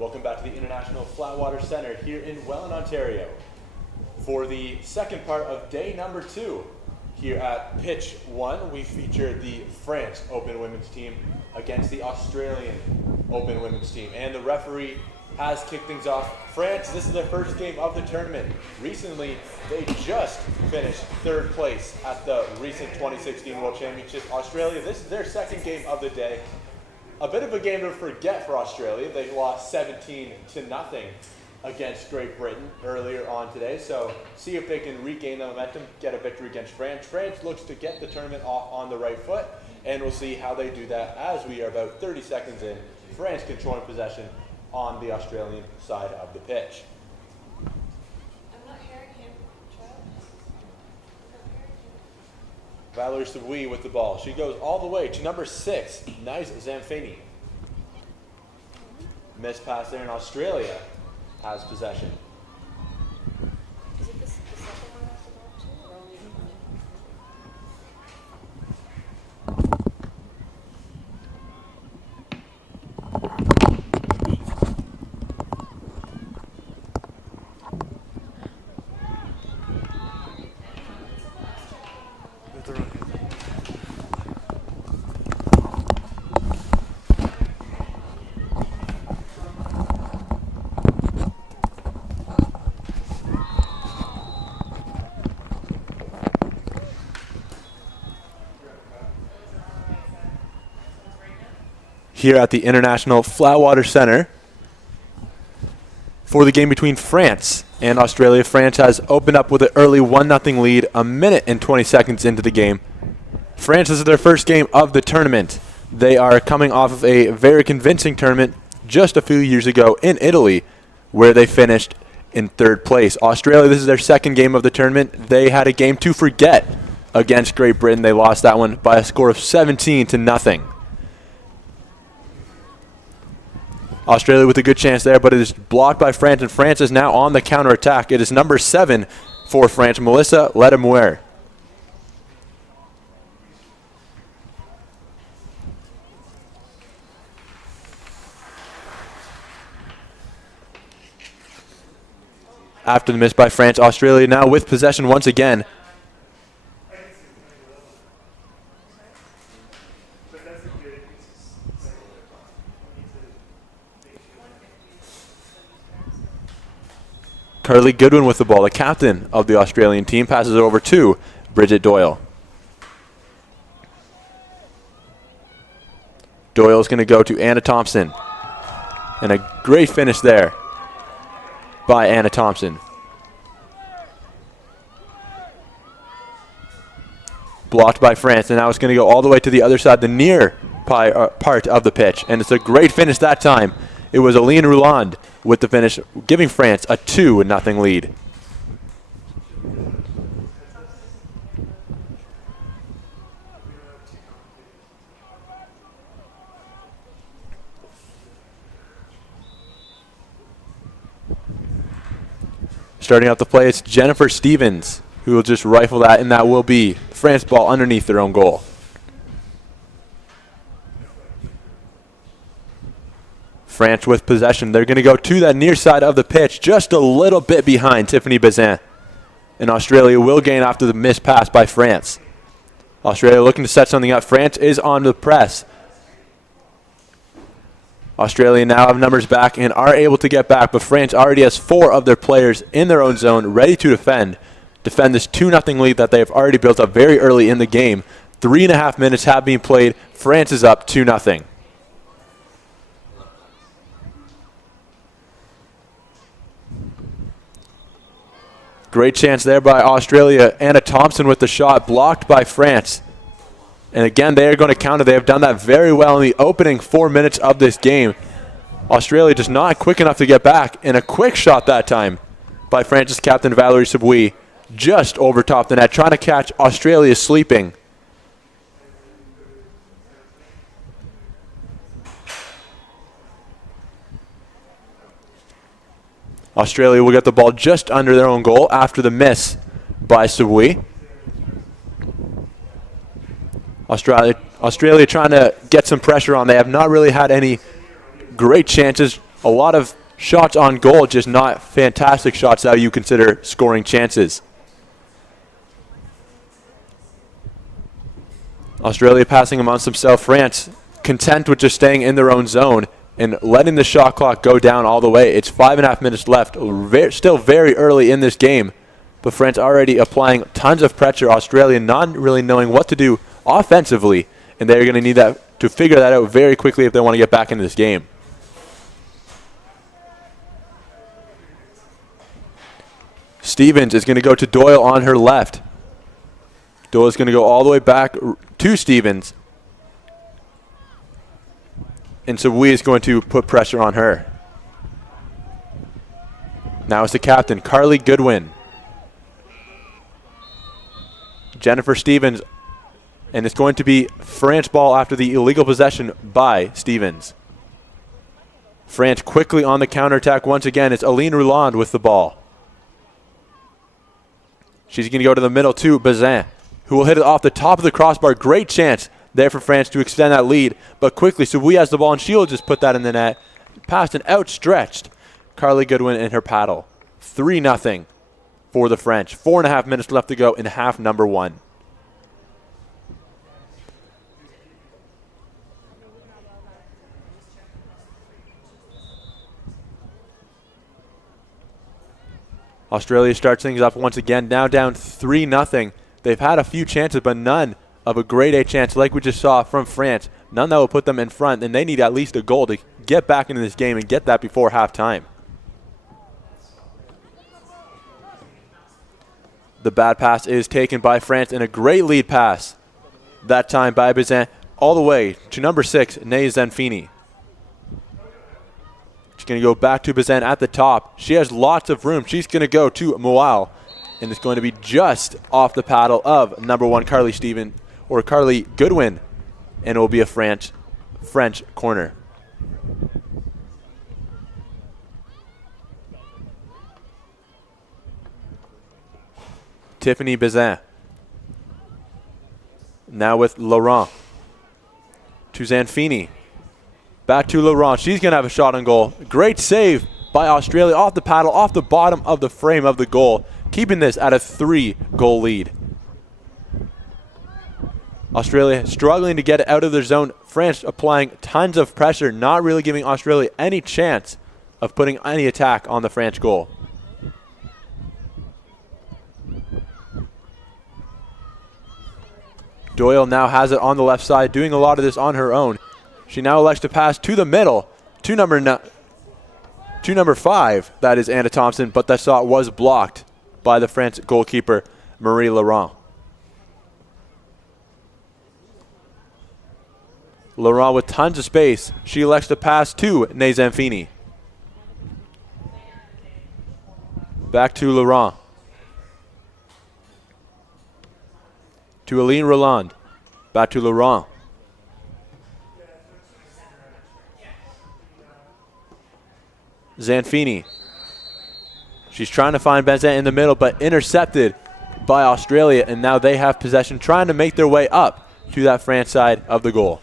Welcome back to the International Flatwater Center here in Welland, Ontario. For the second part of day number 2, here at pitch 1, we feature the France Open women's team against the Australian Open women's team. And the referee has kicked things off. France, this is their first game of the tournament. Recently, they just finished 3rd place at the recent 2016 World Championship. Australia, this is their second game of the day. A bit of a game to forget for Australia. They lost 17-0 against Great Britain earlier on today. So see if they can regain the momentum, get a victory against France. France looks to get the tournament off on the right foot, and we'll see how they do that as we are about 30 seconds in. France controlling possession on the Australian side of the pitch. Valerie Sabouy with the ball. She goes all the way to number 6, Nice Zamfini. Missed pass there, and Australia has possession. Is it the second one off the ball too, or only one? Here at the International Flatwater Center for the game between France and Australia. France has opened up with an early 1-0 lead a minute and 20 seconds into the game. France, this is their first game of the tournament. They are coming off of a very convincing tournament just a few years ago in Italy, where they finished in 3rd place. Australia, this is their second game of the tournament. They had a game to forget against Great Britain. They lost that one by a score of 17-0. Australia with a good chance there, but it is blocked by France, and France is now on the counterattack. It is number 7 for France, Melissa Ledemouire. After the miss by France, Australia now with possession once again. Carly Goodwin with the ball. The captain of the Australian team passes it over to Bridget Doyle. Doyle is going to go to Anna Thompson. And a great finish there by Anna Thompson. Blocked by France, and now it's going to go all the way to the other side, the near part of the pitch. And it's a great finish that time. It was Aline Rouland with the finish, giving France a 2-0 lead. Starting out the play, it's Jennifer Stevens, who will just rifle that, and that will be France ball underneath their own goal. France with possession. They're going to go to that near side of the pitch, just a little bit behind Tiffany Bazin. And Australia will gain after the missed pass by France. Australia looking to set something up. France is on the press. Australia now have numbers back and are able to get back, but France already has 4 of their players in their own zone ready to defend this 2-0 lead that they have already built up very early in the game. 3.5 minutes have been played. France is up 2-0. Great chance there by Australia. Anna Thompson with the shot, blocked by France. And again, they are going to counter. They have done that very well in the opening 4 minutes of this game. Australia just not quick enough to get back. And a quick shot that time by France's captain, Valerie Sabouy, just over top the net, trying to catch Australia sleeping. Australia will get the ball just under their own goal after the miss by Sabouy. Australia trying to get some pressure on. They have not really had any great chances A lot of shots on goal, just not fantastic shots that you consider scoring chances. Australia passing amongst themselves. France content with just staying in their own zone and letting the shot clock go down all the way. It's 5.5 minutes left. Still very early in this game, but France already applying tons of pressure. Australia not really knowing what to do offensively, and they're going to need that to figure that out very quickly if they want to get back into this game. Stevens is going to go to Doyle on her left. Doyle is going to go all the way back to Stevens. And Sabui is going to put pressure on her. Now it's the captain, Carly Goodwin. Jennifer Stevens. And it's going to be France ball after the illegal possession by Stevens. France quickly on the counterattack once again. It's Aline Rouland with the ball. She's going to go to the middle to Bazin, who will hit it off the top of the crossbar. Great chance there for France to extend that lead. But quickly, Sabui has the ball, and she'll just put that in the net. Past an outstretched Carly Goodwin in her paddle. 3-0 for the French. 4.5 minutes left to go in half number one. Australia starts things up once again, now down 3-0. They've had a few chances, but none of a grade A chance like we just saw from France. None that will put them in front, and they need at least a goal to get back into this game and get that before halftime. The bad pass is taken by France, and a great lead pass, that time by Bazin, all the way to number 6, Ney Zanfini. She's going to go back to Bazin at the top. She has lots of room. She's going to go to Moal, and it's going to be just off the paddle of number 1 Carly Goodwin, and it will be a French corner. Tiffany Bazin. Now with Laurent. To Zanfini. Back to Laurent. She's going to have a shot on goal. Great save by Australia off the paddle, off the bottom of the frame of the goal, keeping this at a 3-goal lead. Australia struggling to get it out of their zone. France applying tons of pressure, not really giving Australia any chance of putting any attack on the French goal. Doyle now has it on the left side, doing a lot of this on her own. She now elects to pass to the middle to number 5. That is Anna Thompson, but that shot was blocked by the French goalkeeper, Marie Laurent. Laurent with tons of space. She elects to pass to Ney Zanfini. Back to Laurent. To Aline Rouland. Back to Laurent. Zanfini. She's trying to find Bazin in the middle, but intercepted by Australia, and now they have possession, trying to make their way up to that France side of the goal.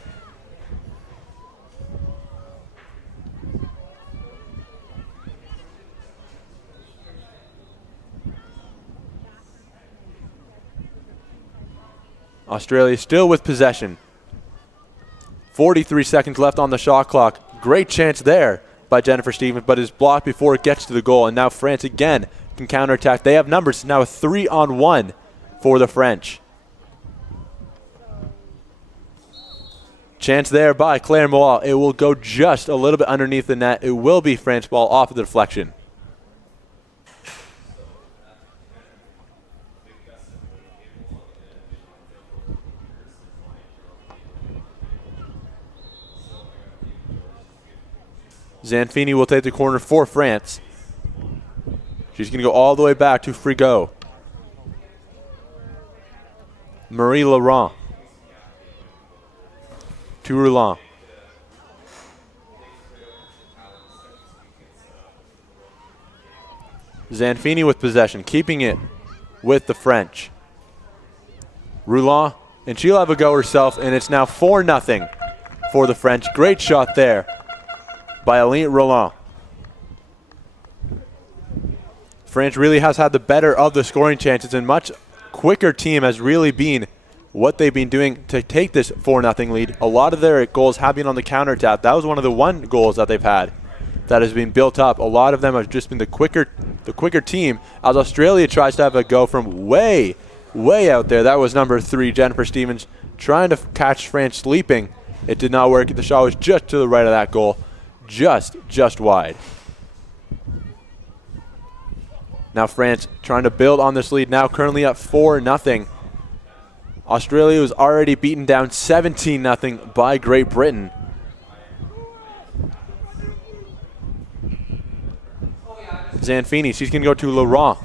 Australia still with possession. 43 seconds left on the shot clock. Great chance there by Jennifer Stevens, but is blocked before it gets to the goal. And now France again can counterattack. They have numbers. Now a 3-on-1 for the French. Chance there by Claire Moal. It will go just a little bit underneath the net. It will be France ball off of the deflection. Zanfini will take the corner for France. She's going to go all the way back to Frigo. Marie Laurent. To Rouland. Zanfini with possession, keeping it with the French. Rouland, and she'll have a go herself, and it's now 4-0 for the French. Great shot there by Aline Rouland. France really has had the better of the scoring chances, and much quicker team has really been what they've been doing to take this 4-0 lead. A lot of their goals have been on the counterattack. That was one of the one goals that they've had that has been built up. A lot of them have just been the quicker team, as Australia tries to have a go from way out there. That was number 3, Jennifer Stevens, trying to catch France sleeping. It did not work. The shot was just to the right of that goal, just wide. Now France trying to build on this lead, now currently up 4-0. Australia was already beaten down 17-0 by Great Britain. Zanfini, she's going to go to Laurent.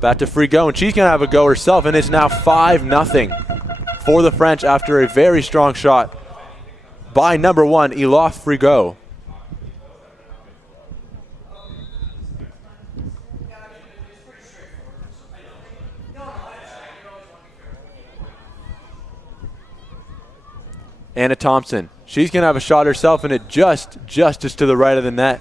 Back to Frigo, and she's going to have a go herself, and it's now 5-0 for the French after a very strong shot by number 1, Elof Frigo. Anna Thompson, she's going to have a shot herself, and it just is to the right of the net.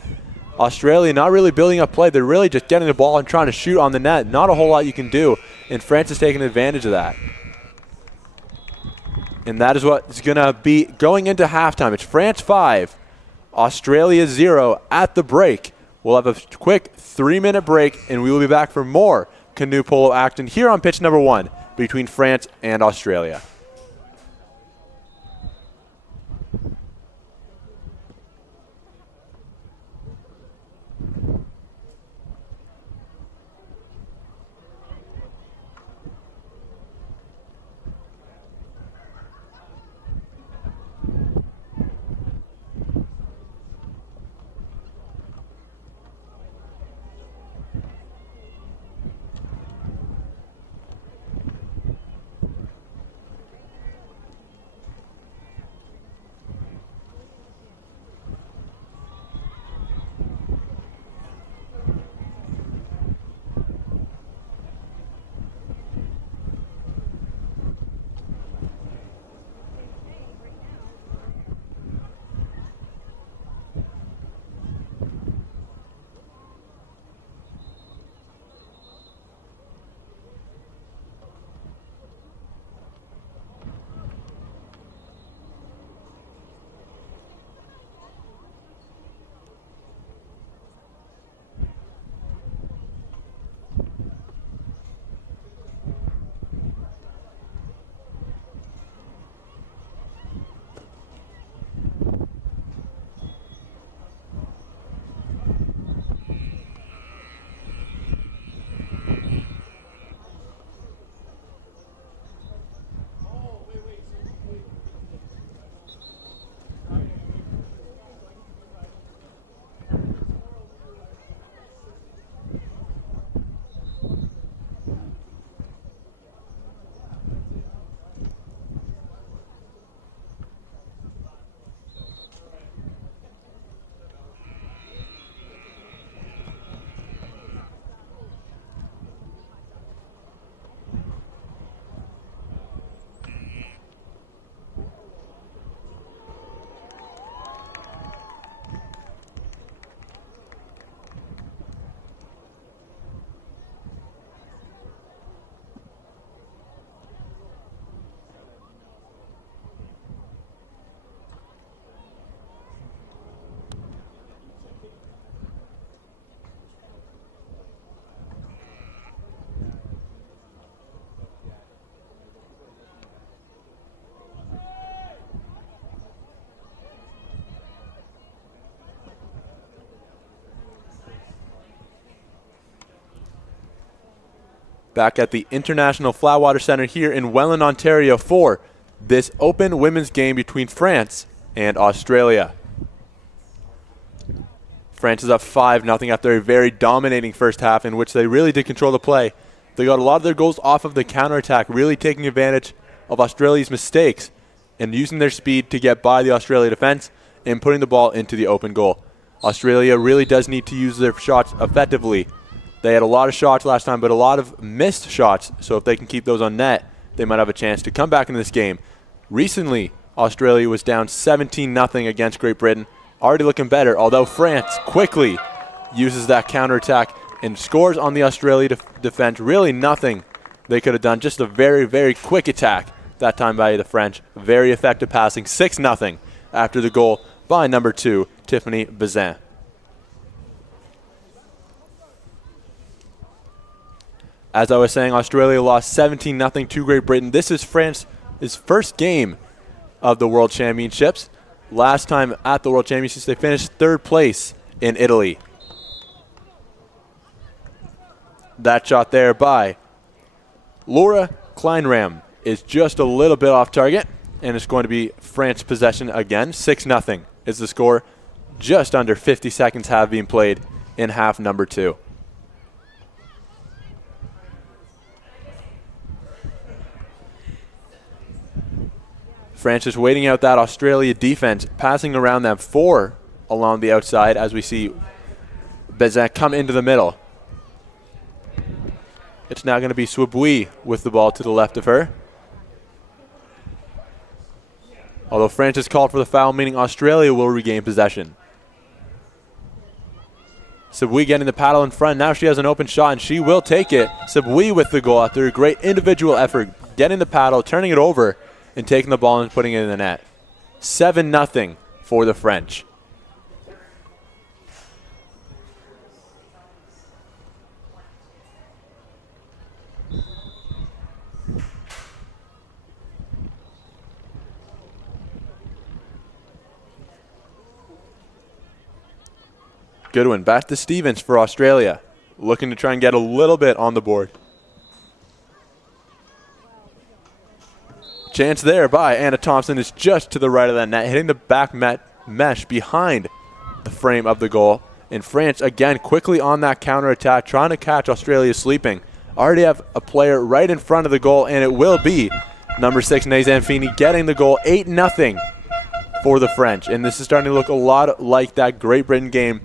Australia not really building up play. They're really just getting the ball and trying to shoot on the net. Not a whole lot you can do, and France is taking advantage of that. And that is what is going to be going into halftime. It's France 5, Australia 0 at the break. We'll have a quick 3-minute break, and we will be back for more canoe polo action here on pitch number 1 between France and Australia. Back at the International Flatwater Center here in Welland, Ontario for this open women's game between France and Australia. France is up 5-0 after a very dominating first half in which they really did control the play. They got a lot of their goals off of the counterattack, really taking advantage of Australia's mistakes and using their speed to get by the Australia defense and putting the ball into the open goal. Australia really does need to use their shots effectively. They had a lot of shots last time, but a lot of missed shots. So if they can keep those on net, they might have a chance to come back into this game. Recently, Australia was down 17-0 against Great Britain. Already looking better, although France quickly uses that counterattack and scores on the Australia defense. Really nothing they could have done. Just a very, very quick attack that time by the French. Very effective passing. 6-0 after the goal by number 2, Tiffany Bazin. As I was saying, Australia lost 17-0 to Great Britain. This is France's first game of the World Championships. Last time at the World Championships, they finished 3rd place in Italy. That shot there by Laura Kleinram is just a little bit off target, and it's going to be France possession again. 6-0 is the score. Just under 50 seconds have been played in half number 2. France is waiting out that Australia defense, passing around them 4 along the outside as we see Bazin come into the middle. It's now going to be Swabui with the ball to the left of her. Although France has called for the foul, meaning Australia will regain possession. Swabui getting the paddle in front. Now she has an open shot, and she will take it. Swabui with the goal after a great individual effort, getting the paddle, turning it over, and taking the ball and putting it in the net. 7-0 for the French. Goodwin back to Stevens for Australia, looking to try and get a little bit on the board. Chance there by Anna Thompson is just to the right of that net, hitting the back mesh behind the frame of the goal. And France again quickly on that counterattack, trying to catch Australia sleeping. Already have a player right in front of the goal, and it will be number 6, Nazan Feeney, getting the goal. 8-0 for the French. And this is starting to look a lot like that Great Britain game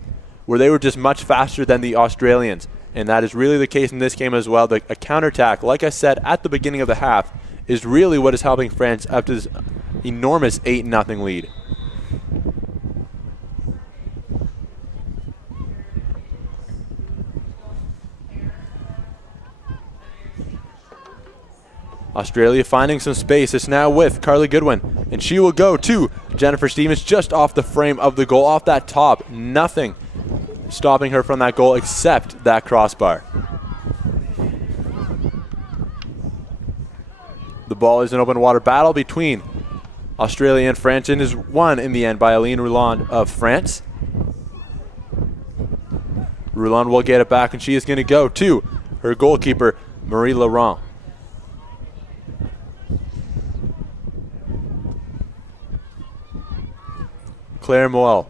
where they were just much faster than the Australians. And that is really the case in this game as well. A counterattack, like I said at the beginning of the half, is really what is helping France up to this enormous 8-0 lead. Australia finding some space. It's now with Carly Goodwin, and she will go to Jennifer Stevens just off the frame of the goal, off that top. Nothing stopping her from that goal except that crossbar. The ball is an open water battle between Australia and France, and is won in the end by Aline Roland of France. Roland will get it back, and she is going to go to her goalkeeper, Marie Laurent. Claire Moel.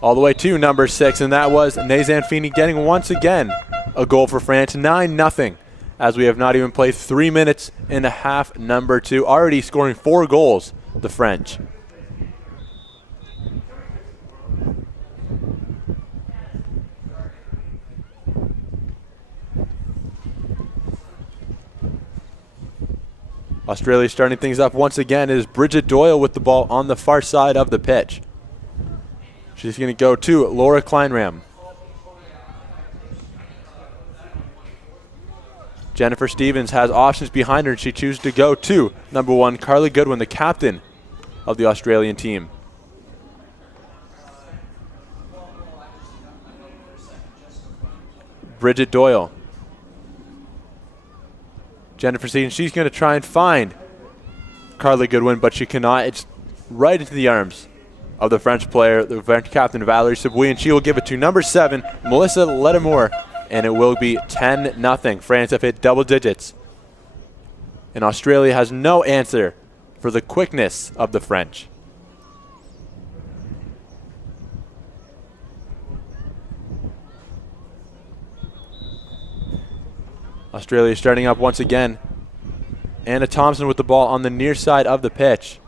All the way to number 6, and that was Nazan Feeney getting once again a goal for France. 9-0. As we have not even played 3 minutes and a half, number 2. Already scoring 4 goals, the French. Australia starting things up once again. It is Bridget Doyle with the ball on the far side of the pitch. She's going to go to Laura Kleinram. Jennifer Stevens has options behind her, and she chooses to go to number 1, Carly Goodwin, the captain of the Australian team. Bridget Doyle. Jennifer Stevens, she's going to try and find Carly Goodwin, but she cannot. It's right into the arms of the French player, the French captain, Valérie Sabouy, and she will give it to number 7, Melissa Ledamore, and it will be 10-0. France have hit double digits, and Australia has no answer for the quickness of the French. Australia starting up once again. Anna Thompson with the ball on the near side of the pitch.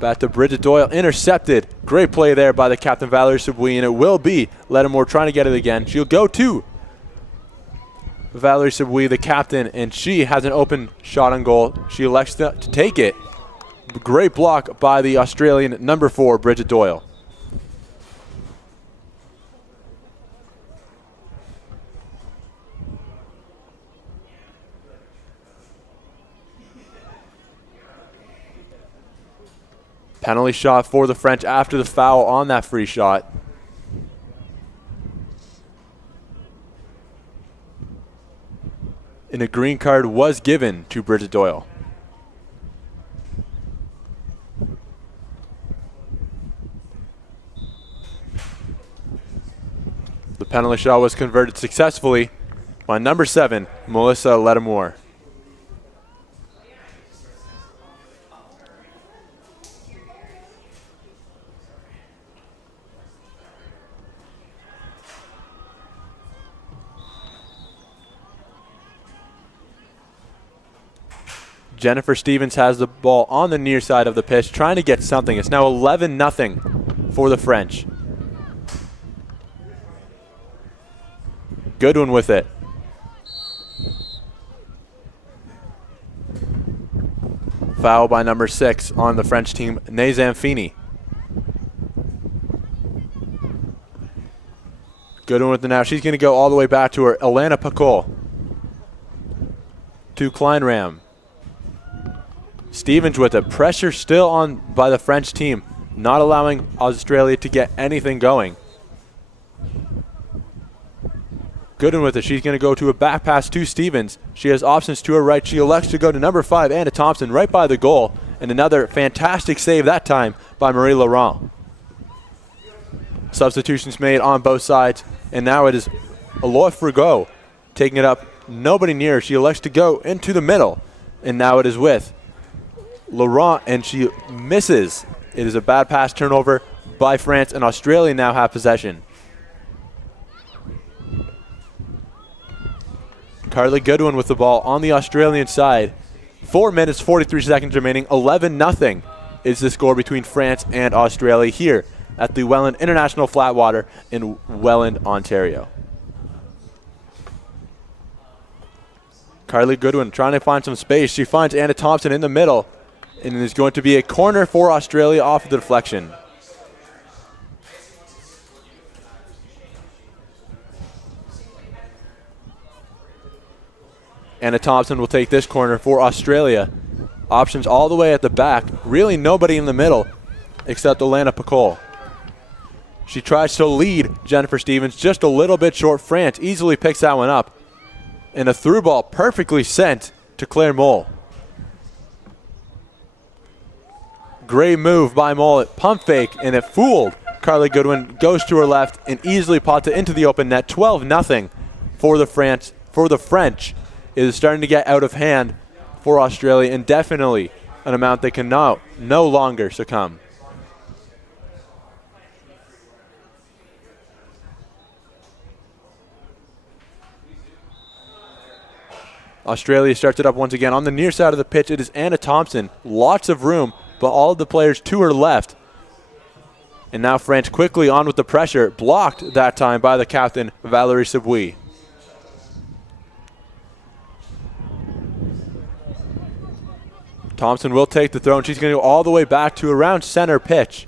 Back to Bridget Doyle, intercepted. Great play there by the captain, Valérie Sabouy, and it will be Ledamore trying to get it again. She'll go to Valérie Sabouy, the captain, and she has an open shot on goal. She elects to take it. Great block by the Australian number 4, Bridget Doyle. Penalty shot for the French after the foul on that free shot. And a green card was given to Bridget Doyle. The penalty shot was converted successfully by number 7, Melissa Lattimore. Jennifer Stevens has the ball on the near side of the pitch, trying to get something. It's now 11-0 for the French. Goodwin with it. Foul by number 6 on the French team, Nezamfini. Goodwin with it now. She's going to go all the way back to her. Alana Pacol to Kleinram. Stevens with it. Pressure still on by the French team, not allowing Australia to get anything going. Goodwin with it. She's going to go to a back pass to Stevens. She has options to her right. She elects to go to number 5, Anna Thompson, right by the goal. And another fantastic save that time by Marie Laurent. Substitutions made on both sides. And now it is Aloy Frigo taking it up. Nobody near her. She elects to go into the middle. And now it is with Laurent, and she misses. It is a bad pass turnover by France, and Australia now have possession. Carly Goodwin with the ball on the Australian side. 4 minutes, 43 seconds remaining. 11-0 is the score between France and Australia here at the Welland International Flatwater in Welland, Ontario. Carly Goodwin trying to find some space. She finds Anna Thompson in the middle. And it is going to be a corner for Australia off of the deflection. Anna Thompson will take this corner for Australia. Options all the way at the back. Really nobody in the middle except Alana Pacol. She tries to lead Jennifer Stevens just a little bit short. France easily picks that one up. And a through ball perfectly sent to Claire Mole. Great move by Mullet. Pump fake, and it fooled Carly Goodwin. Goes to her left and easily pots it into the open net. 12-0 for the French. It is starting to get out of hand for Australia, and definitely an amount they can no longer succumb. Australia starts it up once again. On the near side of the pitch, it is Anna Thompson. Lots of room, but all of the players to her left. And now France quickly on with the pressure. Blocked that time by the captain, Valerie Sabouy. Thompson will take the throw, and she's going to go all the way back to around center pitch.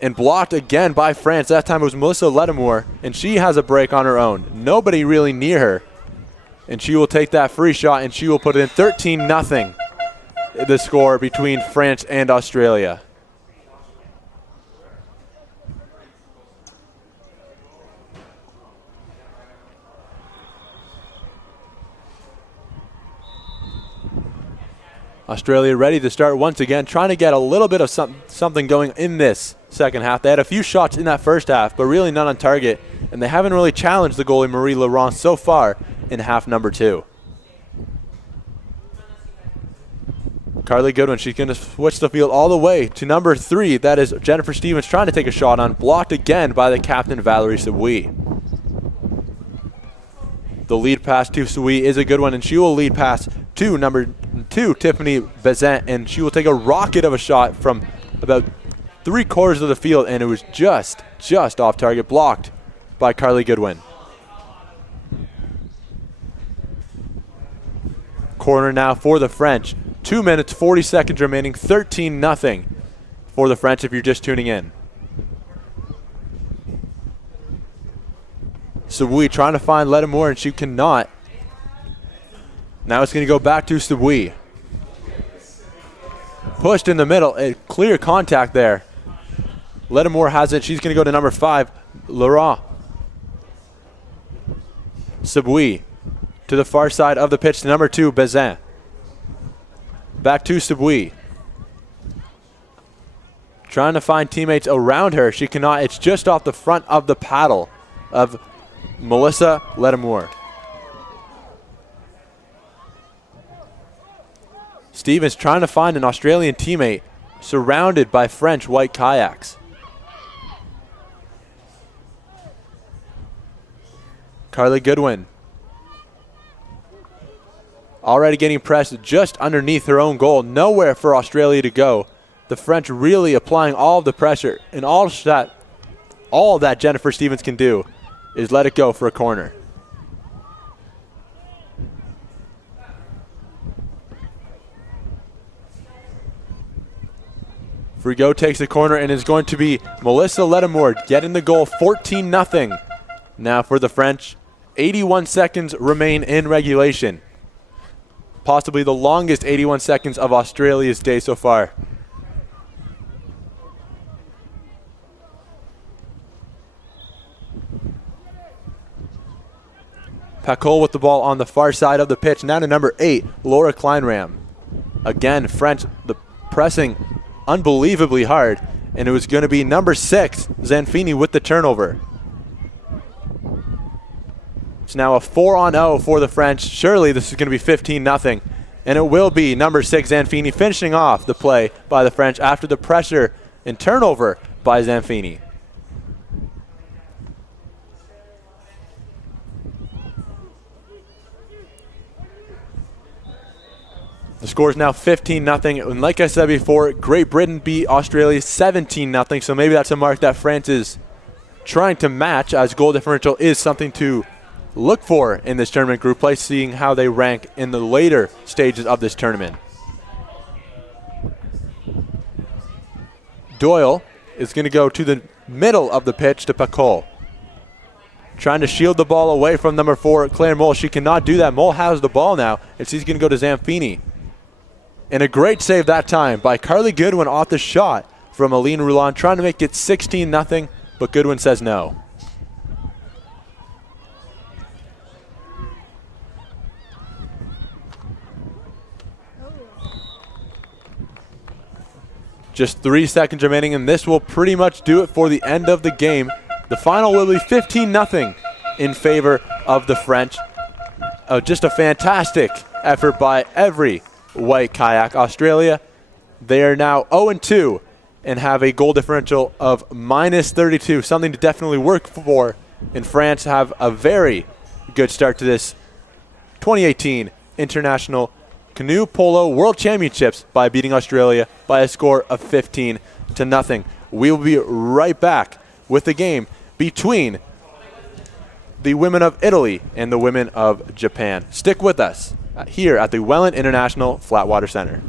And blocked again by France. That time it was Melissa Lattimore, and she has a break on her own. Nobody really near her. And she will take that free shot, and she will put it in. 13-0. The score between France and Australia. Australia ready to start once again, trying to get a little bit of something going in this second half. They had a few shots in that first half, but really none on target, and they haven't really challenged the goalie Marie Laurent so far in half number 2. Carly Goodwin, she's going to switch the field all the way to number 3. That is Jennifer Stevens trying to take a shot on. Blocked again by the captain, Valerie Sabouy. The lead pass to Sabouy is a good one, and she will lead pass to number 2, Tiffany Bezant, and she will take a rocket of a shot from about 3/4 of the field, and it was just off target, blocked by Carly Goodwin. Corner now for the French. 2 minutes, 40 seconds remaining, 13-0 for the French if you're just tuning in. Sabouy trying to find Lattimore, and she cannot. Now it's going to go back to Sabouy. pushed in the middle. A clear contact there. Lattimore has it. She's going to go to number 5, Laurent. Sabui to the far side of the pitch to number 2, Bezin. Back to Sabui. Trying to find teammates around her. She cannot. It's just off the front of the paddle of Melissa Lattimore. Stevens trying to find an Australian teammate surrounded by French white kayaks. Carly Goodwin already getting pressed just underneath her own goal. Nowhere for Australia to go. The French really applying all of the pressure, and all that Jennifer Stevens can do is let it go for a corner. Frigo takes the corner and is going to be Melissa Lattimore getting the goal, 14-0. Now for the French, 81 seconds remain in regulation. Possibly the longest 81 seconds of Australia's day so far. Pacol with the ball on the far side of the pitch. Now to number 8, Laura Kleinram. Again, French pressing unbelievably hard, and it was going to be number 6, Zanfini, with the turnover. It's now a 4-0 for the French. Surely this is going to be 15-0, and it will be number 6, Zanfini, finishing off the play by the French after the pressure and turnover by Zanfini. The score is now 15-0, and like I said before, Great Britain beat Australia 17-0, so maybe that's a mark that France is trying to match, as goal differential is something to look for in this tournament group play, seeing how they rank in the later stages of this tournament. Doyle is going to go to the middle of the pitch to Pacol. Trying to shield the ball away from number 4, Claire Mole. She cannot do that. Mole has the ball now, and she's going to go to Zanfini. And a great save that time by Carly Goodwin off the shot from Aline Rouland, trying to make it 16-0, but Goodwin says no. Just 3 seconds remaining, and this will pretty much do it for the end of the game. The final will be 15-0 in favor of the French. Just a fantastic effort by every white kayak. Australia, they are now 0-2 and have a goal differential of -32, something to definitely work for. And France have a very good start to this 2018 International Canoe Polo World Championships by beating Australia by a score of 15-0. We will be right back with the game between the women of Italy and the women of Japan. Stick with us here at the Welland International Flatwater Center.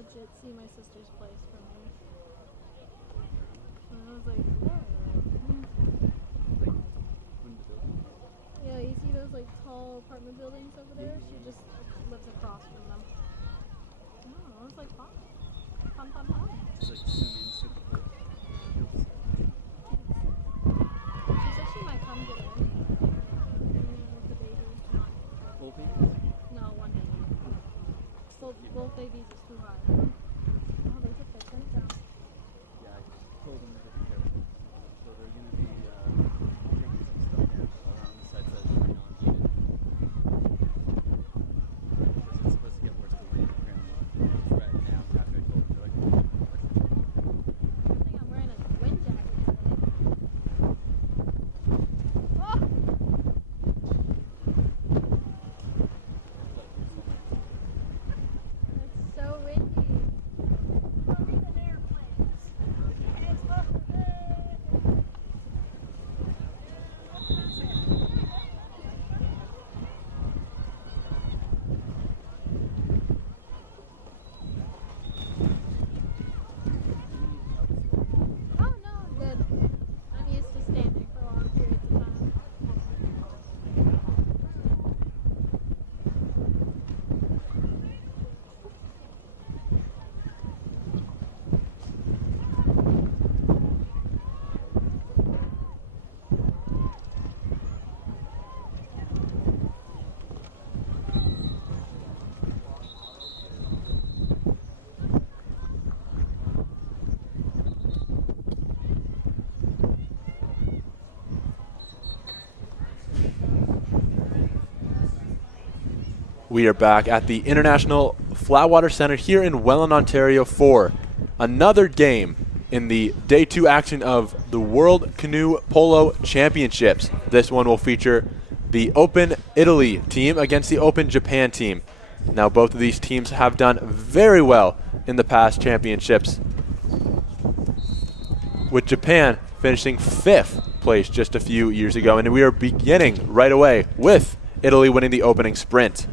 legit see my sister's place from here. And I was like, whoa. Yeah, you see those like tall apartment buildings over there? She just lives across from them. Oh, it was like fun. Fun. It's like swimming super cool. She said she might come today. With the baby. Full babies? No, one baby. Both babies is too high. Oh, there's a fish in town. Yeah, I told them to be careful. So they're going to be taking some stuff down around the sites that are not needed. Because it's supposed to get worse the rain apparently. Right now, after I told them, they're like, I think I'm wearing a wind jacket today. Oh! It's so windy. Oh no, I'm good. I'm used to standing for long periods of time. We are back at the International Flatwater Center here in Welland, Ontario for another game in the Day 2 action of the World Canoe Polo Championships. This one will feature the Open Italy team against the Open Japan team. Now both of these teams have done very well in the past championships, with Japan finishing 5th place just a few years ago, and we are beginning right away with Italy winning the opening sprint.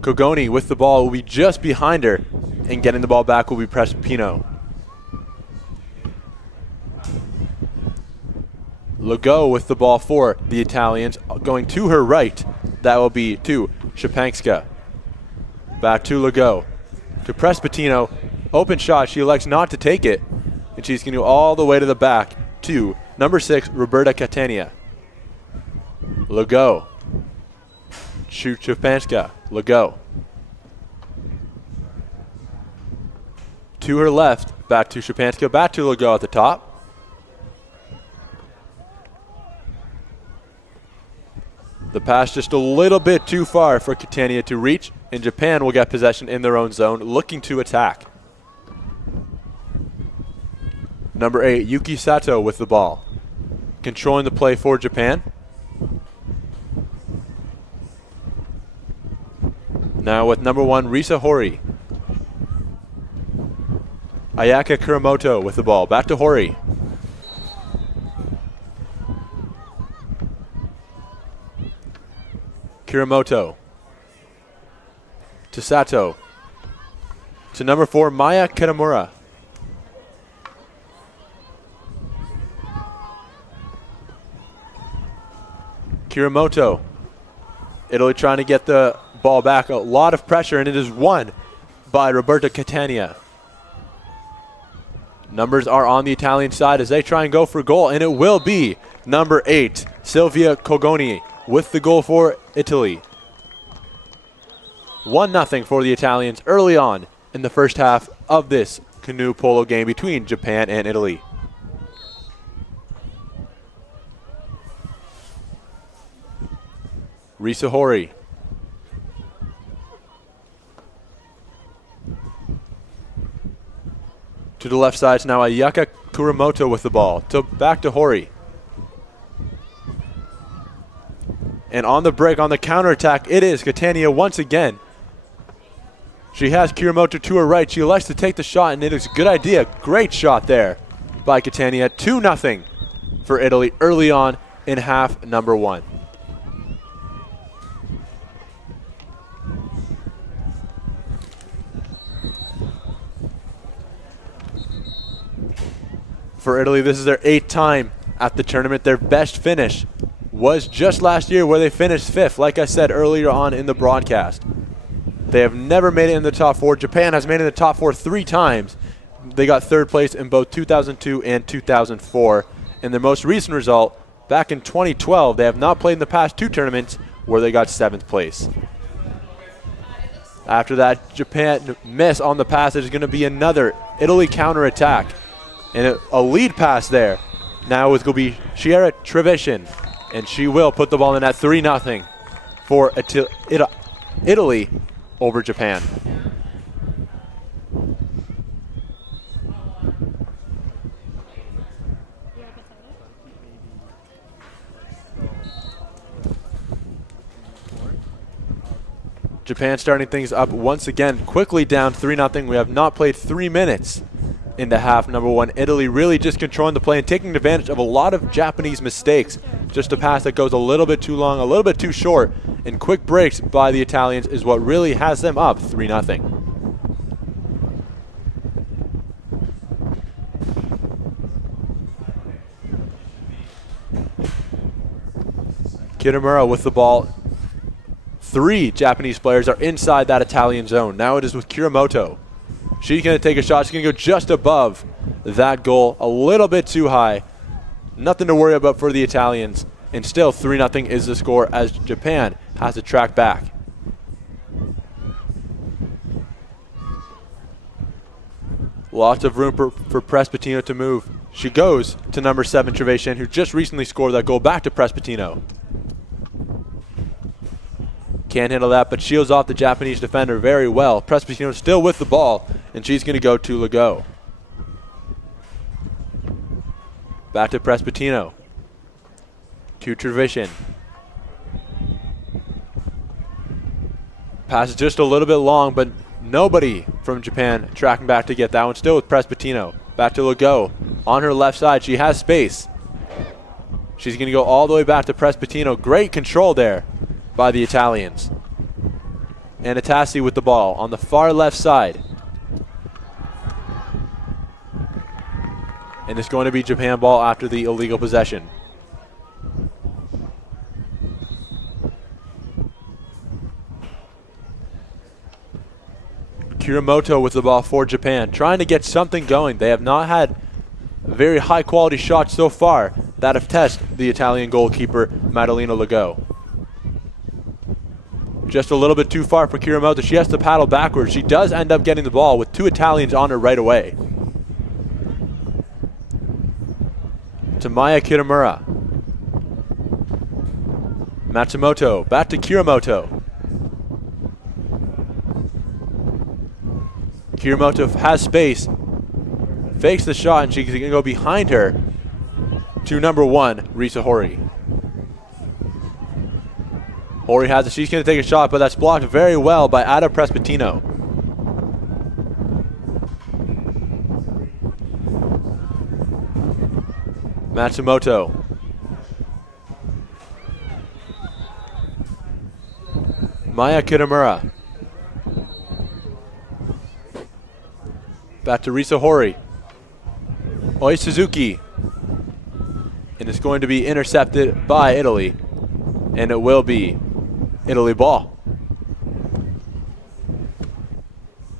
Cogoni with the ball will be just behind her, and getting the ball back will be Prespino. Legault with the ball for the Italians, going to her right. That will be to Szczepanska. Back to Legault. To Prespino. Open shot. She elects not to take it, and she's going to go all the way to the back to number 6, Roberta Catania. Legault. Szczepanska. Legault. To her left, back to Szczepanska, back to Legault at the top. The pass just a little bit too far for Catania to reach, and Japan will get possession in their own zone, looking to attack. Number 8, Yuki Sato with the ball. Controlling the play for Japan. Now with number 1, Risa Hori. Ayaka Kuramoto with the ball. Back to Hori. Kuramoto. To Sato. To number 4, Maya Kitamura. Kuramoto. Italy trying to get the ball back. A lot of pressure, and it is won by Roberta Catania. Numbers are on the Italian side as they try and go for goal, and it will be number 8, Silvia Cogoni, with the goal for Italy. 1-0 for the Italians early on in the first half of this canoe polo game between Japan and Italy. Risa Hori. To the left side now, Ayaka Kuramoto with the ball. Back to Hori. And on the break, on the counterattack, it is Catania once again. She has Kuramoto to her right. She elects to take the shot, and it is a good idea. Great shot there by Catania. 2-0 for Italy early on in half number 1. For Italy, this is their 8th time at the tournament. Their best finish was just last year where they finished 5th, like I said earlier on in the broadcast. They have never made it in the top 4. Japan has made it in the top 4 3 times. They got 3rd place in both 2002 and 2004. And their most recent result, back in 2012, they have not played in the past 2 tournaments where they got 7th place. After that, Japan miss on the pass. There's going to be another Italy counterattack. And a lead pass there. Now it's going to be Shiera Trevisan. And she will put the ball in at 3-0 for Italy over Japan. Japan starting things up once again, quickly down 3-0. We have not played 3 minutes into half number 1. Italy really just controlling the play and taking advantage of a lot of Japanese mistakes. Just a pass that goes a little bit too long, a little bit too short, and quick breaks by the Italians is what really has them up 3-0. Kitamura with the ball. 3 Japanese players are inside that Italian zone. Now it is with Kuramoto. She's going to take a shot. She's going to go just above that goal. A little bit too high. Nothing to worry about for the Italians. And still 3-0 is the score as Japan has to track back. Lots of room for Prespatino to move. She goes to number 7, Trevisan, who just recently scored that goal, back to Prespatino. Can't handle that, but shields off the Japanese defender very well. Prespatino still with the ball, and she's going to go to Legault. Back to Prespatino. To Trevisan. Pass is just a little bit long, but nobody from Japan tracking back to get that one. Still with Prespatino. Back to Legault. On her left side, she has space. She's going to go all the way back to Prespatino. Great control there by the Italians. And Atassi with the ball on the far left side. And it's going to be Japan ball after the illegal possession. Kuramoto with the ball for Japan, trying to get something going. They have not had very high quality shots so far that have tested the Italian goalkeeper, Madalena Legault. Just a little bit too far for Kuramoto. She has to paddle backwards. She does end up getting the ball with 2 Italians on her right away. To Maya Kitamura. Matsumoto back to Kuramoto. Kuramoto has space. Fakes the shot, and she's going to go behind her to number 1, Risa Hori. Hori has it. She's going to take a shot, but that's blocked very well by Ada Prespatino. Matsumoto. Maya Kitamura. Back to Risa Hori. Oi Suzuki. And it's going to be intercepted by Italy. And it will be Italy ball.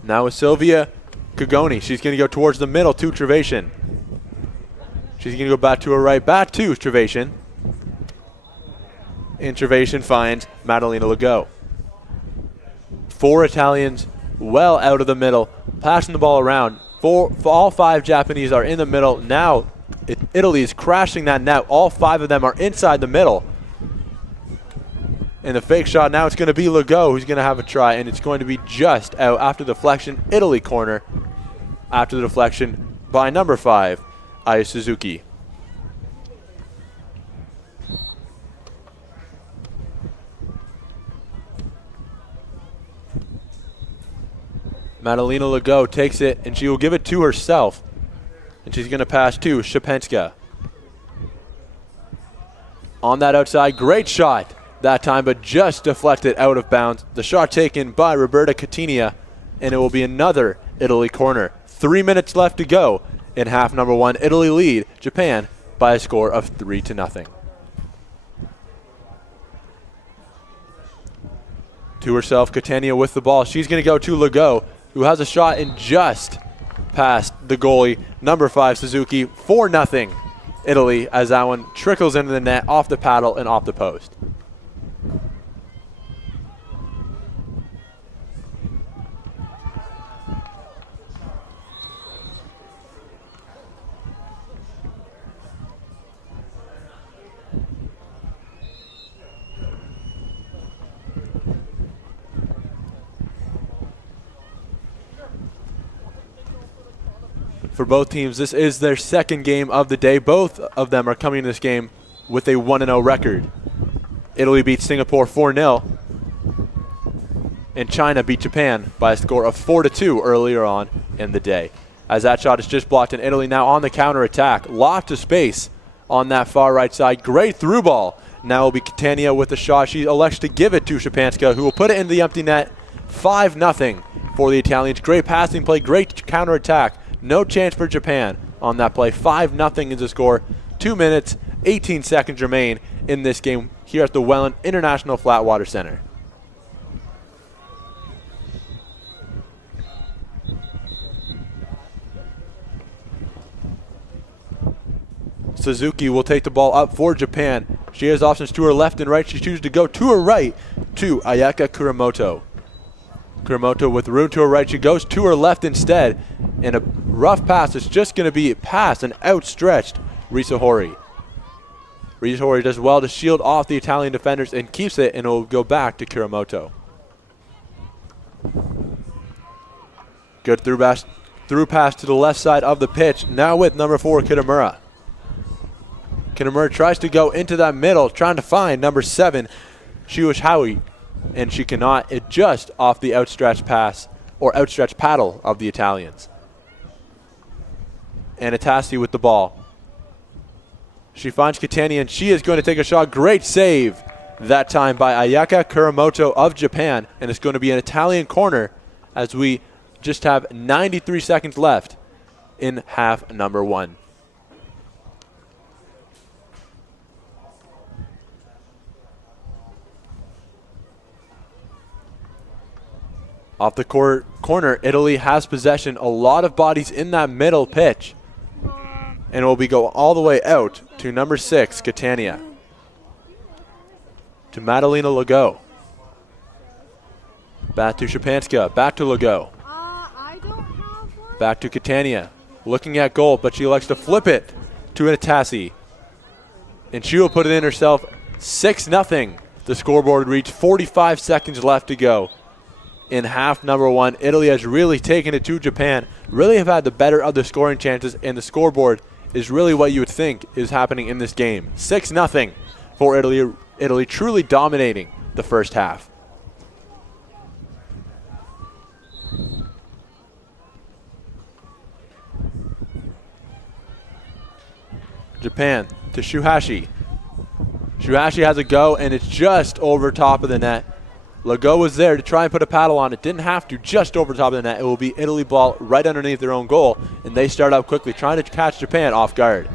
Now with Silvia Cagoni. She's going to go towards the middle to Trevisan. She's going to go back to her right, back to Trevisan. And Trevisan finds Madalena Legault. 4 Italians well out of the middle, passing the ball around. All 5 Japanese are in the middle. Now Italy is crashing that net. All 5 of them are inside the middle. And the fake shot, now it's going to be Legault who's going to have a try, and it's going to be just out after deflection. Italy corner after the deflection by number 5, Aya Suzuki. Madalena Legault takes it, and she will give it to herself. And she's going to pass to Shapenska. On that outside, great shot that time, but just deflected out of bounds. The shot taken by Roberta Catinia, and it will be another Italy corner. 3 minutes left to go In half number one, Italy lead Japan by a score of 3-0. To herself, Catania with the ball. She's going to go to Legault, who has a shot and just past the goalie, number 5, Suzuki. 4-0 Italy, as that one trickles into the net off the paddle and off the post. For both teams, this is their second game of the day. Both of them are coming to this game with a 1-0 record. Italy beat Singapore 4-0, and China beat Japan by a score of 4-2 earlier on in the day. As that shot is just blocked, and Italy now on the counter attack. Lots of space on that far right side. Great through ball. Now will be Catania with the shot. She elects to give it to Szczepanska, who will put it into the empty net. 5-0 for the Italians. Great passing play, great counter attack. No chance for Japan on that play. 5-0 is the score. 2 minutes, 18 seconds remain in this game here at the Welland International Flatwater Center. Suzuki will take the ball up for Japan. She has options to her left and right. She chooses to go to her right to Ayaka Kuramoto. Kuramoto with room to her right. She goes to her left instead. And a rough pass is just going to be past an outstretched Risa Hori. Risa Hori does well to shield off the Italian defenders and keeps it, and it will go back to Kuramoto. Good through pass to the left side of the pitch. Now with number 4, Kitamura. Kitamura tries to go into that middle, trying to find number 7, Shiwashawi, and she cannot. It just off the outstretched pass, or outstretched paddle of the Italians. Anastasi with the ball. She finds Catania, and she is going to take a shot. Great save that time by Ayaka Kuramoto of Japan, and it's going to be an Italian corner as we just have 93 seconds left in half number one. Off the corner, Italy has possession. A lot of bodies in that middle pitch. And it will be go all the way out to number 6, Catania. To Madalena Legault. Back to Szczepanska. Back to Legault. I don't have one. Back to Catania. Looking at goal, but she likes to flip it to Anastasi. And she will put it in herself. 6-0. The scoreboard reached 45 seconds left to go. In half number one, Italy has really taken it to Japan, really have had the better of the scoring chances, and the scoreboard is really what you would think is happening in this game. 6-0 for Italy. Italy truly dominating the first half. Japan to Shuhashi. Shuhashi has a go, and it's just over top of the net. Legault was there to try and put a paddle on it. Didn't have to, just over top of the net. It will be Italy ball right underneath their own goal, and they start out quickly, trying to catch Japan off guard.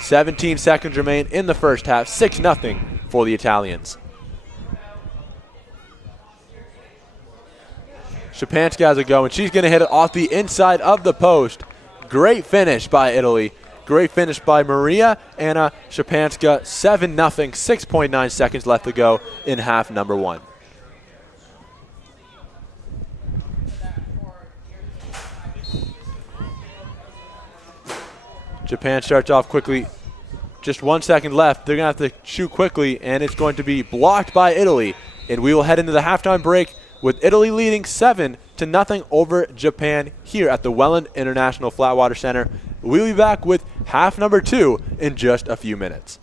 17 seconds remain in the first half. 6-0 for the Italians. Szczepanska has a go, and she's going to hit it off the inside of the post. Great finish by Italy. Great finish by Maria Anna Szczepanska. 7-0, 6.9 seconds left to go in half number one. Japan starts off quickly. Just 1 second left. They're going to have to shoot quickly, and it's going to be blocked by Italy. And we will head into the halftime break with Italy leading 7-0 over Japan here at the Welland International Flatwater Center. We'll be back with half number two in just a few minutes.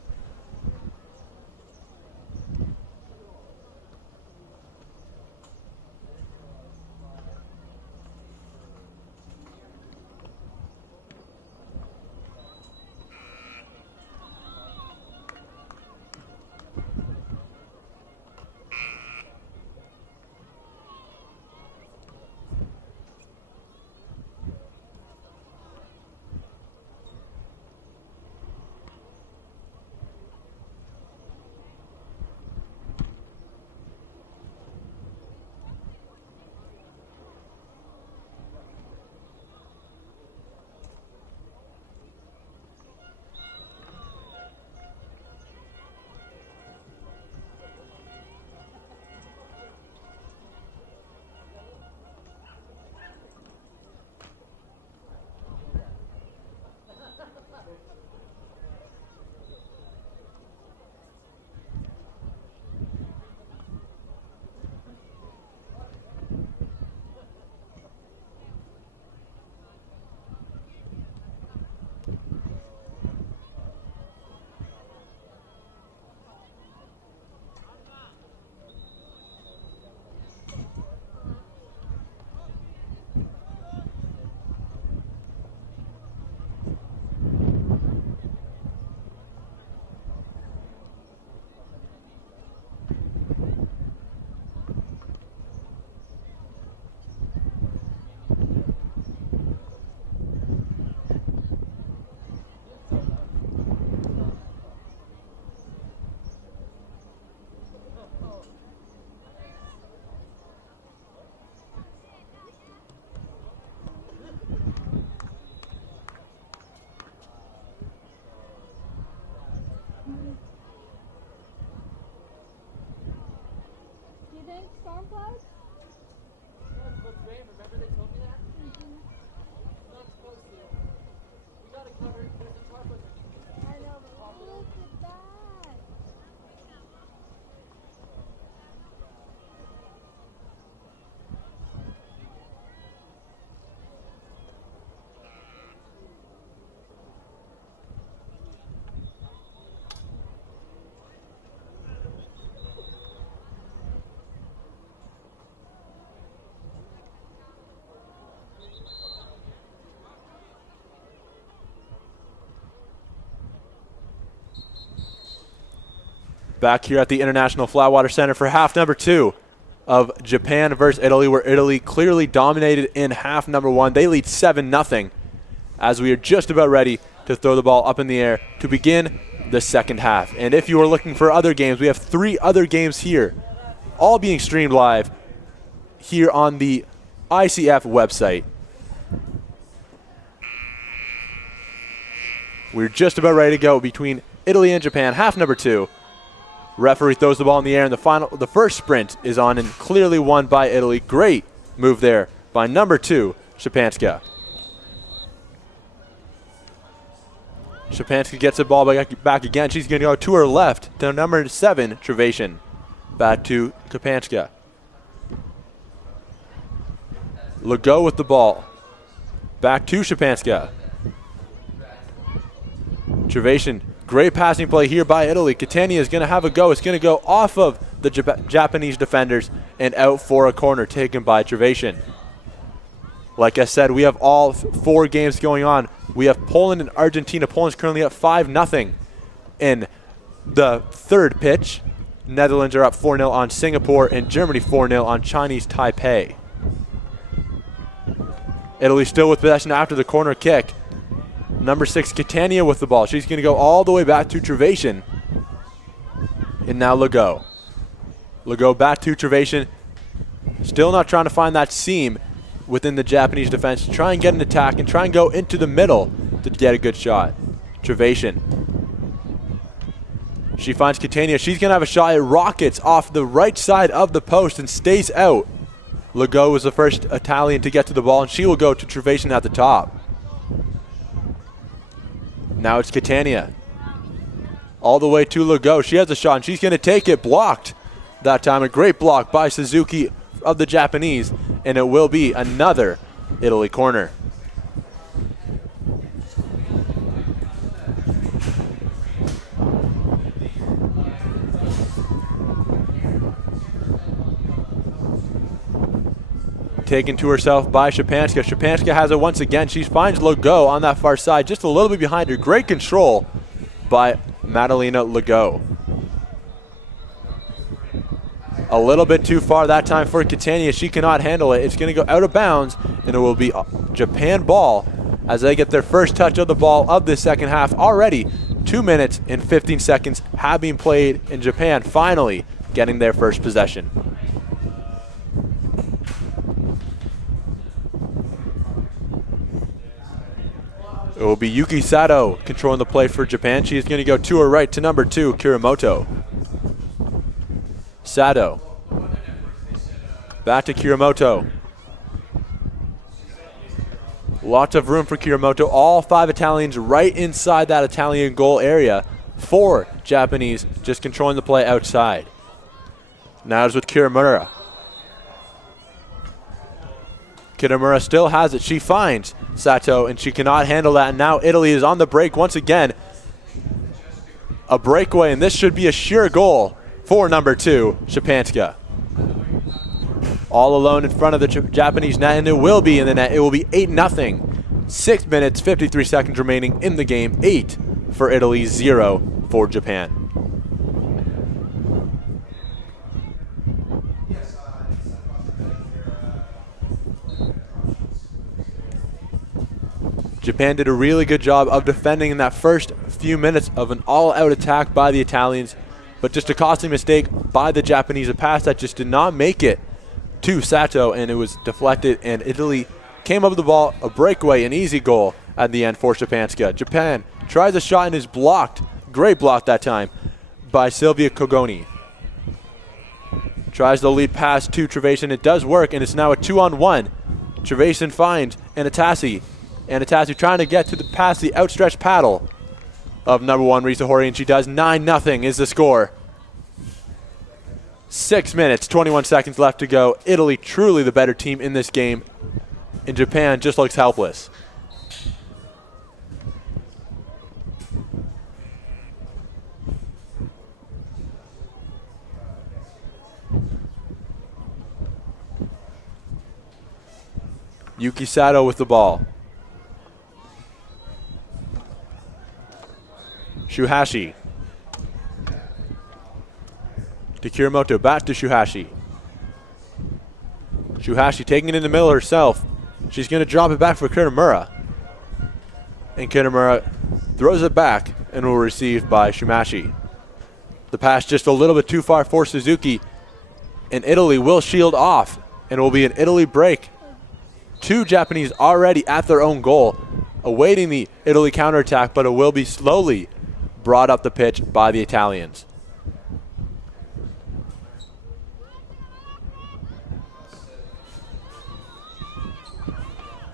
make storm clouds? That's what's rain. Remember they told me that? Not supposed to. We got it covered. There's a tarp underneath. I know, but look at that. Back here at the International Flatwater Center for half number 2 of Japan versus Italy, where Italy clearly dominated in half number 1. They lead 7-0 as we are just about ready to throw the ball up in the air to begin the second half. And if you are looking for other games, we have 3 other games here, all being streamed live here on the ICF website. We're just about ready to go between Italy and Japan, half number 2. Referee throws the ball in the air, and the first sprint is on and clearly won by Italy. Great move there by number 2, Szczepanska. Szczepanska gets the ball back again. She's going to go to her left to number 7, Trevathan. Back to Szczepanska. Legault with the ball. Back to Szczepanska. Trevathan. Great passing play here by Italy. Catania is going to have a go. It's going to go off of the Japanese defenders and out for a corner taken by Trevathan. Like I said, we have all 4 games going on. We have Poland and Argentina. Poland's currently up 5-0 in the third pitch. Netherlands are up 4-0 on Singapore, and Germany 4-0 on Chinese Taipei. Italy still with possession after the corner kick. Number 6, Catania with the ball. She's going to go all the way back to Trevathan. And now Legault. Legault back to Trevathan. Still not trying to find that seam within the Japanese defense. Try and get an attack and try and go into the middle to get a good shot. Trevathan. She finds Catania. She's going to have a shot. It rockets off the right side of the post and stays out. Legault was the first Italian to get to the ball, and she will go to Trevathan at the top. Now it's Catania. All the way to Legault. She has a shot, and she's going to take it. Blocked that time. A great block by Suzuki of the Japanese, and it will be another Italy corner. Taken to herself by Szczepanska. Szczepanska has it once again. She finds Legault on that far side, just a little bit behind her. Great control by Madalena Legault. A little bit too far that time for Catania. She cannot handle it. It's going to go out of bounds, and it will be Japan ball as they get their first touch of the ball of the second half. Already 2 minutes and 15 seconds have been played in Japan, finally getting their first possession. It will be Yuki Sato controlling the play for Japan. She is going to go to her right to number 2, Kuramoto. Sato. Back to Kuramoto. Lots of room for Kuramoto. All 5 Italians right inside that Italian goal area. 4 Japanese just controlling the play outside. Now it's with Kiramura. Kitamura still has it. She finds Sato, and she cannot handle that. And now Italy is on the break once again. A breakaway, and this should be a sure goal for number 2, Szczepanska. All alone in front of the Japanese net, and it will be in the net. It will be 8-0. 6 minutes, 53 seconds remaining in the game. 8 for Italy, 0 for Japan. Japan did a really good job of defending in that first few minutes of an all-out attack by the Italians, but just a costly mistake by the Japanese, a pass that just did not make it to Sato, and it was deflected, and Italy came up with the ball, a breakaway, an easy goal at the end for Szczepanska. Japan tries a shot and is blocked, great block that time, by Silvia Kogoni. Tries the lead pass to Trevason. It does work, and it's now a 2-on-1. Trevason finds Anatasi. Anatasi trying to get to past the outstretched paddle of number 1, Risa Hori, and she does. 9-0 is the score. 6 minutes, 21 seconds left to go. Italy truly the better team in this game, and Japan just looks helpless. Yuki Sato with the ball. Shuhashi. To Kuramoto, back to Shuhashi. Shuhashi taking it in the middle herself. She's going to drop it back for Kitamura. And Kitamura throws it back and will receive by Shumashi. The pass just a little bit too far for Suzuki. And Italy will shield off. And it will be an Italy break. 2 Japanese already at their own goal, awaiting the Italy counterattack, but it will be slowly brought up the pitch by the Italians.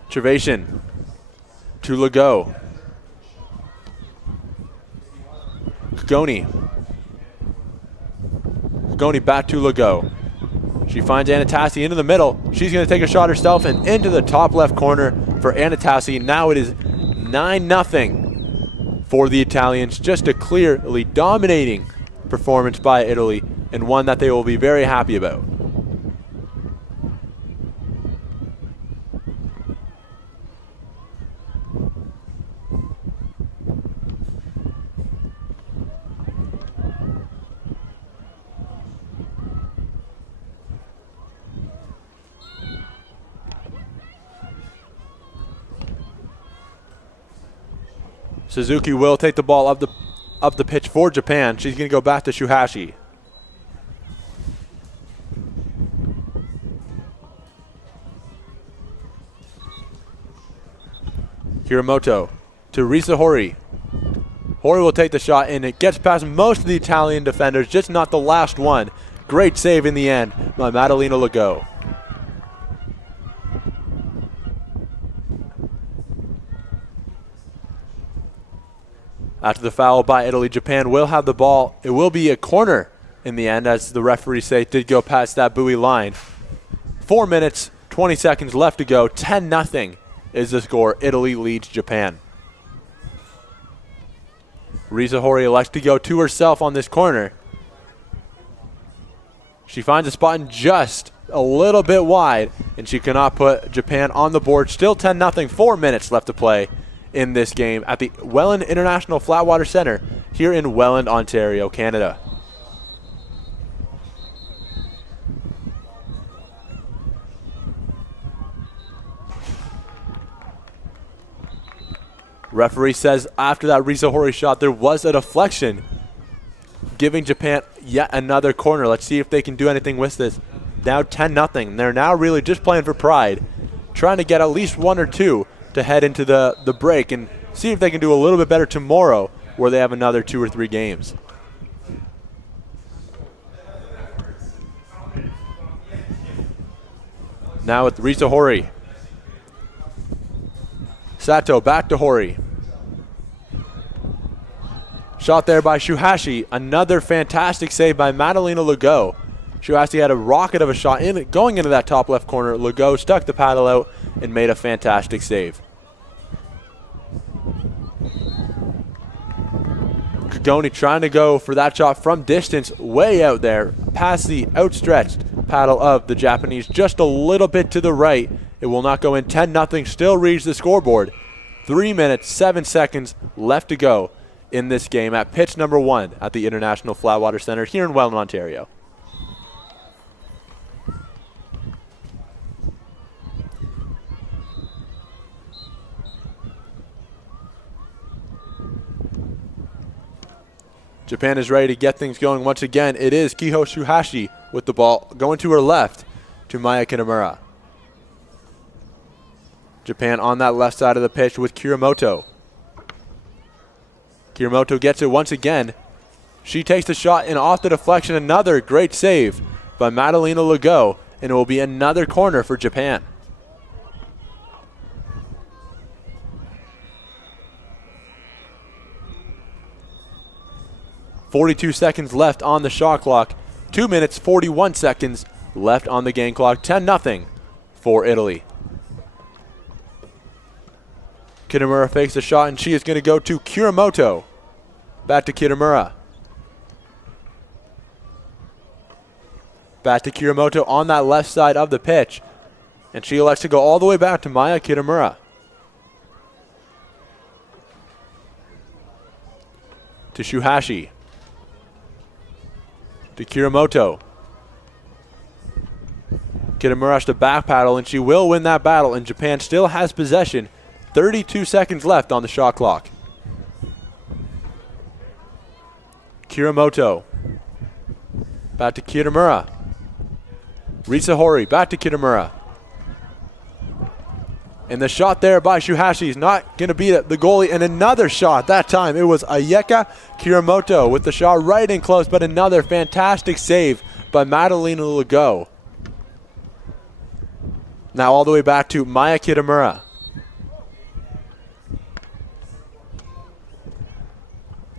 Trevason to Legault. Kagoni. Kagoni back to Legault. She finds Anatasi into the middle. She's going to take a shot herself and into the top left corner for Anatasi. Now it is 9-0 for the Italians. Just a clearly dominating performance by Italy, and one that they will be very happy about. Suzuki will take the ball up the pitch for Japan. She's going to go back to Shuhashi. Kuramoto to Risa Hori. Hori will take the shot, and it gets past most of the Italian defenders, just not the last one. Great save in the end by Madalena Legault. After the foul by Italy, Japan will have the ball. It will be a corner in the end, as the referees say it did go past that buoy line. 4 minutes, 20 seconds left to go. 10-0 is the score. Italy leads Japan. Risa Hori elects to go to herself on this corner. She finds a spot and just a little bit wide, and she cannot put Japan on the board. Still 10-0, 4 minutes left to play in this game at the Welland International Flatwater Center here in Welland, Ontario, Canada. Referee says after that Risa Hori shot, there was a deflection, giving Japan yet another corner. Let's see if they can do anything with this. Now 10-0. They're now really just playing for pride, trying to get at least 1 or 2 to head into the break and see if they can do a little bit better tomorrow, where they have another 2 or 3 games. Now with Risa Hori. Sato back to Hori. Shot there by Shuhashi. Another fantastic save by Madalena Legault. Shuhashi had a rocket of a shot going into that top left corner. Legault stuck the paddle out and made a fantastic save. Kagoni trying to go for that shot from distance, way out there, past the outstretched paddle of the Japanese, just a little bit to the right. It will not go in. 10-0 still reads the scoreboard. 3 minutes, 7 seconds left to go in this game at pitch number 1 at the International Flatwater Center here in Welland, Ontario. Japan is ready to get things going once again. It is Kiho Shuhashi with the ball going to her left to Maya Kitamura. Japan on that left side of the pitch with Kuramoto. Kuramoto gets it once again. She takes the shot and off the deflection. Another great save by Madalena Legault, and it will be another corner for Japan. .42 seconds left on the shot clock. 2 minutes, 41 seconds left on the game clock. 10-0 for Italy. Kitamura fakes the shot, and she is going to go to Kuramoto. Back to Kitamura. Back to Kuramoto on that left side of the pitch. And she elects to go all the way back to Maya Kitamura. To Shuhashi. To Kuramoto. Kitamura has to back paddle, and she will win that battle, and Japan still has possession. 32 seconds left on the shot clock. Kuramoto. Back to Kitamura. Risa Hori back to Kitamura. And the shot there by Shuhashi is not going to beat the goalie. And another shot. That time it was Ayeka Kuramoto with the shot right in close, but another fantastic save by Madalena Legault. Now all the way back to Maya Kitamura.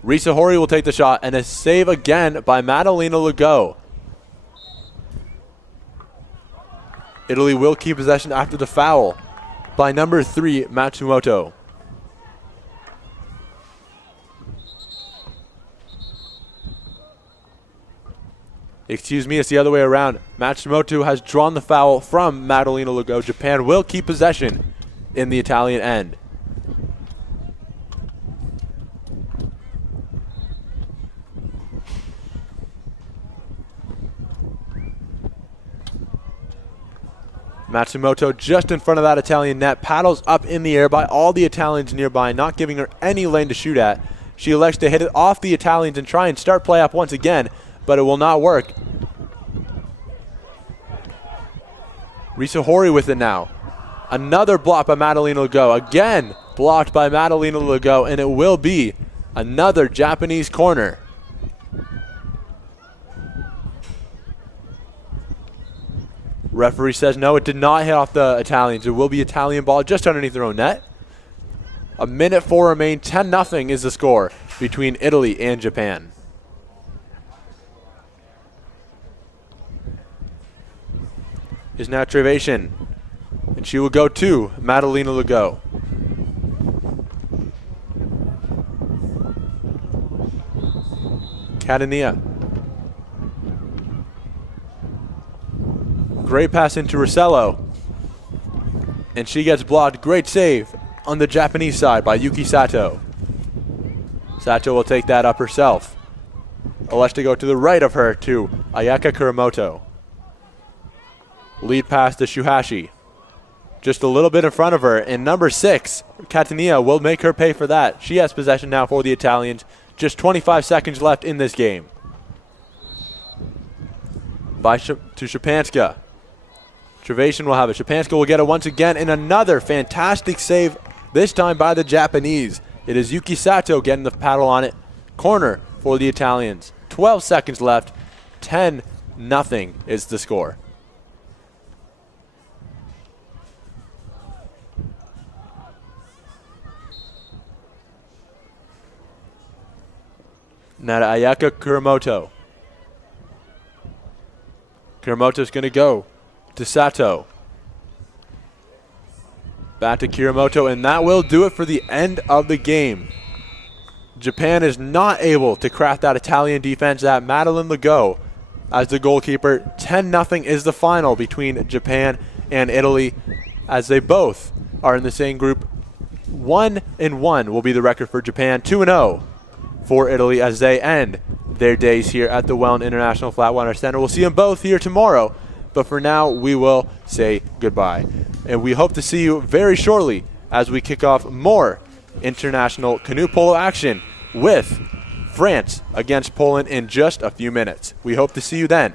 Risa Hori will take the shot, and a save again by Madalena Legault. Italy will keep possession after the foul by number 3, Matsumoto. Excuse me, it's the other way around. Matsumoto has drawn the foul from Madalena Legault. Japan will keep possession in the Italian end. Matsumoto just in front of that Italian net, paddles up in the air by all the Italians nearby, not giving her any lane to shoot at. She elects to hit it off the Italians and try and start play up once again, but it will not work. Risa Hori with it now. Another block by Madalena Legault. Again blocked by Madalena Legault, and it will be another Japanese corner. Referee says no, it did not hit off the Italians. It will be Italian ball just underneath their own net. A minute 4 remain. 10-0 is the score between Italy and Japan. Is now Trevation, and she will go to Madalena Legault. Catania. Great pass into Rossello, and she gets blocked. Great save on the Japanese side by Yuki Sato. Sato will take that up herself. Elects to go to the right of her to Ayaka Kuramoto. Lead pass to Shuhashi. Just a little bit in front of her, and number 6, Catania, will make her pay for that. She has possession now for the Italians. Just 25 seconds left in this game. To Szczepanska. Trevation will have it. Szczepanska will get it once again, and another fantastic save, this time by the Japanese. It is Yuki Sato getting the paddle on it. Corner for the Italians. 12 seconds left. 10-0 is the score. Now to Ayaka Kuramoto. Kuramoto's going to go to Sato. Back to Kuramoto, and that will do it for the end of the game. Japan is not able to craft that Italian defense at Madalena Legault as the goalkeeper. 10-0 is the final between Japan and Italy, as they both are in the same group. 1-1 will be the record for Japan. 2-0 for Italy as they end their days here at the Welland International Flatwater Center. We'll see them both here tomorrow, but for now we will say goodbye. And we hope to see you very shortly as we kick off more international canoe polo action with France against Poland in just a few minutes. We hope to see you then.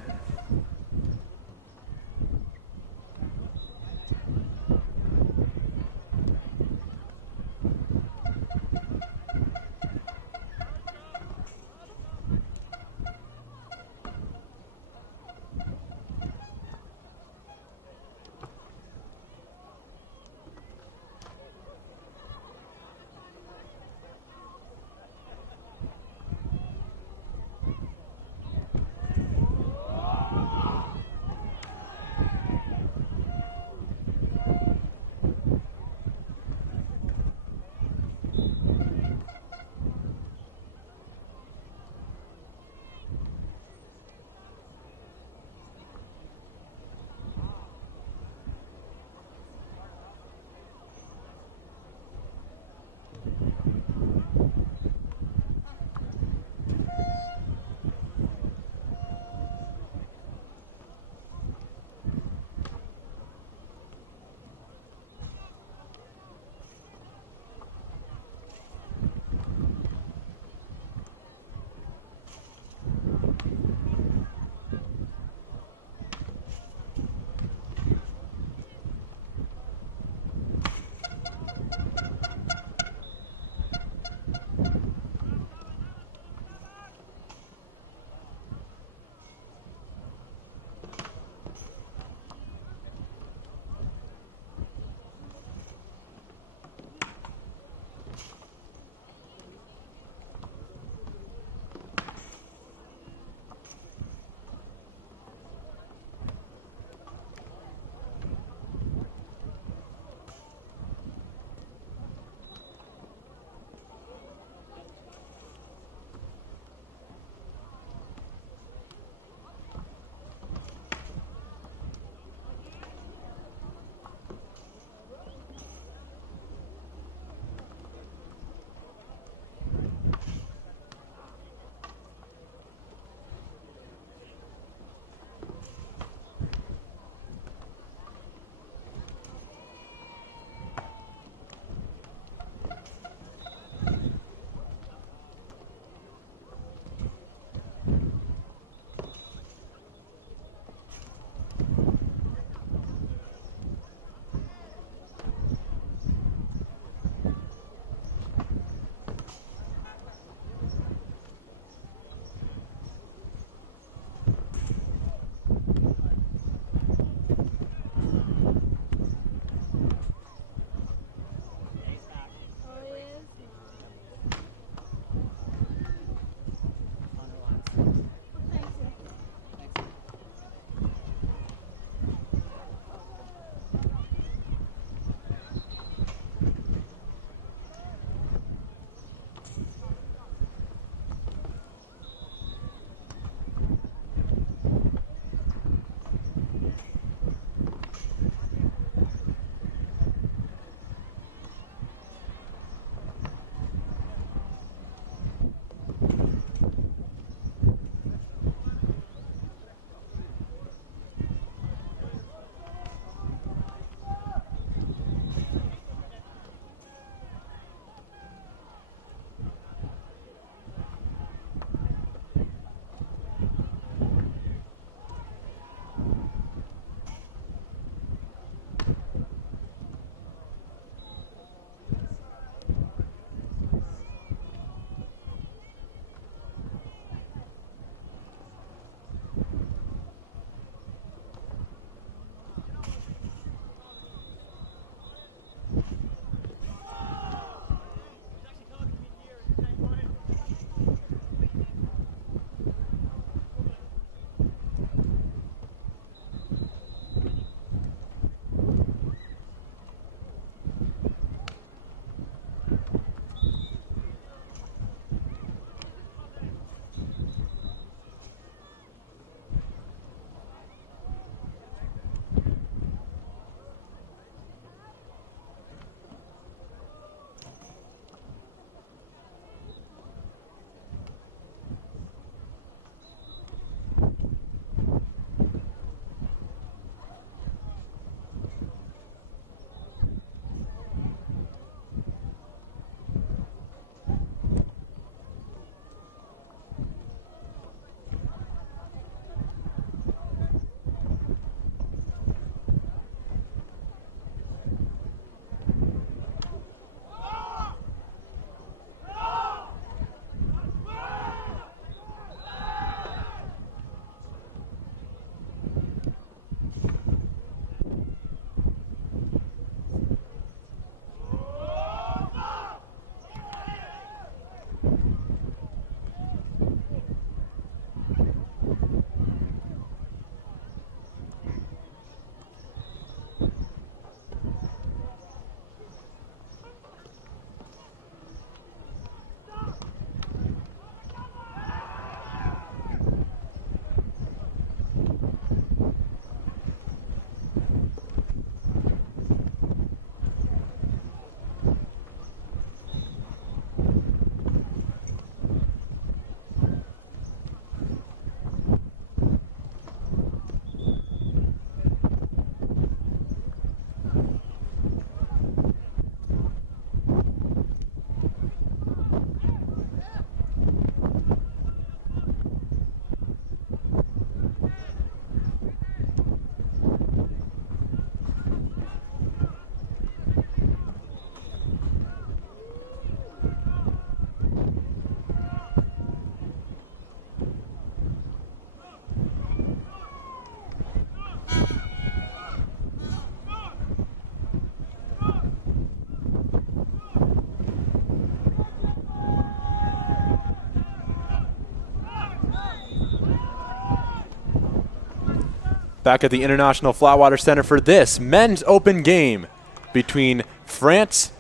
back at the International Flatwater Center for this men's open game between France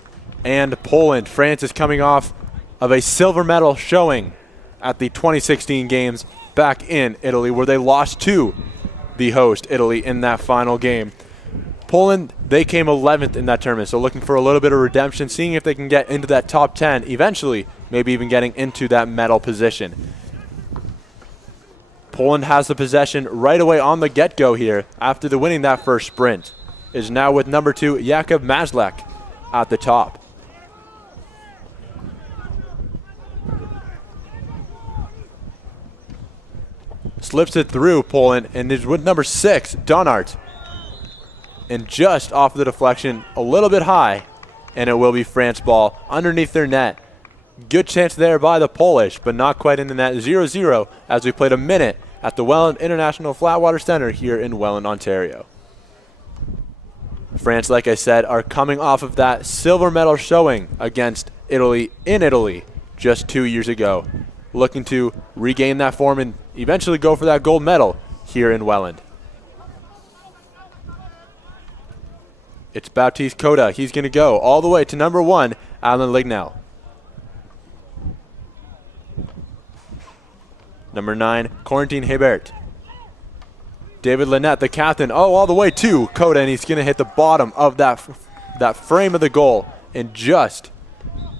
and Poland. France is coming off of a silver medal showing at the 2016 games back in Italy, where they lost to the host, Italy, in that final game. Poland, they came 11th in that tournament, so looking for a little bit of redemption, seeing if they can get into that top 10, eventually maybe even getting into that medal position. Poland has the possession right away on the get-go here after the winning that first sprint. Is now with number 2, Jakub Mazlak at the top. Slips it through Poland and is with number 6, Donart. And just off the deflection, a little bit high, and it will be France ball underneath their net. Good chance there by the Polish, but not quite in the net. 0-0 as we played a minute at the Welland International Flatwater Center here in Welland, Ontario. France, like I said, are coming off of that silver medal showing against Italy in Italy just 2 years ago. Looking to regain that form and eventually go for that gold medal here in Welland. It's Baptiste Coda. He's going to go all the way to number 1, Alan Lignell. Number 9, Corentin Hebert. David Lynette, the captain, all the way to Coda, and he's going to hit the bottom of that frame of the goal and just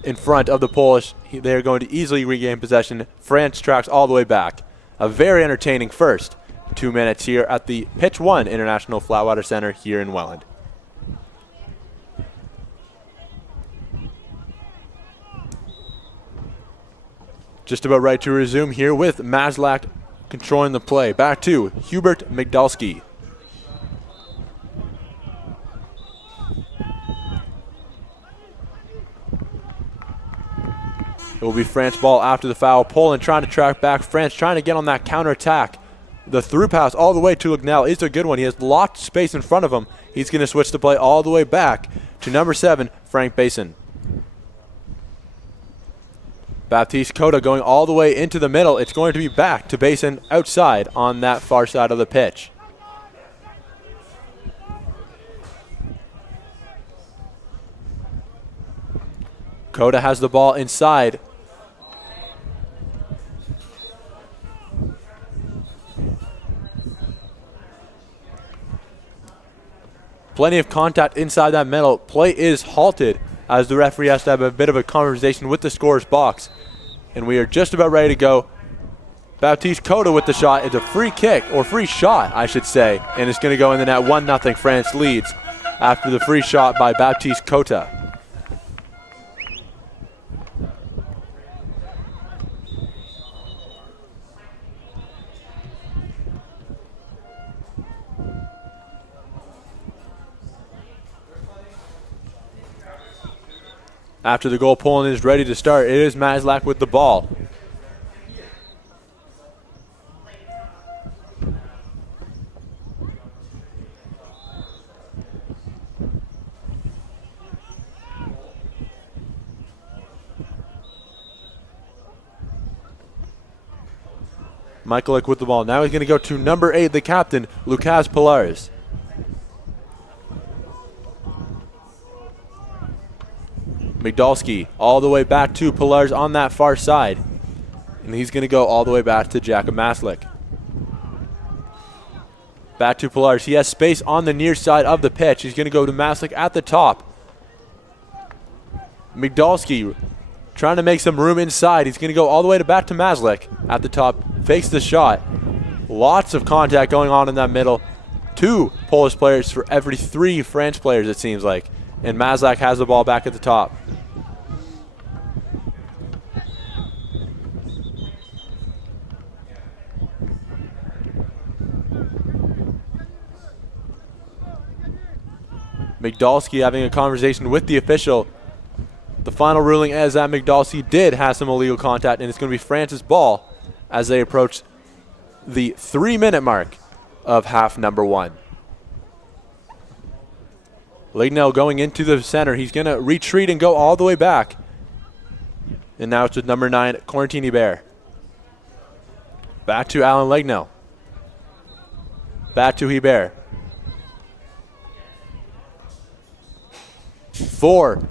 in front of the Polish. They're going to easily regain possession. France tracks all the way back. A very entertaining first 2 minutes here at the Pitch 1 International Flatwater Center here in Welland. Just about right to resume here with Mazlak controlling the play. Back to Hubert Migdalski. It will be France ball after the foul. Poland trying to track back. France trying to get on that counterattack. The through pass all the way to Lignell is a good one. He has locked space in front of him. He's going to switch the play all the way back to number 7, Frank Basin. Baptiste Coda going all the way into the middle. It's going to be back to Basin outside on that far side of the pitch. Coda has the ball inside. Plenty of contact inside that middle. Play is halted as the referee has to have a bit of a conversation with the scorer's box. And we are just about ready to go. Baptiste Coda with the shot. It's a free kick, or free shot, I should say. And it's going to go in the net. 1-0 France leads after the free shot by Baptiste Coda. After the goal, Poland is ready to start. It is Mazlak with the ball. Michaelik with the ball. Now he's going to go to number 8, the captain, Lukas Pilares. Migdalski all the way back to Pilares on that far side. And he's going to go all the way back to Jakub Mazlak. Back to Pilares. He has space on the near side of the pitch. He's going to go to Mazlak at the top. Migdalski trying to make some room inside. He's going to go all the way back to Mazlak at the top. Fakes the shot. Lots of contact going on in that middle. 2 Polish players for every 3 French players, it seems like. And Mazlak has the ball back at the top. Migdalski having a conversation with the official. The final ruling is that Migdalski did have some illegal contact, and it's going to be France's ball as they approach the 3-minute mark of half number 1. Lignell going into the center. He's going to retreat and go all the way back. And now it's with number 9, Corentin Hebert. Back to Alan Lignell. Back to Hebert. 4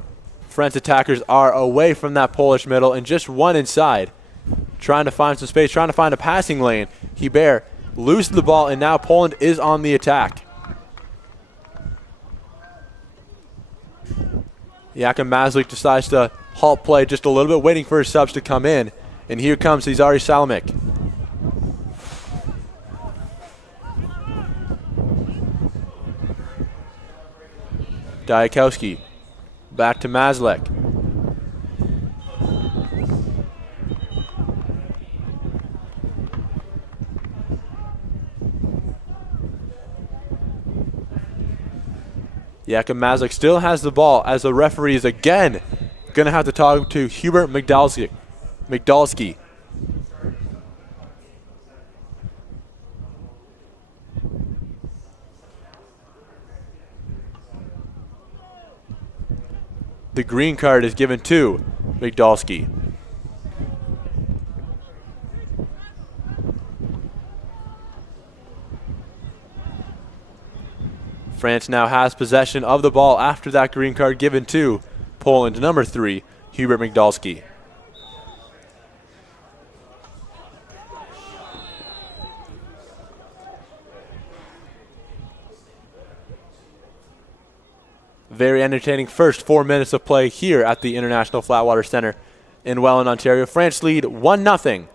French attackers are away from that Polish middle and just 1 inside. Trying to find some space, trying to find a passing lane. Hebert loses the ball, and now Poland is on the attack. Jakub Mazlik decides to halt play just a little bit, waiting for his subs to come in. And here comes Cezary Salamik. Diakowski. Back to Mazlek. Jakub Mazlik still has the ball as the referee is again going to have to talk to Hubert Migdalski. The green card is given to Migdalski. France now has possession of the ball after that green card given to Poland, number 3, Hubert Migdalski. Very entertaining first 4 minutes of play here at the International Flatwater Center in Welland, Ontario. France lead 1-0.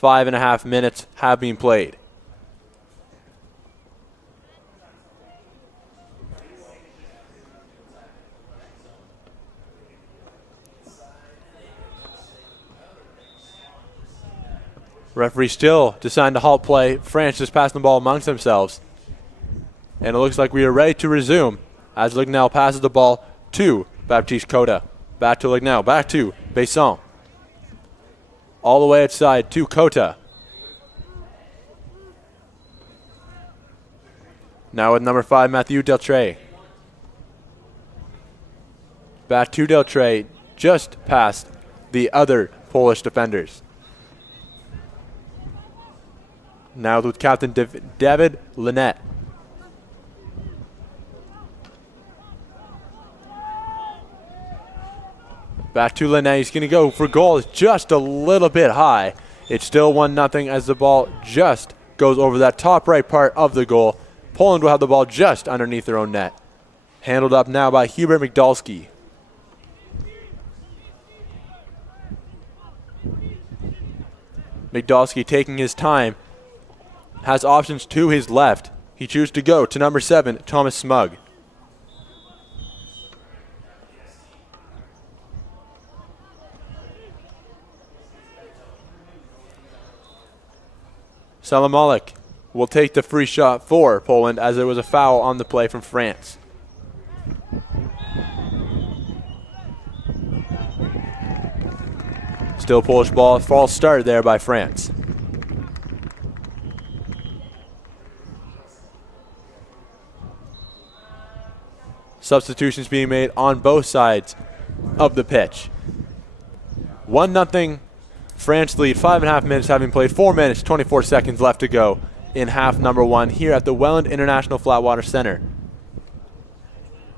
5.5 minutes have been played. Referee still deciding to halt play. France just passing the ball amongst themselves. And it looks like we are ready to resume as Lignell passes the ball to Baptiste Cota. Back to Lignell, back to Besson. All the way outside to Cota. Now with number 5, Mathieu Deltray. Back to Deltray, just past the other Polish defenders. Now with Captain David Lynette. Back to Lynette. He's going to go for goal. It's just a little bit high. It's still 1-0 as the ball just goes over that top right part of the goal. Poland will have the ball just underneath their own net. Handled up now by Hubert Migdalski. Migdalski taking his time. Has options to his left. He chooses to go to number 7, Thomas Smug. Salamolik will take the free shot for Poland as there was a foul on the play from France. Still Polish ball. False start there by France. Substitutions being made on both sides of the pitch. 1-0 France lead, 5.5 minutes having played, 4 minutes, 24 seconds left to go in half number 1 here at the Welland International Flatwater Center.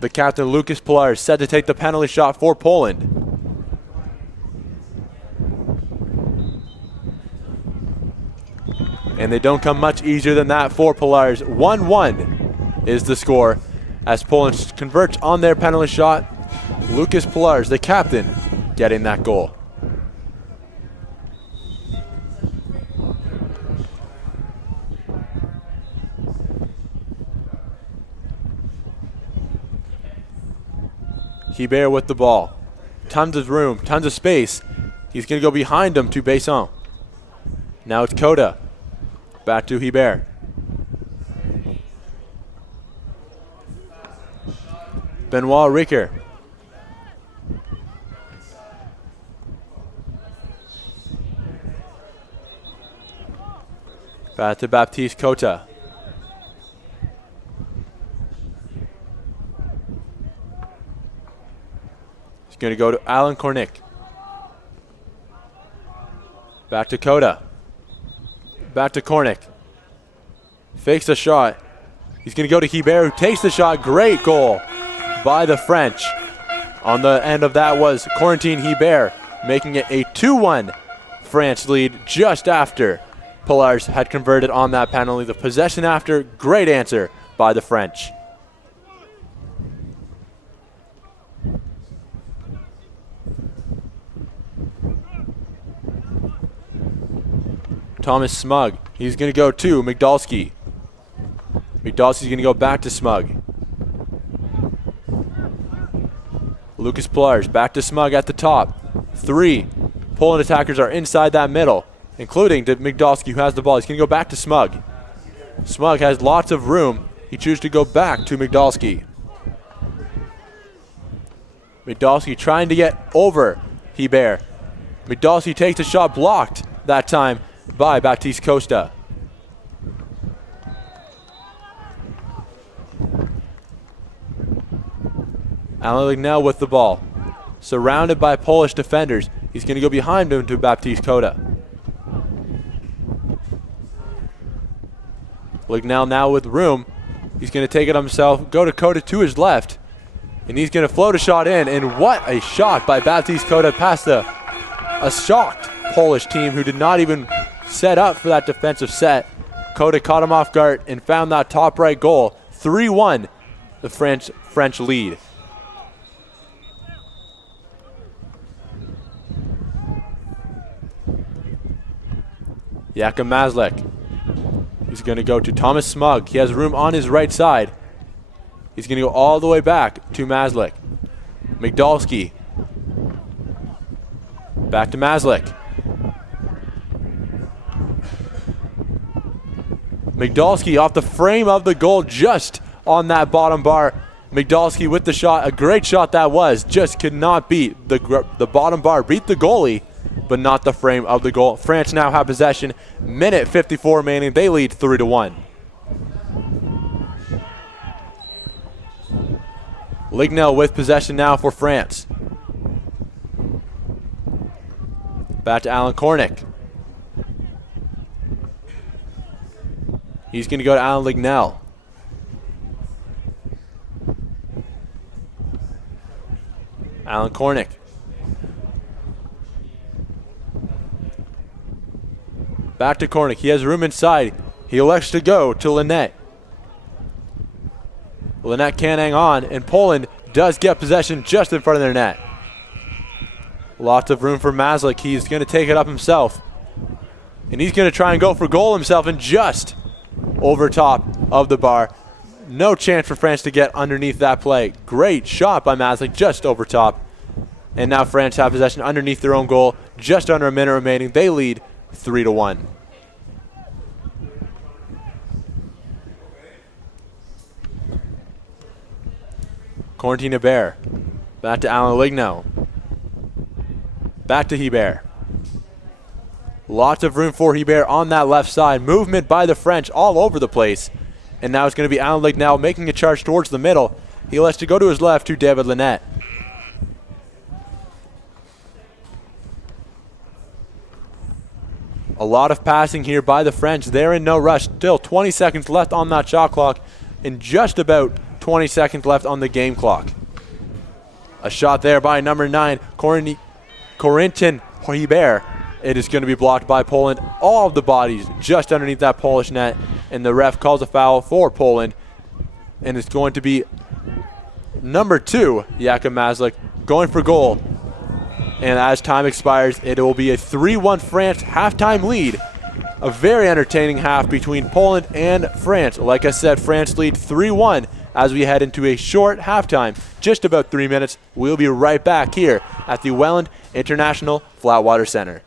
The captain, Lucas Pilar, is set to take the penalty shot for Poland. And they don't come much easier than that for Pilar's. 1-1 is the score as Poland converts on their penalty shot. Lucas Pilar, the captain, getting that goal. Hebert with the ball. Tons of room, tons of space. He's going to go behind him to Besson. Now it's Cota. Back to Hebert. Benoit Ricker. Back to Baptiste Cota. He's going to go to Alan Kornick. Back to Cota. Back to Kornick. fakes the shot. He's going to go to Hebert, who takes the shot. Great goal by the French. On the end of that was Corentin Hebert, making it a 2-1 France lead just after Pillars had converted on that penalty. The possession after, great answer by the French. Thomas Smug, he's going to go to Migdalski. Migdalski's going to go back to Smug. Lucas Pillars back to Smug at the top. 3 Poland attackers are inside that middle, including to Migdalski, who has the ball. He's going to go back to Smug. Smug has lots of room. He chooses to go back to Migdalski. Migdalski trying to get over Hebert. Migdalski takes the shot, blocked that time by Baptiste Costa. Alan Lignell with the ball. Surrounded by Polish defenders. He's going to go behind him to Baptiste Costa. Lignell now with room. He's going to take it himself, go to Costa to his left. And he's going to float a shot in. And what a shot by Baptiste Costa past a shocked Polish team who did not even set up for that defensive set. Costa caught him off guard and found that top right goal. 3-1, the French lead. Jakub Mazlek. He's going to go to Thomas Smug. He has room on his right side. He's going to go all the way back to Mazlek. Migdalski. Back to Mazlek. Migdalski off the frame of the goal, just on that bottom bar. Migdalski with the shot, a great shot that was, just could not beat the bottom bar, beat the goalie, but not the frame of the goal. France now have possession. Minute 54 remaining. They lead 3-1. Lignell with possession now for France. Back to Alan Kornick. He's going to go to Alan Lignell. Alan Kornick. Back to Kornick. He has room inside. He elects to go to Lynette. Lynette can't hang on, and Poland does get possession just in front of their net. Lots of room for Mazlik. He's going to take it up himself. And he's going to try and go for goal himself, and just over top of the bar. No chance for France to get underneath that play. Great shot by Mazlik, just over top. And now France have possession underneath their own goal. Just under a minute remaining. They lead 3-1. Corentin Hebert. Back to Alan Lignell. Back to Hebert. Lots of room for Hebert on that left side. Movement by the French all over the place. And now it's going to be Alan Lignell making a charge towards the middle. He lets to go to his left to David Lynette. A lot of passing here by the French. They're in no rush. Still 20 seconds left on that shot clock and just about 20 seconds left on the game clock. A shot there by number 9, Corentin Hebert. It is going to be blocked by Poland. All of the bodies just underneath that Polish net, and the ref calls a foul for Poland. And it's going to be number 2, Jakub Mazlik, going for goal. And as time expires, it will be a 3-1 France halftime lead. A very entertaining half between Poland and France. Like I said, France lead 3-1 as we head into a short halftime, just about 3 minutes. We'll be right back here at the Welland International Flatwater Center.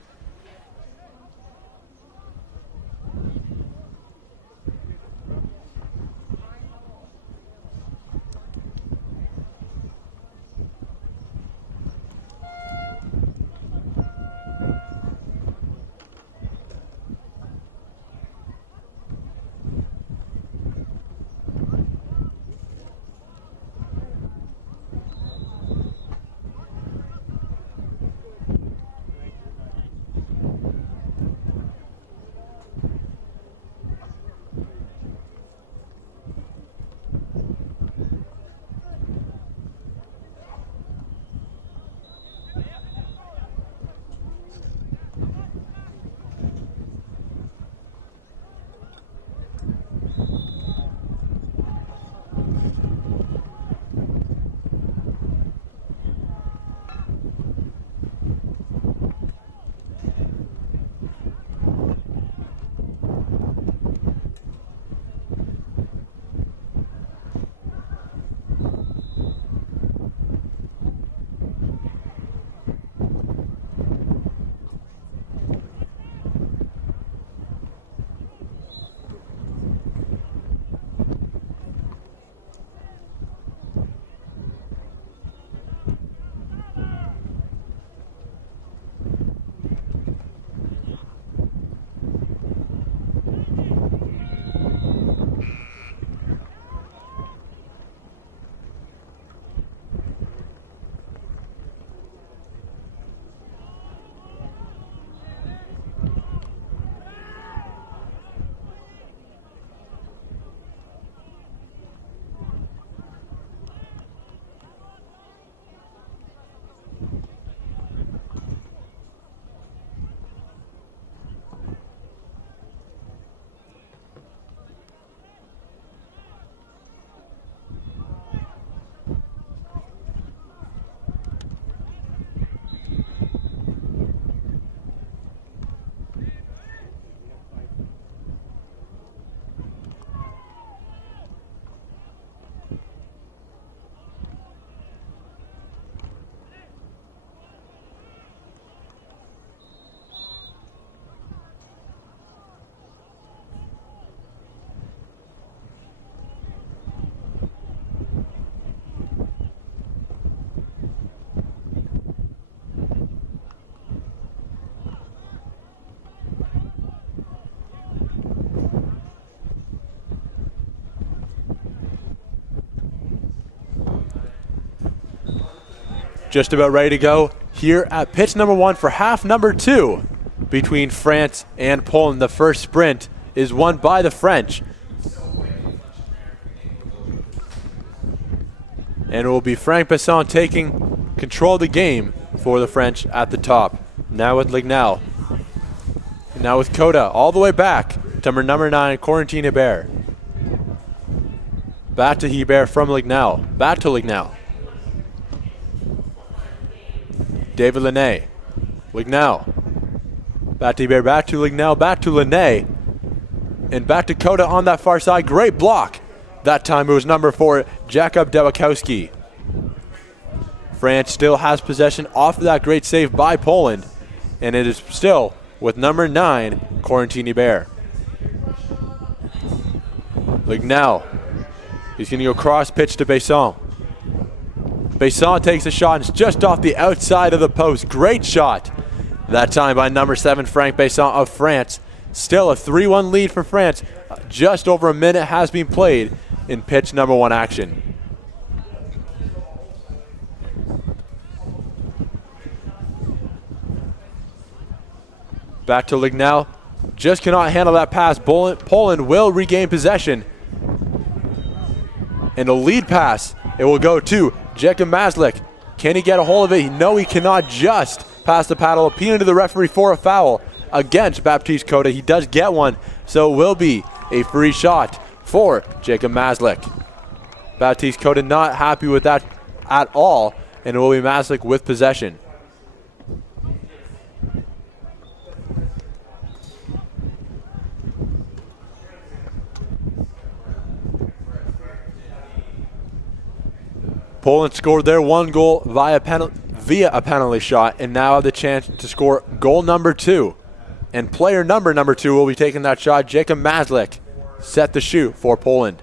just about ready to go here at pitch number 1 for half number 2 between France and Poland. The first sprint is won by the French. And it will be Frank Besson taking control of the game for the French at the top. Now with Lignal. Now with Coda all the way back to number 9, Corentin Hebert. Back to Hebert from Lignal. Back to Lignal. David Linné. Lignal. Back to Hebert, back to Lignal, back to Linné. And back to Coda on that far side. Great block. That time it was number 4, Jakub Dewakowski. France still has possession off of that great save by Poland. And it is still with number 9, Corentin Hebert. Lignal. He's going to go cross pitch to Besson. Besson takes a shot and it's just off the outside of the post. Great shot. That time by number 7, Frank Besson of France. Still a 3-1 lead for France. Just over a minute has been played in pitch number 1 action. Back to Lignal. Just cannot handle that pass. Poland will regain possession. And a lead pass. It will go to Jakub Mazlik. Can he get a hold of it? No, he cannot. Just pass the paddle, appealing to the referee for a foul against Baptiste Coda. He does get one, so it will be a free shot for Jakub Mazlik. Baptiste Coda not happy with that at all, and it will be Mazlik with possession. Poland scored their 1 goal via a penalty shot, and now have the chance to score goal number 2. And player number 2 will be taking that shot. Jakub Mazlik set to shoot for Poland.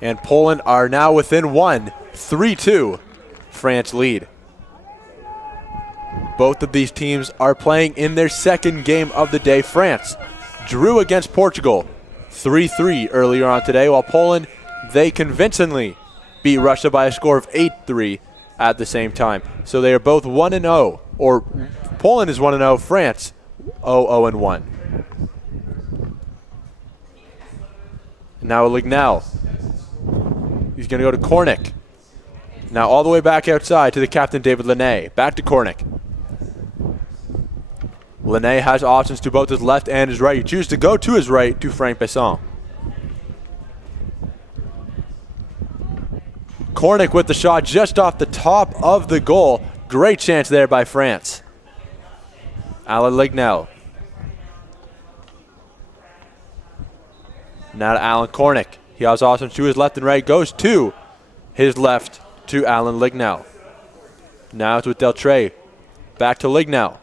And Poland are now within 1, 3-2, France lead. Both of these teams are playing in their second game of the day. France drew against Portugal 3-3 earlier on today, while Poland, they convincingly beat Russia by a score of 8-3 at the same time. So they are both 1-0, or Poland is 1-0, France 0-1. Now Lignal. He's going to go to Cornick. Now all the way back outside to the captain, David Linné. Back to Cornick. Linné has options to both his left and his right. He chooses to go to his right to Frank Besson. Cornick with the shot just off the top of the goal. Great chance there by France. Alan Lignal. Now to Alan Cornick. He has options to his left and right. Goes to his left to Alan Lignal. Now it's with Deltray. Back to Lignal.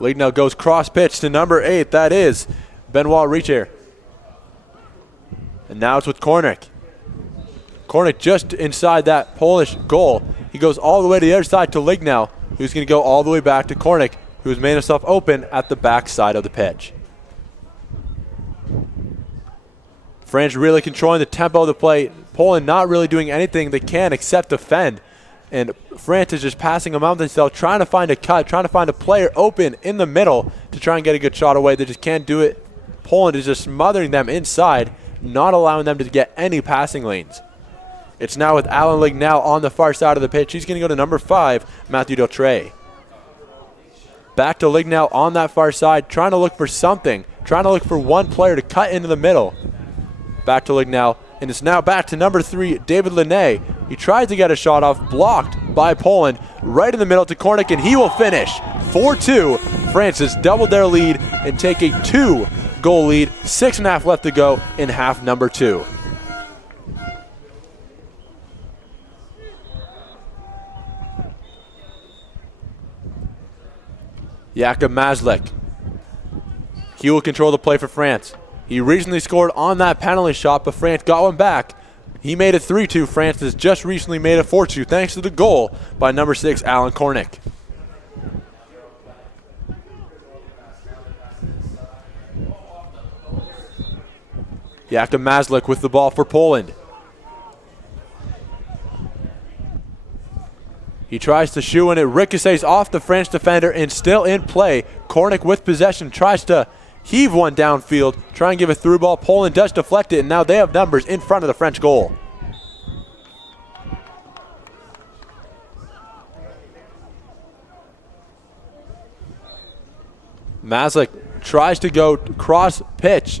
Lignal goes cross pitch to number 8. That is Benoit Richer. And now it's with Cornick. Cornick just inside that Polish goal. He goes all the way to the other side to Lignal, who's going to go all the way back to Cornick, who's made himself open at the back side of the pitch. France really controlling the tempo of the play. Poland not really doing anything they can except defend. And France is just passing among themselves, trying to find a cut, trying to find a player open in the middle to try and get a good shot away. They just can't do it. Poland is just smothering them inside, not allowing them to get any passing lanes. It's now with Alan Lignal on the far side of the pitch. He's going to go to number 5, Mathieu Deltray. Back to Lignal on that far side, trying to look for something, trying to look for one player to cut into the middle. Back to Lignal, and it's now back to number 3, David Linné. He tried to get a shot off, blocked by Poland, right in the middle to Cornick, and he will finish 4-2. France has doubled their lead and take a 2-goal lead. 6.5 left to go in half number 2. Jakub Mazlik. He will control the play for France. He recently scored on that penalty shot, but France got one back. He made it 3-2. France has just recently made it 4-2 thanks to the goal by number 6, Alan Cornick. Jakub Mazlik with the ball for Poland. He tries to shoe and it ricochets off the French defender and still in play. Kornick with possession tries to heave one downfield, try and give a through ball. Poland does deflect it, and now they have numbers in front of the French goal. Mazlik tries to go cross pitch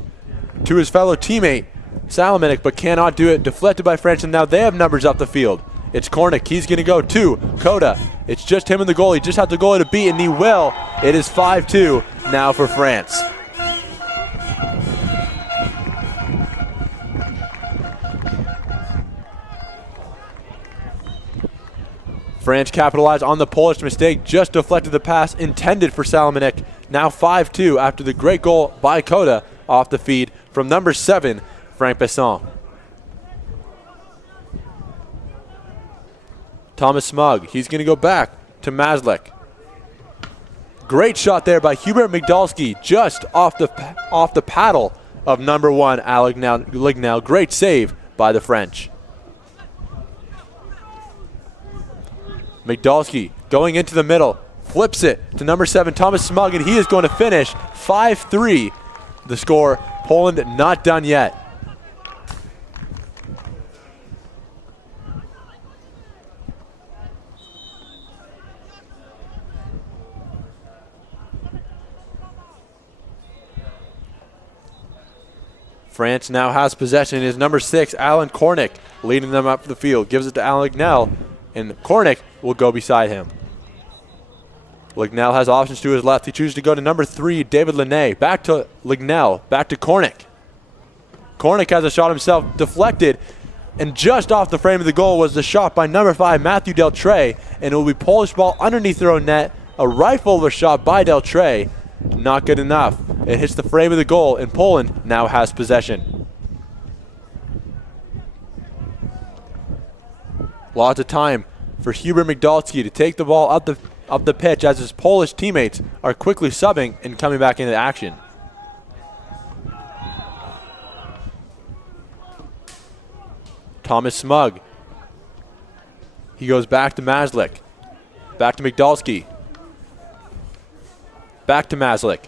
to his fellow teammate, Salomonic, but cannot do it. Deflected by French, and now they have numbers up the field. It's Kornick. He's going to go to Koda. It's just him and the goal. He just has the goalie to beat, and he will. It is 5-2 now for France. France capitalized on the Polish mistake, just deflected the pass intended for Salomonic. Now 5-2 after the great goal by Koda off the feed from number 7, Frank Besson. Thomas Smug, he's going to go back to Mazlik. Great shot there by Hubert Migdalski, just off the paddle of number 1, Alec Lignell. Great save by the French. Migdalski going into the middle, flips it to number 7, Thomas Smug, and he is going to finish 5-3. The score, Poland not done yet. France now has possession. It is number 6, Alan Kornick, leading them up the field. Gives it to Alan Lignell, and Kornick will go beside him. Lignell has options to his left. He chooses to go to number 3, David Linné. Back to Lignell, back to Kornick. Kornick has a shot himself, deflected, and just off the frame of the goal was the shot by number 5, Matthew Deltray, and it will be Polish ball underneath their own net. A rifle of a shot by Deltray. Not good enough. It hits the frame of the goal, and Poland now has possession. Lots of time for Hubert Migdalski to take the ball up the pitch as his Polish teammates are quickly subbing and coming back into action. Thomas Smug. He goes back to Mazlik. Back to Migdalski. Back to Mazlik.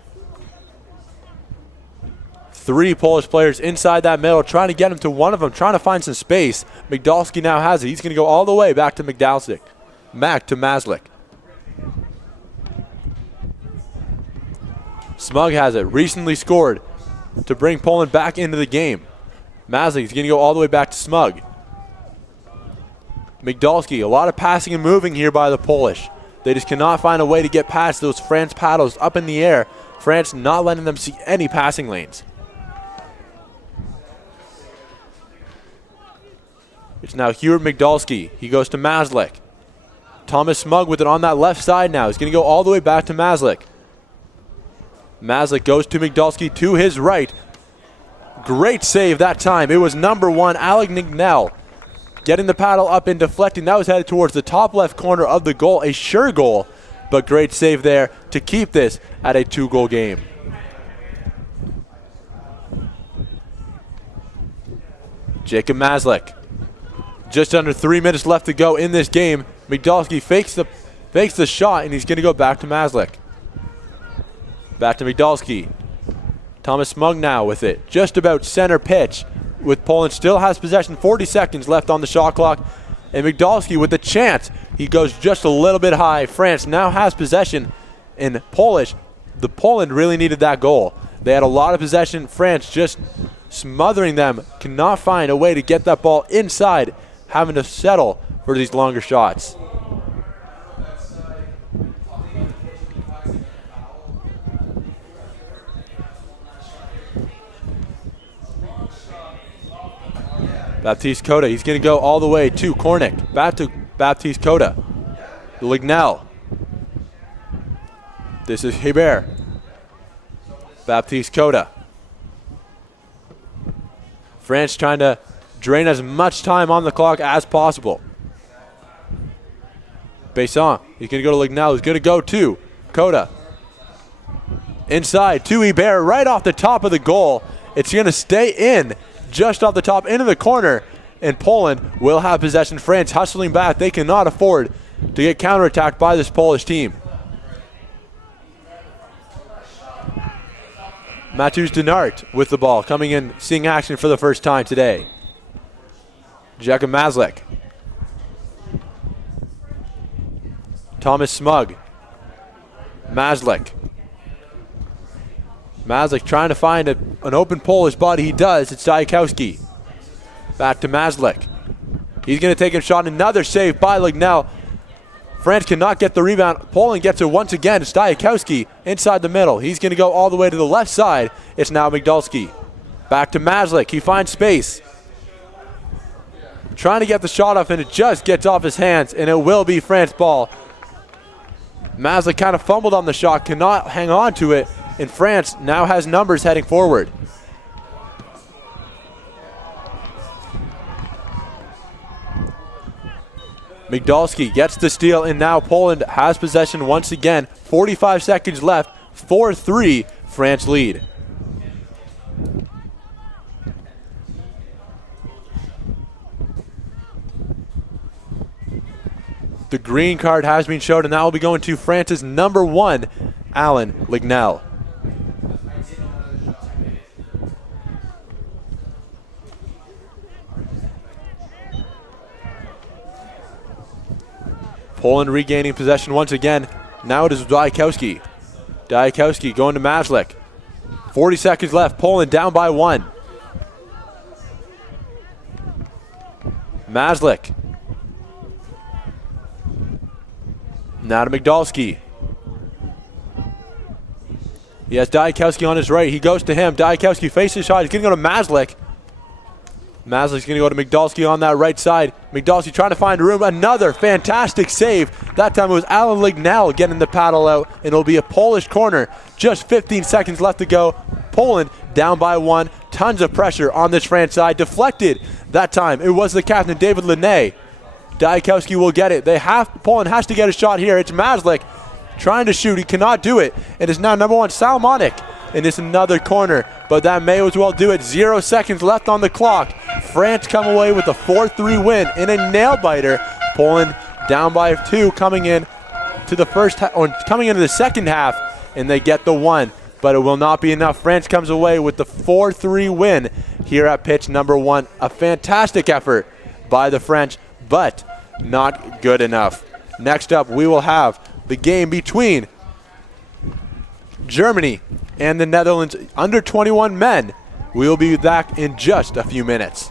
3 Polish players inside that middle, trying to get him to one of them, trying to find some space. Migdalski now has it. He's going to go all the way back to Migdalski. Back to Mazlik. Smug has it. Recently scored to bring Poland back into the game. Mazlik is going to go all the way back to Smug. Migdalski, a lot of passing and moving here by the Polish. They just cannot find a way to get past those France paddles up in the air. France not letting them see any passing lanes. It's now Hubert Migdalski. He goes to Mazlik. Thomas Smug with it on that left side now. He's going to go all the way back to Mazlik. Mazlik goes to Migdalski to his right. Great save that time. It was number 1, Alec Nignell, getting the paddle up and deflecting. That was headed towards the top left corner of the goal. A sure goal, but great save there to keep this at a 2-goal game. Jakub Mazlik. Just under 3 minutes left to go in this game. Migdalski fakes the shot, and he's going to go back to Mazlik. Back to Migdalski. Thomas Smug now with it. Just about center pitch, with Poland still has possession. 40 seconds left on the shot clock. And Migdalski with the chance. He goes just a little bit high. France now has possession in Polish. The Poland really needed that goal. They had a lot of possession. France just smothering them. Cannot find a way to get that ball inside, having to settle for these longer shots. Baptiste Koda, he's going to go all the way to Kornick. Back to Baptiste Koda. Lignell. This is Hubert. Baptiste Koda. France trying to drain as much time on the clock as possible. Besson, he's going to go to Lignell. He's going to go to Koda. Inside to Hubert, right off the top of the goal. It's going to stay in just off the top into the corner, and Poland will have possession. France hustling back. They cannot afford to get counterattacked by this Polish team. Matthews Denart with the ball, coming in, seeing action for the first time today. Jacob Mazlik. Thomas Smug. Mazlik. Mazlik trying to find an open Polish body. He does. It's Diakowski. Back to Mazlik. He's going to take a shot. Another save by Lignell. France cannot get the rebound. Poland gets it once again. It's Diakowski inside the middle. He's going to go all the way to the left side. It's now Migdalski. Back to Mazlik. He finds space. Trying to get the shot off, and it just gets off his hands, and it will be France ball. Mazlik kind of fumbled on the shot, cannot hang on to it, and France now has numbers heading forward. Migdalski gets the steal, and now Poland has possession once again. 45 seconds left. 4-3, France lead. The green card has been showed, and that will be going to France's number 1, Alan Lignell. Poland regaining possession once again. Now it is Diakowski. Diakowski going to Mazlik. 40 seconds left. Poland down by 1. Mazlik. Now to Migdalski. He has Diakowski on his right. He goes to him. Diakowski faces the shot. He's going to go to Mazlik. Mazlik's going to go to Migdalski on that right side. Migdalski trying to find room. Another fantastic save. That time it was Alan Lignell getting the paddle out, and it'll be a Polish corner. Just 15 seconds left to go. Poland down by 1. Tons of pressure on this France side. Deflected that time. It was the captain, David Linné. Diakowski will get it. Poland has to get a shot here. It's Mazlik trying to shoot. He cannot do it. It is now number 1, Salmonic. And it's another corner, but that may as well do it. 0 seconds left on the clock. France come away with a 4-3 win in a nail-biter. Poland down by 2 coming in to the coming into the second half, and they get the 1, but it will not be enough. France comes away with the 4-3 win here at pitch number 1. A fantastic effort by the French, but not good enough. Next up, we will have the game between Germany and the Netherlands under 21 men. We will be back in just a few minutes.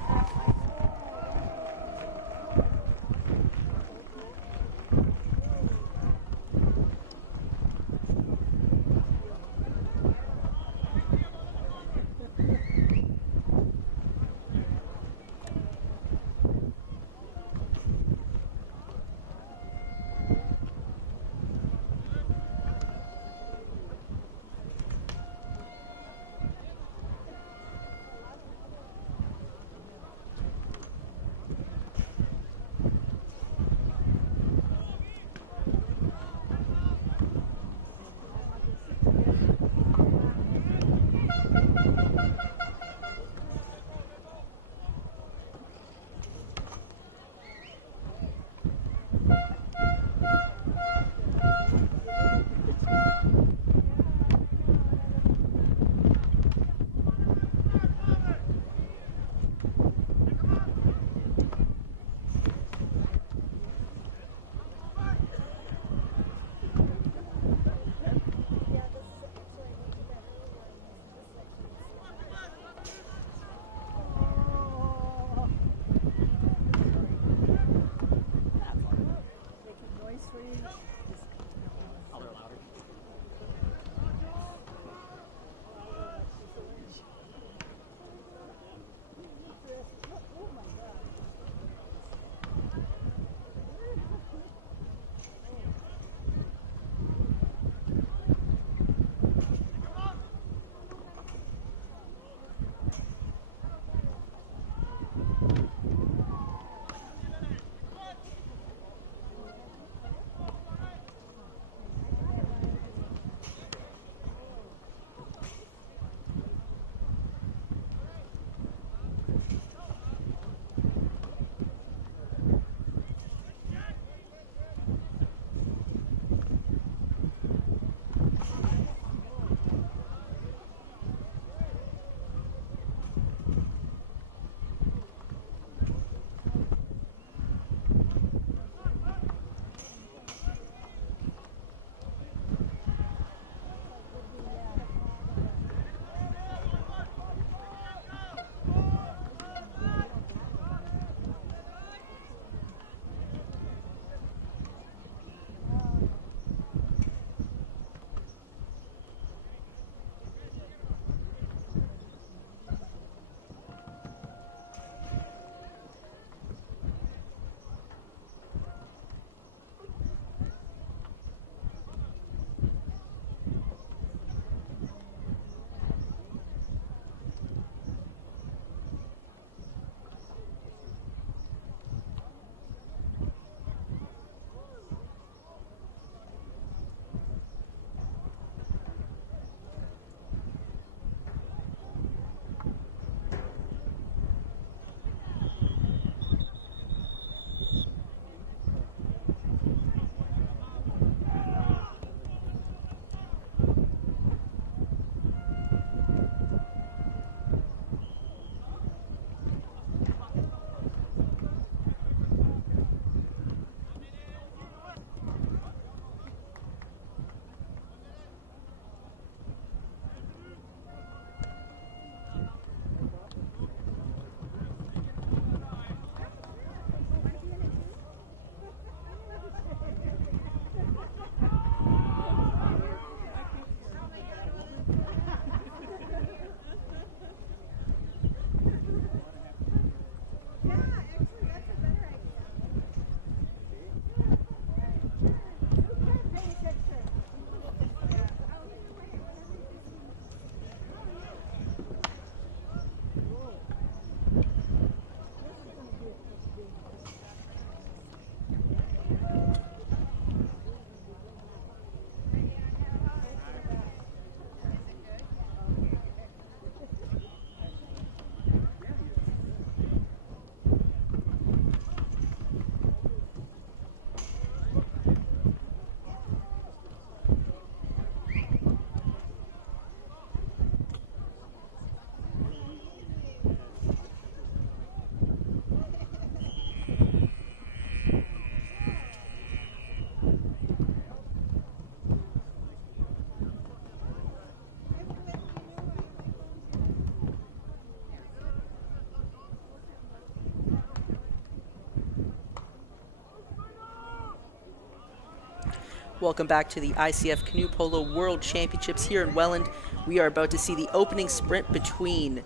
Welcome back to the ICF Canoe Polo World Championships here in Welland. We are about to see the opening sprint between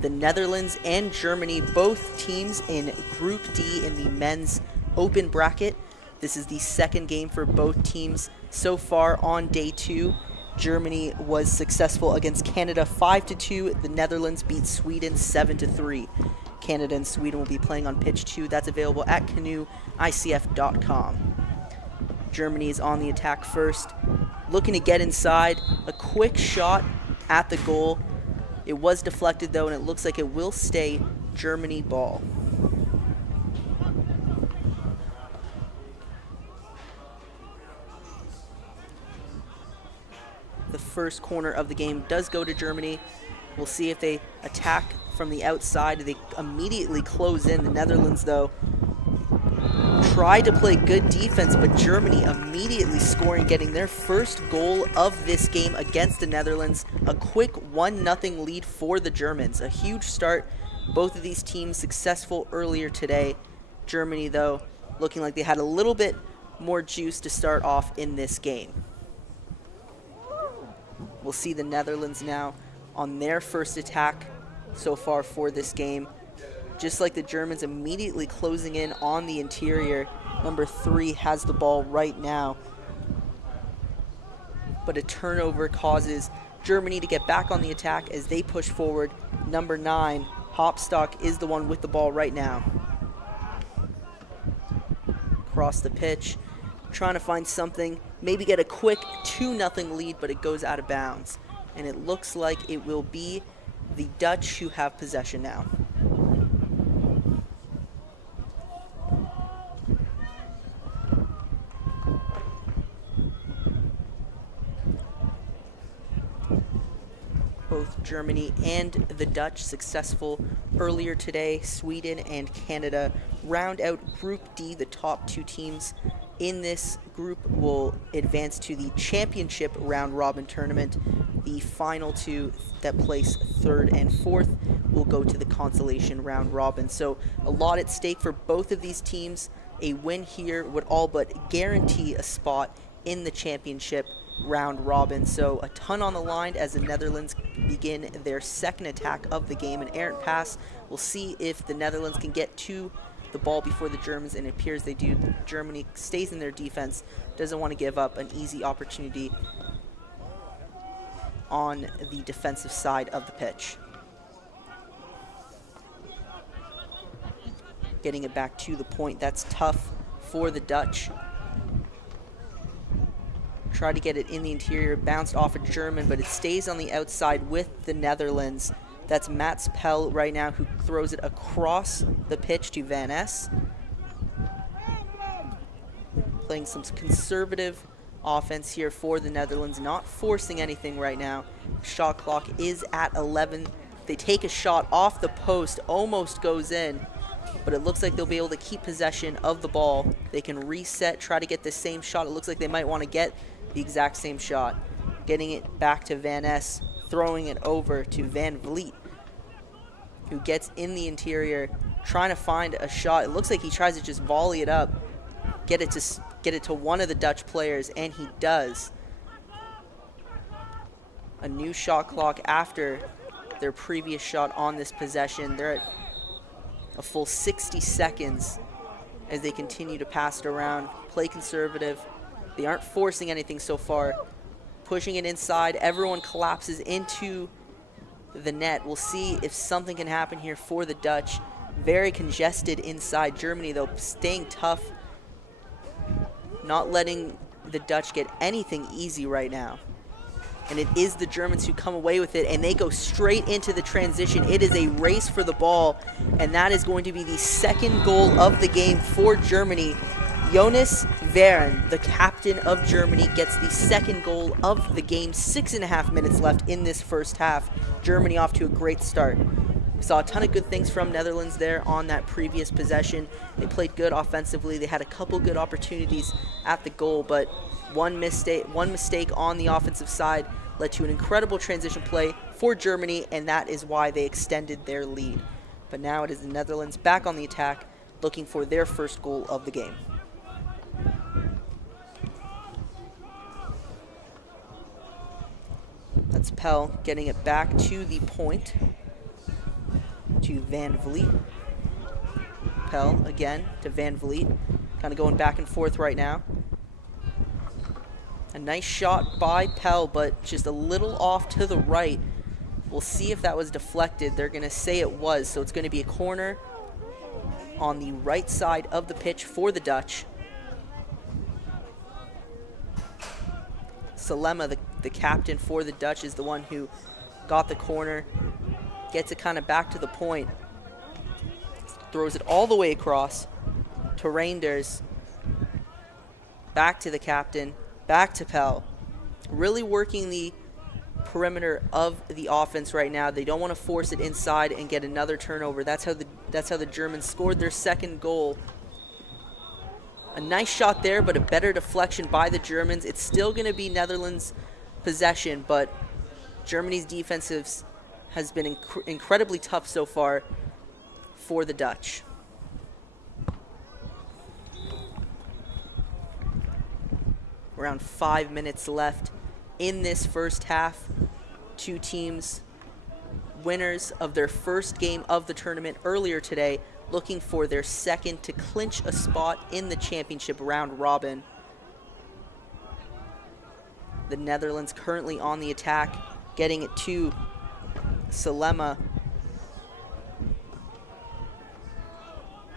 the Netherlands and Germany, both teams in Group D in the men's open bracket. This is the second game for both teams so far on day 2. Germany was successful against Canada 5-2. The Netherlands beat Sweden 7-3. Canada and Sweden will be playing on pitch 2. That's available at canoeicf.com. Germany is on the attack first, looking to get inside. A quick shot at the goal. It was deflected though, and it looks like it will stay Germany ball. The first corner of the game does go to Germany. We'll see if they attack from the outside. They immediately close in. The Netherlands, though, tried to play good defense, but Germany immediately scoring, getting their first goal of this game against the Netherlands. A quick 1-0 lead for the Germans. A huge start. Both of these teams successful earlier today. Germany, though, looking like they had a little bit more juice to start off in this game. We'll see the Netherlands now on their first attack so far for this game. Just like the Germans, immediately closing in on the interior. Number 3 has the ball right now. But a turnover causes Germany to get back on the attack as they push forward. Number 9, Hopstock, is the one with the ball right now. Across the pitch, trying to find something, maybe get a quick 2-0 lead, but it goes out of bounds. And it looks like it will be the Dutch who have possession now. Both Germany and the Dutch successful earlier today. Sweden and Canada round out Group D. The top 2 teams in this group will advance to the championship round robin tournament. The final 2 that place 3rd and 4th will go to the consolation round robin. So a lot at stake for both of these teams. A win here would all but guarantee a spot in the championship round robin. So a ton on the line as the Netherlands begin their second attack of the game. An errant pass. We'll see if the Netherlands can get to the ball before the Germans, and it appears they do. Germany stays in their defense, doesn't want to give up an easy opportunity on the defensive side of the pitch. Getting it back to the point, that's tough for the Dutch. Try to get it in the interior, bounced off a German, but it stays on the outside with the Netherlands. That's Mats Pell right now, who throws it across the pitch to Van Es. Playing some conservative offense here for the Netherlands, not forcing anything right now. Shot clock is at 11. They take a shot off the post, almost goes in, but it looks like they'll be able to keep possession of the ball. They can reset, try to get the same shot. It looks like they might want to get the exact same shot. Getting it back to Van Es, throwing it over to Van Vliet, who gets in the interior, trying to find a shot. It looks like he tries to just volley it up, get it to one of the Dutch players, and he does. A new shot clock after their previous shot on this possession. They're at a full 60 seconds as they continue to pass it around, play conservative. They aren't forcing anything so far. Pushing it inside, everyone collapses into the net. We'll see if something can happen here for the Dutch. Very congested inside. Germany, though, staying tough, not letting the Dutch get anything easy right now. And it is the Germans who come away with it, and they go straight into the transition. It is a race for the ball, and that is going to be the second goal of the game for Germany. Jonas Veren, the captain of Germany, gets the second goal of the game. 6.5 minutes left in this first half. Germany off to a great start. We saw a ton of good things from Netherlands there on that previous possession. They played good offensively. They had a couple good opportunities at the goal, but one mistake on the offensive side led to an incredible transition play for Germany, and that is why they extended their lead. But now it is the Netherlands back on the attack, looking for their first goal of the game. That's Pell getting it back to the point to Van Vliet. Pell again to Van Vliet. Kind of going back and forth right now. A nice shot by Pell, but just a little off to the right. We'll see if that was deflected. They're going to say it was, so it's going to be a corner on the right side of the pitch for the Dutch. Salema, the captain for the Dutch, is the one who got the corner. Gets it kind of back to the point. Throws it all the way across to Reinders. Back to the captain. Back to Pell. Really working the perimeter of the offense right now. They don't want to force it inside and get another turnover. That's how the Germans scored their second goal. A nice shot there, but a better deflection by the Germans. It's still going to be Netherlands' possession, but Germany's defense has been incredibly tough so far for the Dutch. Around 5 minutes left in this first half. Two teams winners of their first game of the tournament earlier today, looking for their second to clinch a spot in the championship round robin. The Netherlands currently on the attack, getting it to Salema.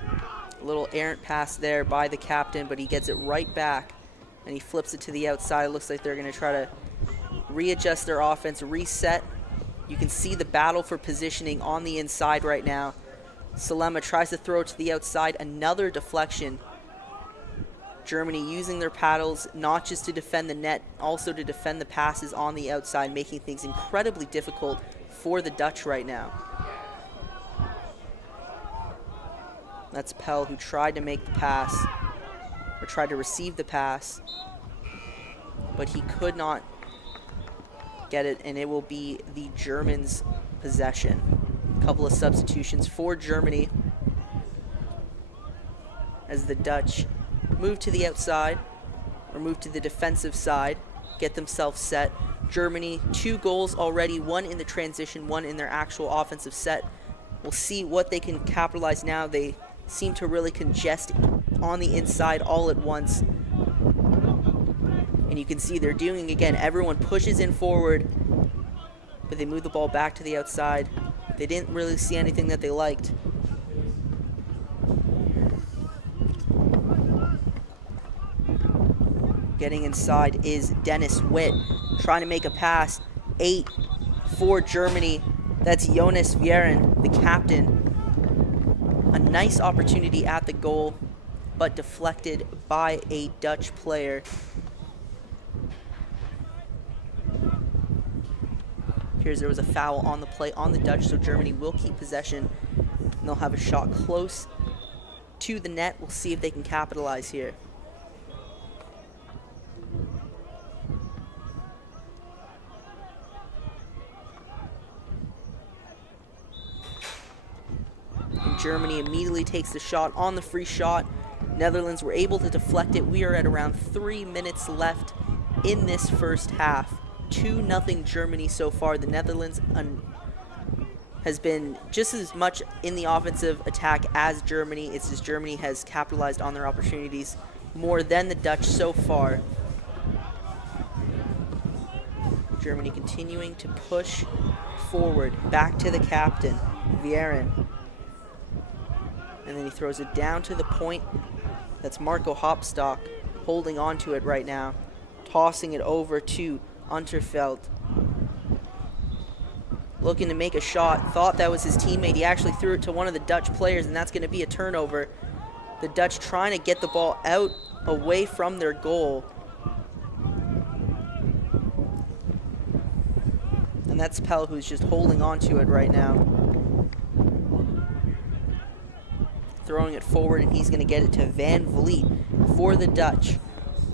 A little errant pass there by the captain, but he gets it right back and he flips it to the outside. It looks like they're going to try to readjust their offense, reset. You can see the battle for positioning on the inside right now. Salema tries to throw it to the outside. Another deflection. Germany using their paddles not just to defend the net, also to defend the passes on the outside, making things incredibly difficult for the Dutch right now. That's Pell, who tried to make the pass, or tried to receive the pass, but he could not get it, and it will be the Germans' possession. A couple of substitutions for Germany as the Dutch move to the outside, or move to the defensive side, get themselves set. Germany, 2 goals already, 1 in the transition, 1 in their actual offensive set. We'll see what they can capitalize now. They seem to really congest on the inside all at once. And you can see they're doing again. Everyone pushes in forward, but they move the ball back to the outside. They didn't really see anything that they liked. Getting inside is Dennis Witt, trying to make a pass. 8 for Germany. That's Jonas Vieren, the captain. A nice opportunity at the goal, but deflected by a Dutch player. Appears there was a foul on the play on the Dutch, so Germany will keep possession. And they'll have a shot close to the net. We'll see if they can capitalize here. And Germany immediately takes the shot on the free shot. Netherlands were able to deflect it. We are at around 3 minutes left in this first half. 2-0 Germany so far. The Netherlands has been just as much in the offensive attack as Germany. It's just Germany has capitalized on their opportunities more than the Dutch so far. Germany continuing to push forward. Back to the captain, Vieren. And then he throws it down to the point. That's Marco Hopstock holding on to it right now. Tossing it over to Unterfeld. Looking to make a shot. Thought that was his teammate. He actually threw it to one of the Dutch players, and that's going to be a turnover. The Dutch trying to get the ball out away from their goal. And that's Pell, who's just holding on to it right now. Throwing it forward, and he's going to get it to Van Vliet for the Dutch.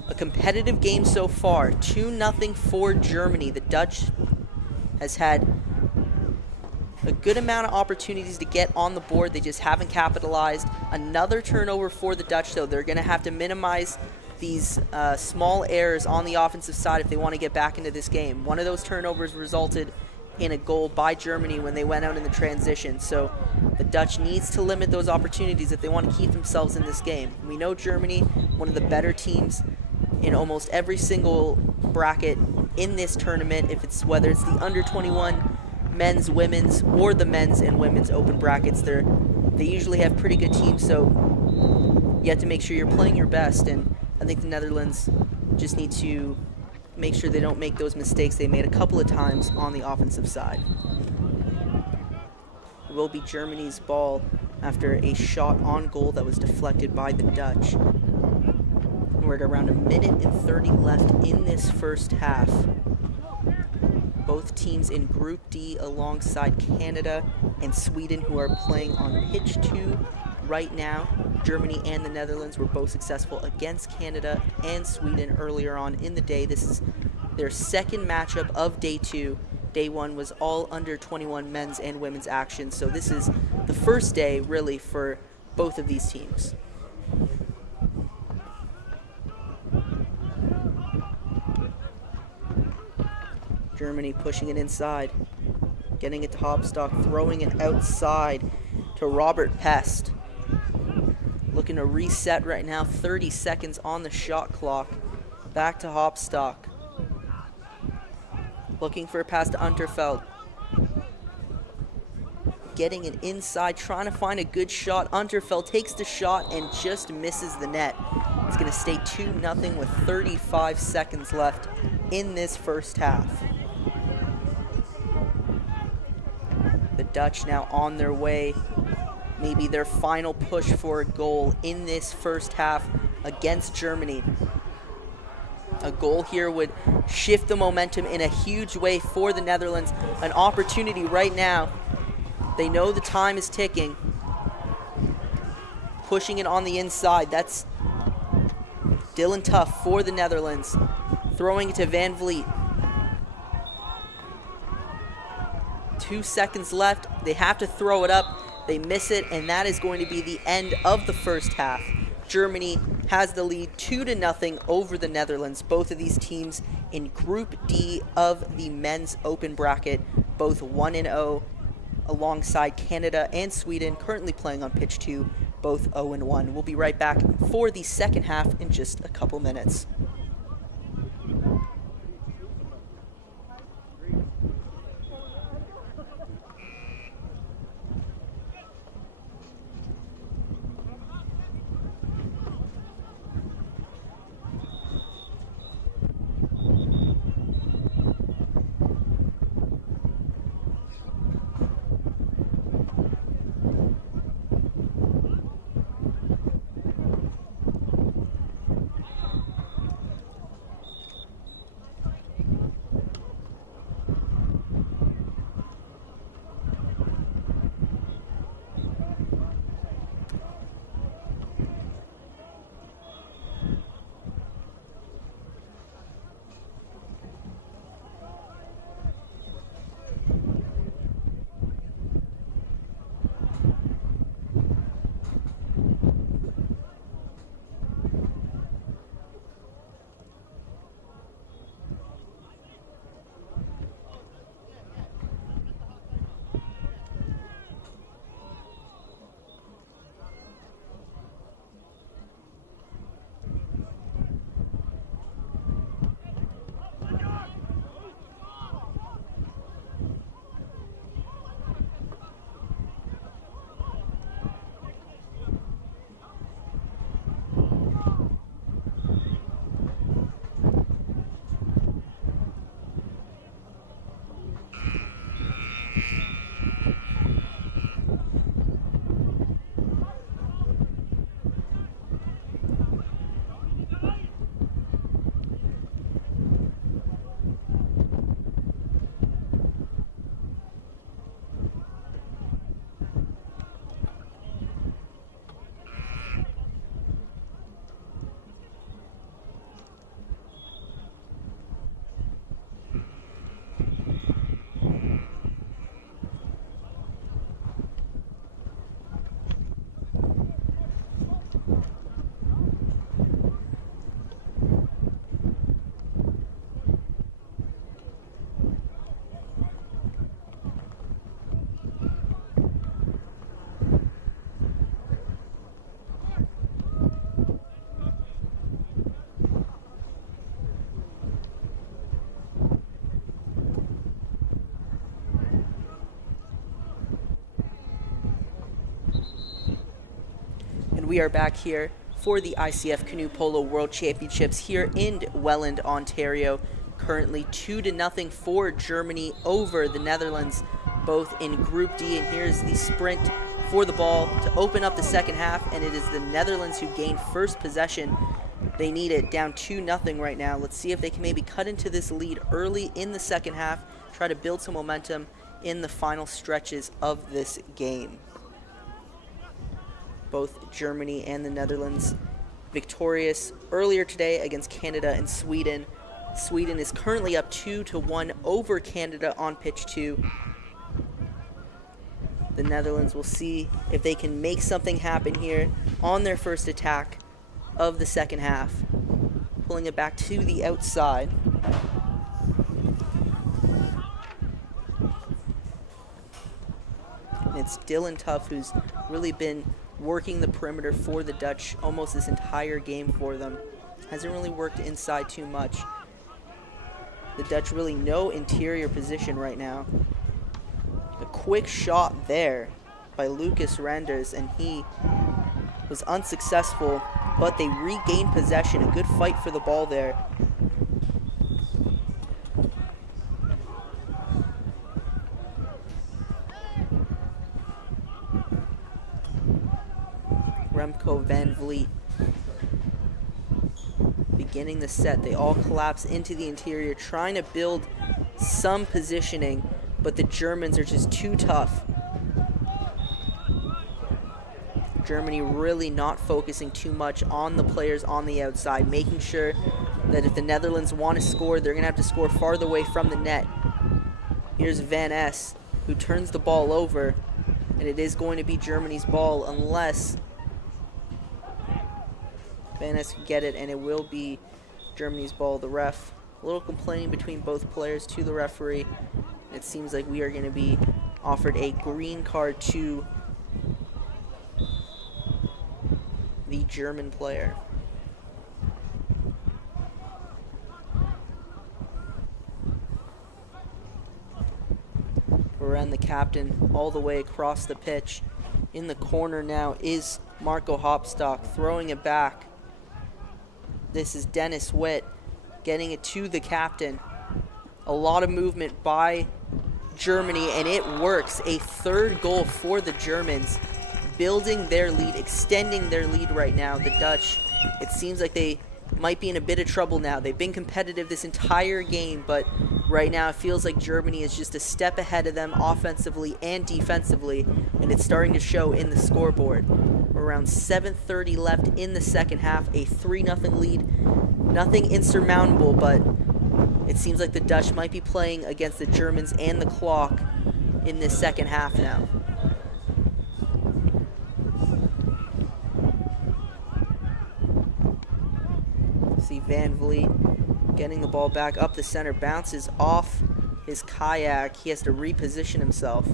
A competitive game so far. 2-0 for Germany. The Dutch has had a good amount of opportunities to get on the board. They just haven't capitalized. Another turnover for the Dutch, though. They're going to have to minimize these small errors on the offensive side if they want to get back into this game. One of those turnovers resulted in a goal by Germany when they went out in the transition. So the Dutch needs to limit those opportunities if they want to keep themselves in this game. We know Germany, one of the better teams in almost every single bracket in this tournament, whether it's the under 21 men's, women's, or the men's and women's open brackets. They usually have pretty good teams, so you have to make sure you're playing your best, and I think the Netherlands just need to make sure they don't make those mistakes they made a couple of times on the offensive side. It will be Germany's ball after a shot on goal that was deflected by the Dutch. We're at around 1:30 left in this first half. Both teams in Group D alongside Canada and Sweden, who are playing on pitch 2 right now. Germany and the Netherlands were both successful against Canada and Sweden earlier on in the day. This is their second matchup of day 2. Day 1 was all under 21 men's and women's action, so this is the first day really for both of these teams. Germany pushing it inside, getting it to Hopstock, throwing it outside to Robert Pest. Looking to reset right now, 30 seconds on the shot clock. Back to Hopstock. Looking for a pass to Unterfeld. Getting it inside, trying to find a good shot. Unterfeld takes the shot and just misses the net. It's going to stay 2-0 with 35 seconds left in this first half. The Dutch now on their way. Maybe their final push for a goal in this first half against Germany. A goal here would shift the momentum in a huge way for the Netherlands. An opportunity right now. They know the time is ticking. Pushing it on the inside. That's Dylan Tuff for the Netherlands. Throwing it to Van Vliet. 2 seconds left. They have to throw it up. They miss it, and that is going to be the end of the first half. Germany has the lead 2-0 over the Netherlands. Both of these teams in Group D of the men's open bracket, both 1-0 alongside Canada and Sweden, currently playing on pitch 2, both 0-1. We'll be right back for the second half in just a couple minutes. And we are back here for the ICF Canoe Polo World Championships here in Welland, Ontario. Currently 2-0 for Germany over the Netherlands, both in Group D. And here's the sprint for the ball to open up the second half, and it is the Netherlands who gain first possession. They need it, down 2-0 right now. Let's see if they can maybe cut into this lead early in the second half, try to build some momentum in the final stretches of this game. Both Germany and the Netherlands victorious earlier today against Canada and Sweden. Sweden is currently up 2-1 over Canada on pitch 2. The Netherlands will see if they can make something happen here on their first attack of the second half. Pulling it back to the outside. And it's Dylan Tuff who's really been working the perimeter for the Dutch almost this entire game for them. Hasn't really worked inside too much. The Dutch really no interior position right now. A quick shot there by Lucas Renders, and he was unsuccessful, but they regained possession. A good fight for the ball there. Remco Van Vliet beginning the set. They all collapse into the interior, trying to build some positioning, but the Germans are just too tough. Germany really not focusing too much on the players on the outside, making sure that if the Netherlands want to score, they're going to have to score farther away from the net. Here's Van Es, who turns the ball over, and it is going to be Germany's ball unless Van Es can get it, and it will be Germany's ball. The ref, a little complaining between both players to the referee. It seems like we are going to be offered a green card to the German player. Around the captain all the way across the pitch. In the corner now is Marco Hopstock throwing it back. This is Dennis Witt getting it to the captain. A lot of movement by Germany, and it works. A third goal for the Germans, building their lead, extending their lead right now. The Dutch, it seems like they might be in a bit of trouble now. They've been competitive this entire game, but right now it feels like Germany is just a step ahead of them offensively and defensively, and it's starting to show in the scoreboard. Around 7:30 left in the second half, a 3-0 lead. Nothing insurmountable, but it seems like the Dutch might be playing against the Germans and the clock in this second half now. See Van Vliet getting the ball back up the center, bounces off his kayak. He has to reposition himself.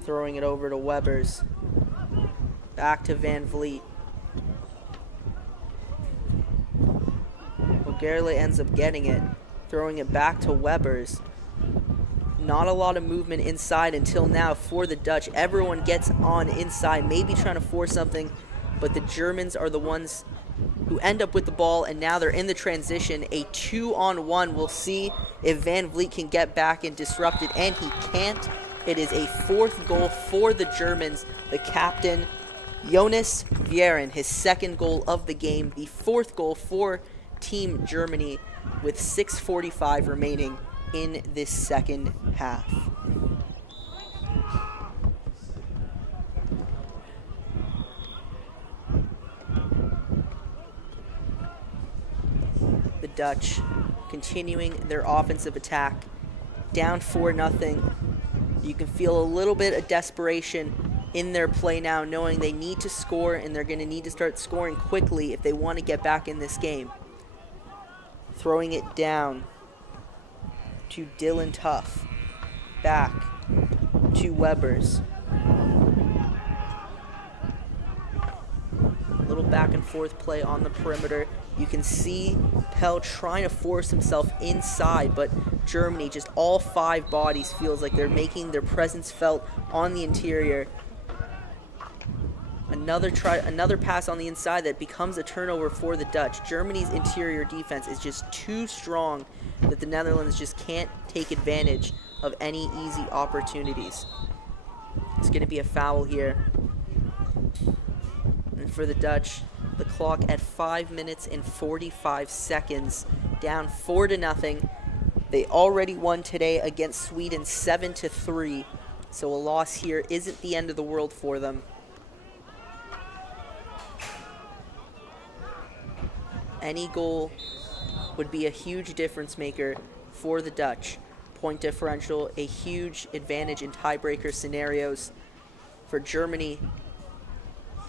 Throwing it over to Webers. Back to Van Vliet. Gerle ends up getting it, throwing it back to Webers. Not a lot of movement inside until now for the Dutch. Everyone gets on inside, maybe trying to force something, but the Germans are the ones who end up with the ball, and now they're in the transition. A 2-on-1. We'll see if Van Vliet can get back and disrupt it, and he can't. It is a fourth goal for the Germans. The captain, Jonas Vieren, his second goal of the game. The fourth goal for Team Germany with 6:45 remaining in this second half. The Dutch continuing their offensive attack, down 4-0. You can feel a little bit of desperation in their play now, knowing they need to score, and they're going to need to start scoring quickly if they want to get back in this game. Throwing it down to Dylan Tuff. Back to Webers. A little back and forth play on the perimeter. You can see Pell trying to force himself inside, but Germany, just all five bodies, feels like they're making their presence felt on the interior. Another pass on the inside that becomes a turnover for the Dutch. Germany's interior defense is just too strong that the Netherlands just can't take advantage of any easy opportunities. It's going to be a foul here. And for the Dutch, the clock at 5 minutes and 45 seconds, down 4-0. They already won today against Sweden 7-3, so a loss here isn't the end of the world for them. Any goal would be a huge difference maker for the Dutch. Point differential, a huge advantage in tiebreaker scenarios. For Germany,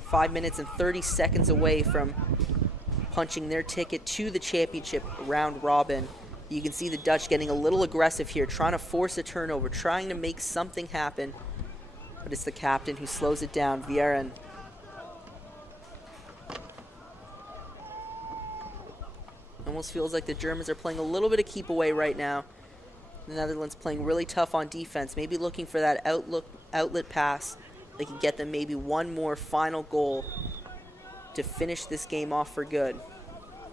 5 minutes and 30 seconds away from punching their ticket to the championship round robin. You can see the Dutch getting a little aggressive here, trying to force a turnover, trying to make something happen. But it's the captain who slows it down, Vieren. Almost feels like the Germans are playing a little bit of keep away right now. The Netherlands playing really tough on defense, maybe looking for that outlet pass. They can get them maybe one more final goal to finish this game off for good.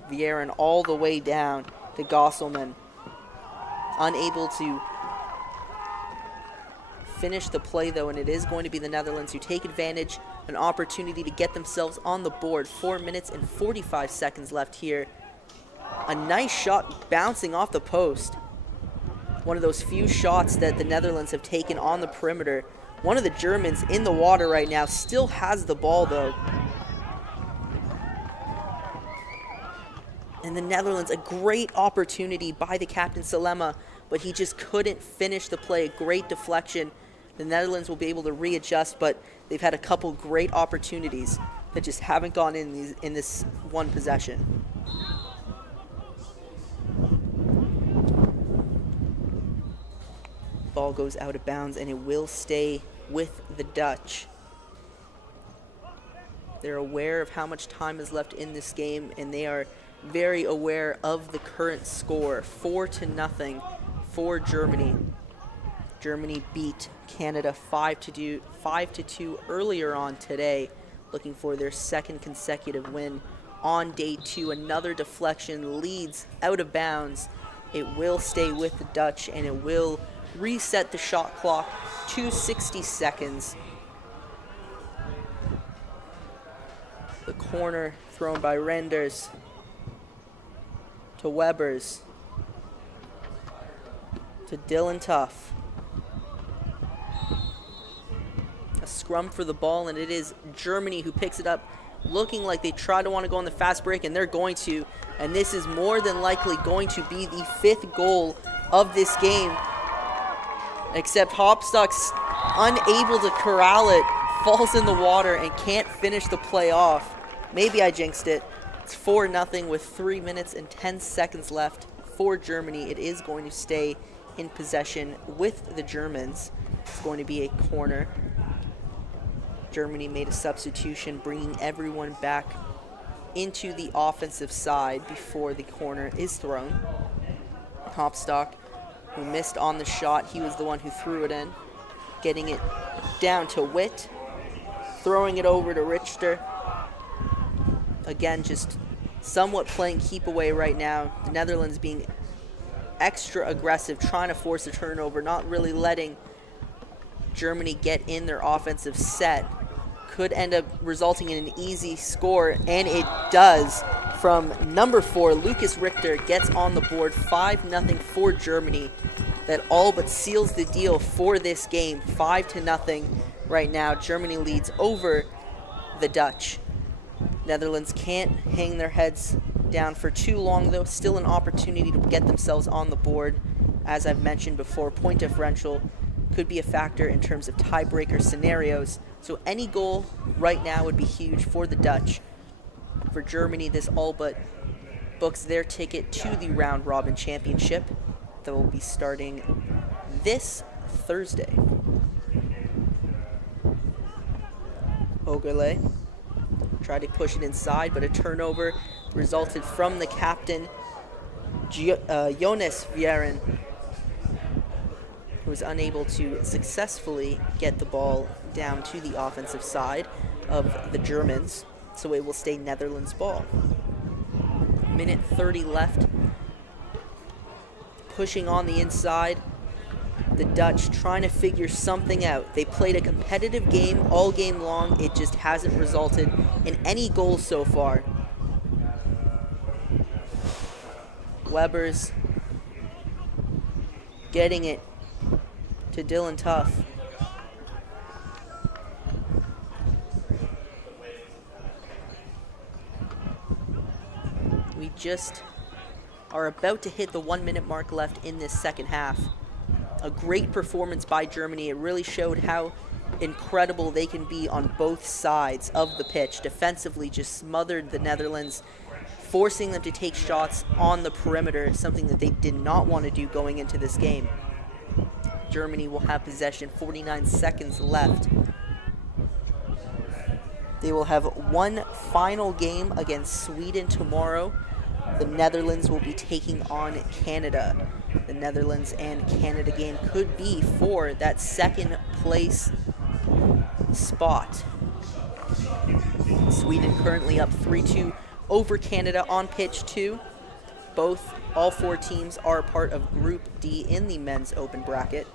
Vieren all the way down to Gosselman, unable to finish the play though, and it is going to be the Netherlands who take advantage, an opportunity to get themselves on the board. 4 minutes and 45 seconds left here. A nice shot bouncing off the post. One of those few shots that the Netherlands have taken on the perimeter. One of the Germans in the water right now still has the ball though. And the Netherlands, a great opportunity by the captain Salema, but he just couldn't finish the play. A great deflection. The Netherlands will be able to readjust, but they've had a couple great opportunities that just haven't gone in this one possession. Ball goes out of bounds, and it will stay with the Dutch. They're aware of how much time is left in this game, and they are very aware of the current score, 4-0 for Germany. Germany beat Canada 5-2 earlier on today, looking for their second consecutive win on day 2. Another deflection leads out of bounds. It will stay with the Dutch, and it will reset the shot clock to 60 seconds. The corner thrown by Renders to Webers to Dylan Tuff. A scrum for the ball, and it is Germany who picks it up, looking like they try to want to go on the fast break, and they're going to. And this is more than likely going to be the 5th goal of this game. Except Hopstock's unable to corral it, falls in the water, and can't finish the play off. Maybe I jinxed it. It's 4-0 with 3 minutes and 10 seconds left for Germany. It is going to stay in possession with the Germans. It's going to be a corner. Germany made a substitution, bringing everyone back into the offensive side before the corner is thrown. Hopstock, who missed on the shot, he was the one who threw it in. Getting it down to Witt, throwing it over to Richter. Again, just somewhat playing keep away right now. The Netherlands being extra aggressive, trying to force a turnover, not really letting Germany get in their offensive set. Could end up resulting in an easy score, and it does. From number 4, Lucas Richter gets on the board, 5-0 for Germany. That all but seals the deal for this game, 5-0 right now. Germany leads over the Dutch. Netherlands can't hang their heads down for too long, though. Still an opportunity to get themselves on the board. As I've mentioned before, point differential could be a factor in terms of tiebreaker scenarios. So any goal right now would be huge for the Dutch. For Germany, this all but books their ticket to the round robin championship that will be starting this Thursday. Ogerle tried to push it inside, but a turnover resulted from the captain, Jonas Vieren, who was unable to successfully get the ball down to the offensive side. of the Germans, so it will stay Netherlands ball. Minute 30 left. Pushing on the inside. The Dutch trying to figure something out. They played a competitive game all game long. It just hasn't resulted in any goals so far. Weber's getting it to Dylan Tuff. We just are about to hit the 1 minute mark left in this second half. A great performance by Germany. It really showed how incredible they can be on both sides of the pitch. Defensively, just smothered the Netherlands, forcing them to take shots on the perimeter, something that they did not want to do going into this game. Germany will have possession, 49 seconds left. They will have one final game against Sweden tomorrow. The Netherlands will be taking on Canada. The Netherlands and Canada game could be for that second place spot. Sweden currently up 3-2 over Canada on pitch 2. All four teams are part of Group D in the men's open bracket.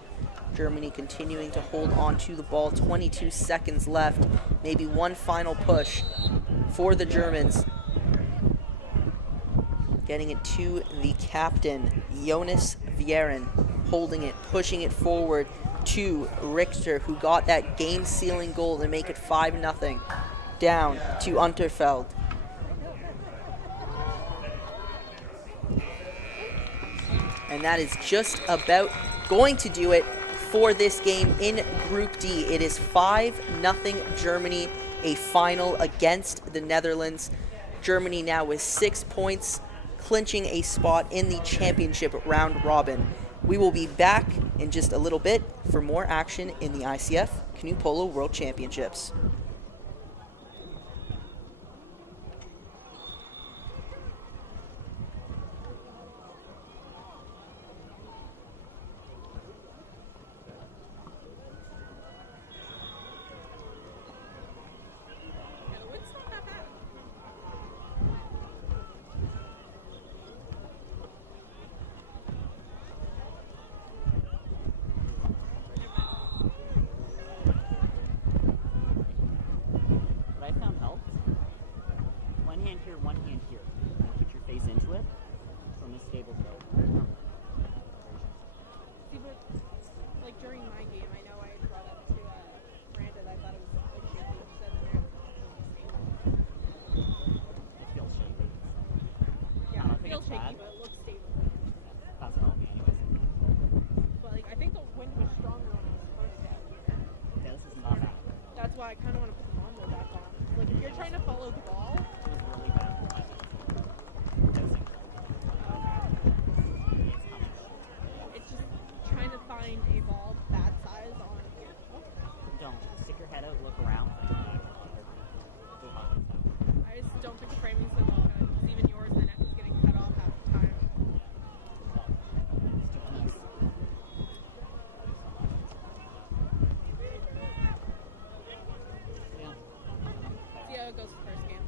Germany continuing to hold on to the ball. 22 seconds left. Maybe one final push for the Germans. Getting it to the captain, Jonas Vieren, holding it, pushing it forward to Richter, who got that game-sealing goal to make it 5-0. Down to Unterfeld. And that is just about going to do it for this game in Group D. It is 5-0 Germany, a final against the Netherlands. Germany now with 6 points, clinching a spot in the championship round robin. We will be back in just a little bit for more action in the ICF Canoe Polo World Championships. What I found helps. One hand here, one hand here. Put your face into it from a stable throw. See, but like during my game, I know I had brought up to Brandon. I thought it was like shaky. She said in there. It feels shaky. Yeah, I don't it think feels it's shaky, bad. but it looks stable. That's not me anyways. But like, I think the wind was stronger when I was first down here. Yeah, this is not bad. That's why I kind of want to put the lawnmower back on. Like, if you're trying to follow the ball, It was really bad for my dosing. it's just trying to find a ball that size on here. Don't. Stick your head out, look around. I just don't think the framing's gonna look good. 'Cause even yours, the neck is getting cut off half the time. Yeah. See how it goes for the first game.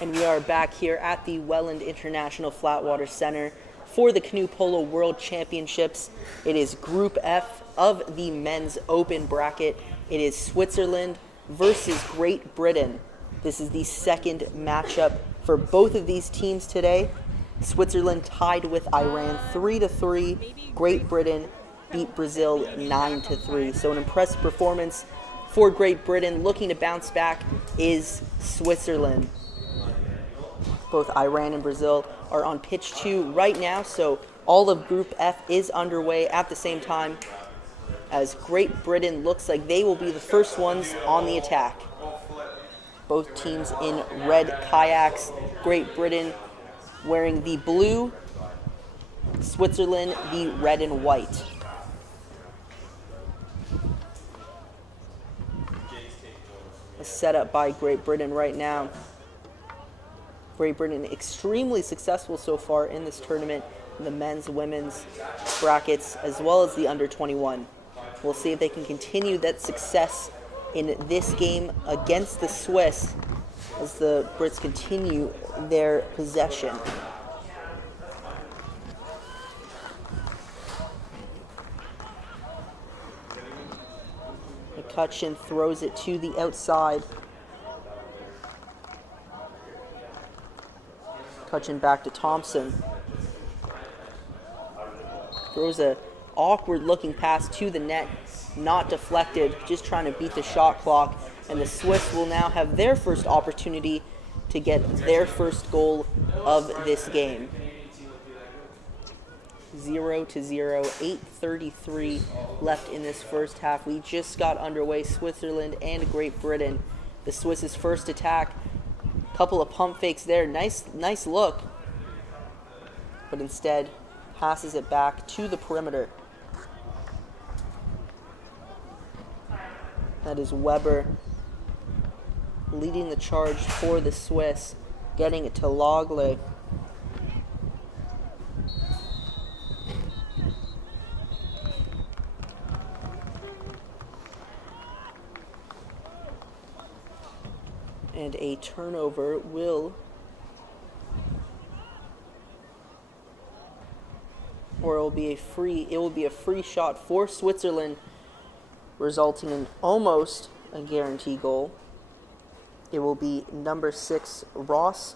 And we are back here at the Welland International Flatwater Center for the Canoe Polo World Championships. It is Group F of the men's open bracket. It is Switzerland versus Great Britain. This is the second matchup for both of these teams today. Switzerland tied with Iran 3-3. Great Britain beat Brazil 9-3. So an impressive performance for Great Britain. Looking to bounce back is Switzerland. Both Iran and Brazil are on pitch 2 right now, so all of Group F is underway at the same time as Great Britain looks like they will be the first ones on the attack. Both teams in red kayaks. Great Britain wearing the blue, Switzerland the red and white. A setup by Great Britain right now. Great Britain extremely successful so far in this tournament, in the men's, women's brackets, as well as the under-21. We'll see if they can continue that success in this game against the Swiss as the Brits continue their possession. McCutcheon throws it to the outside. McCutcheon back to Thompson. Throws a awkward looking pass to the net, not deflected, just trying to beat the shot clock. And the Swiss will now have their first opportunity to get their first goal of this game. 0-0, 8:33 left in this first half. We just got underway, Switzerland and Great Britain. The Swiss's first attack, couple of pump fakes there, nice look, but instead passes it back to the perimeter. That is Weber leading the charge for the Swiss, getting it to Logle. And a turnover will, or it will be a free shot for Switzerland, resulting in almost a guarantee goal. It will be number 6 Ross,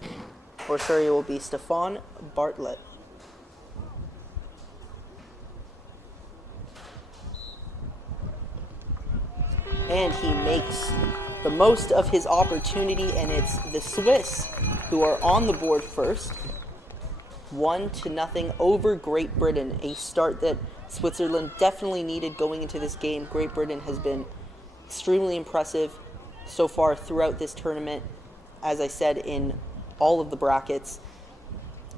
it will be Stefan Bartlett. And he makes the most of his opportunity, and it's the Swiss who are on the board first. 1-0 over Great Britain, a start that Switzerland definitely needed going into this game. Great Britain has been extremely impressive so far throughout this tournament, as I said, in all of the brackets.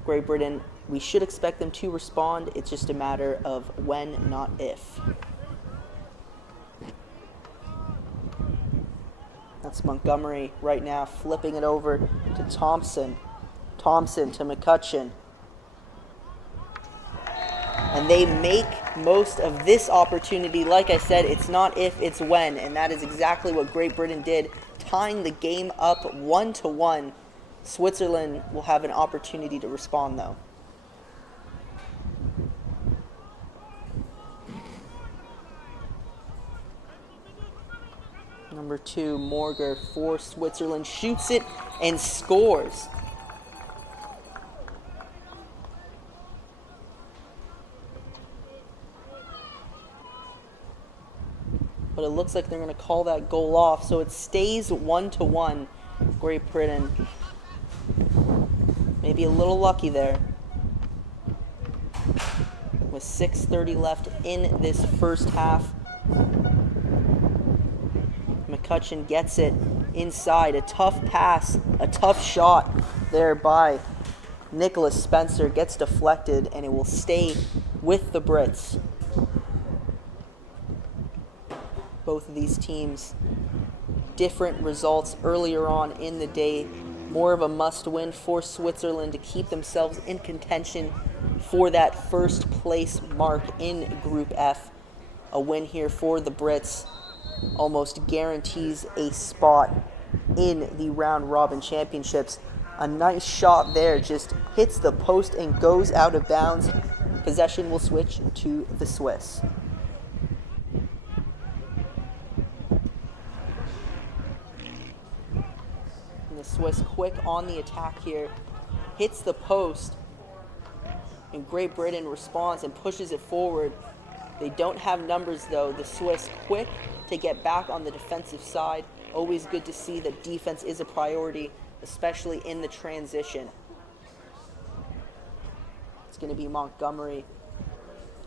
Great Britain, we should expect them to respond. It's just a matter of when, not if. That's Montgomery right now flipping it over to Thompson. Thompson to McCutcheon. And they make most of this opportunity. Like I said, it's not if, it's when. And that is exactly what Great Britain did, tying the game up 1-1. Switzerland will have an opportunity to respond, though. Number 2, Morger for Switzerland, shoots it and scores. But it looks like they're going to call that goal off, so it stays 1-1. Great Britain. Maybe a little lucky there. with 6:30 left in this first half. McCutcheon gets it inside. A tough pass, a tough shot there by Nicholas Spencer. Gets deflected, and it will stay with the Brits. Both of these teams, different results earlier on in the day. More of a must-win for Switzerland to keep themselves in contention for that first place mark in Group F. A win here for the Brits almost guarantees a spot in the round robin championships. A nice shot there, just hits the post and goes out of bounds. Possession will switch to the Swiss. And the Swiss quick on the attack here, hits the post, and Great Britain responds and pushes it forward. They don't have numbers though. The Swiss quick to get back on the defensive side. Always good to see that defense is a priority, especially in the transition. It's going to be Montgomery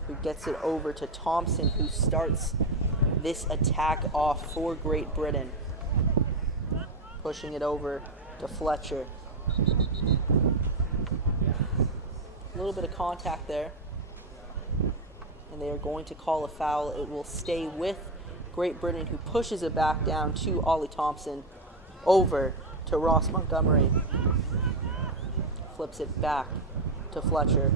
who gets it over to Thompson, who starts this attack off for Great Britain. Pushing it over to Fletcher. A little bit of contact there, and they are going to call a foul. It will stay with Great Britain, who pushes it back down to Ollie Thompson, over to Ross Montgomery. Flips it back to Fletcher.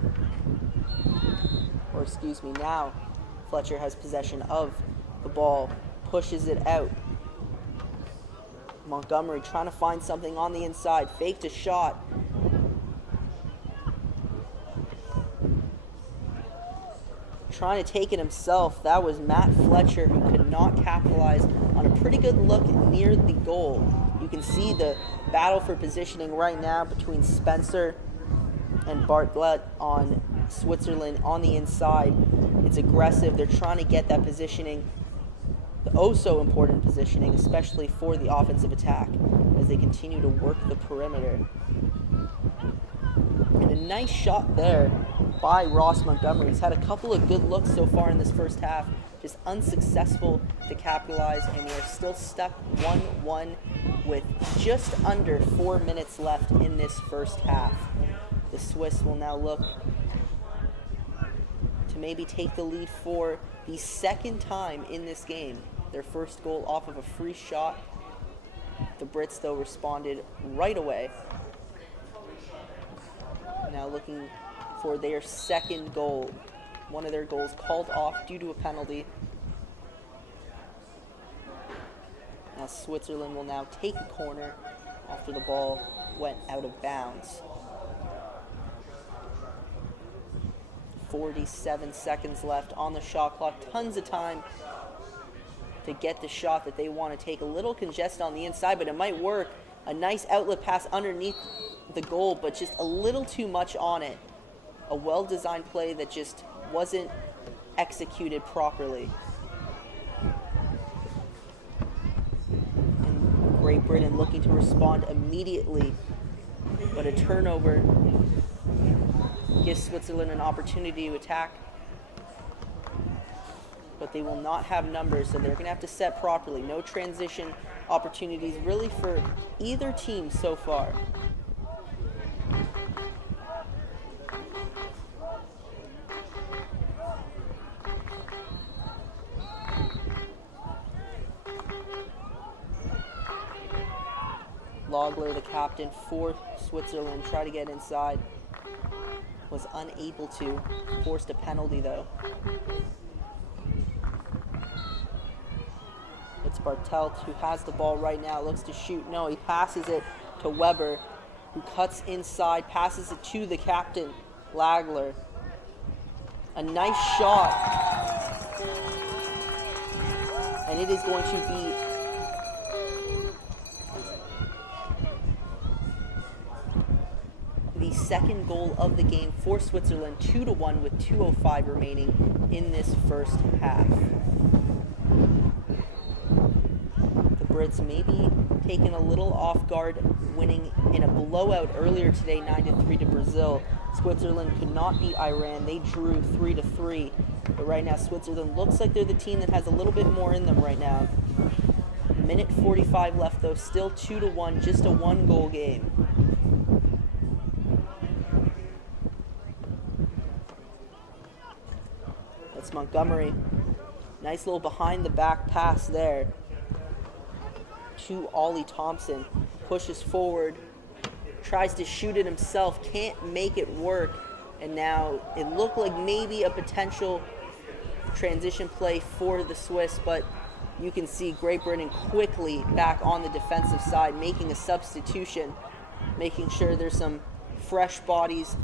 Or excuse me, now Fletcher has possession of the ball, pushes it out. Montgomery trying to find something on the inside, faked a shot. Trying to take it himself. That was Matt Fletcher, who could not capitalize on a pretty good look near the goal. You can see the battle for positioning right now between Spencer and Bartlett on Switzerland on the inside. It's aggressive. They're trying to get that positioning, the oh-so important positioning, especially for the offensive attack, as they continue to work the perimeter. And a nice shot there by Ross Montgomery. He's had a couple of good looks so far in this first half, just unsuccessful to capitalize, and we are still stuck 1-1 with just under 4 minutes left in this first half. The Swiss will now look to maybe take the lead for the second time in this game. Their first goal off of a free shot. The Brits, though, responded right away. Now looking for their second goal. One of their goals called off due to a penalty. Now Switzerland will now take a corner after the ball went out of bounds. 47 seconds left on the shot clock. Tons of time to get the shot that they want to take. A little congested on the inside, but it might work. A nice outlet pass underneath the goal, but just a little too much on it. A well-designed play that just wasn't executed properly. And Great Britain looking to respond immediately, but a turnover gives Switzerland an opportunity to attack. But they will not have numbers, so they're going to have to set properly. No transition opportunities really for either team so far. Logler, the captain for Switzerland, tried to get inside. Was unable to. Forced a penalty, though. It's Bartelt who has the ball right now. Looks to shoot. No, he passes it to Weber, who cuts inside, passes it to the captain, Lagler. A nice shot. And it is going to be the second goal of the game for Switzerland, 2-1 with 2:05 remaining in this first half. The Brits maybe taken a little off guard, winning in a blowout earlier today, 9-3 to Brazil. Switzerland could not beat Iran. They drew 3-3. But right now, Switzerland looks like they're the team that has a little bit more in them right now. Minute 45 left, though. Still 2-1, just a 1-goal game. That's Montgomery. Nice little behind the back pass there to Ollie Thompson. Pushes forward, tries to shoot it himself, can't make it work. And now it looked like maybe a potential transition play for the Swiss, but you can see Great Britain quickly back on the defensive side, making a substitution, making sure there's some fresh bodies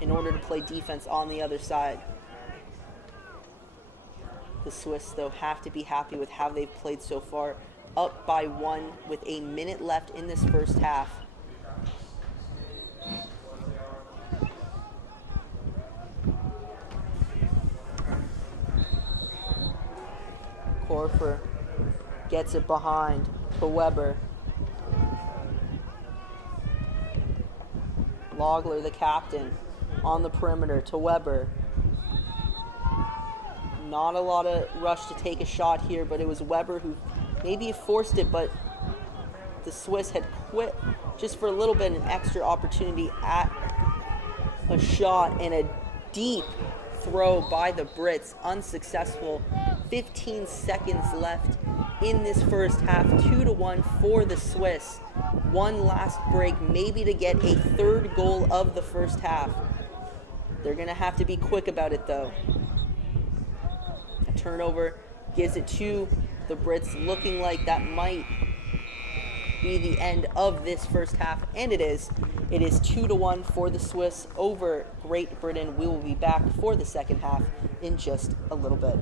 in order to play defense on the other side. The Swiss, though, have to be happy with how they've played so far. Up by 1 with a minute left in this first half. Corfer gets it behind to Weber. Logler, the captain, on the perimeter to Weber. Not a lot of rush to take a shot here, but it was Weber who maybe forced it, but the Swiss had quit just for a little bit, an extra opportunity at a shot, and a deep throw by the Brits, unsuccessful. 15 seconds left in this first half, 2-1 for the Swiss. One last break, maybe to get a third goal of the first half. They're gonna have to be quick about it, though. A turnover gives it to the Brits, looking like that might be the end of this first half, and it is. It is 2-1 for the Swiss over Great Britain. We will be back for the second half in just a little bit.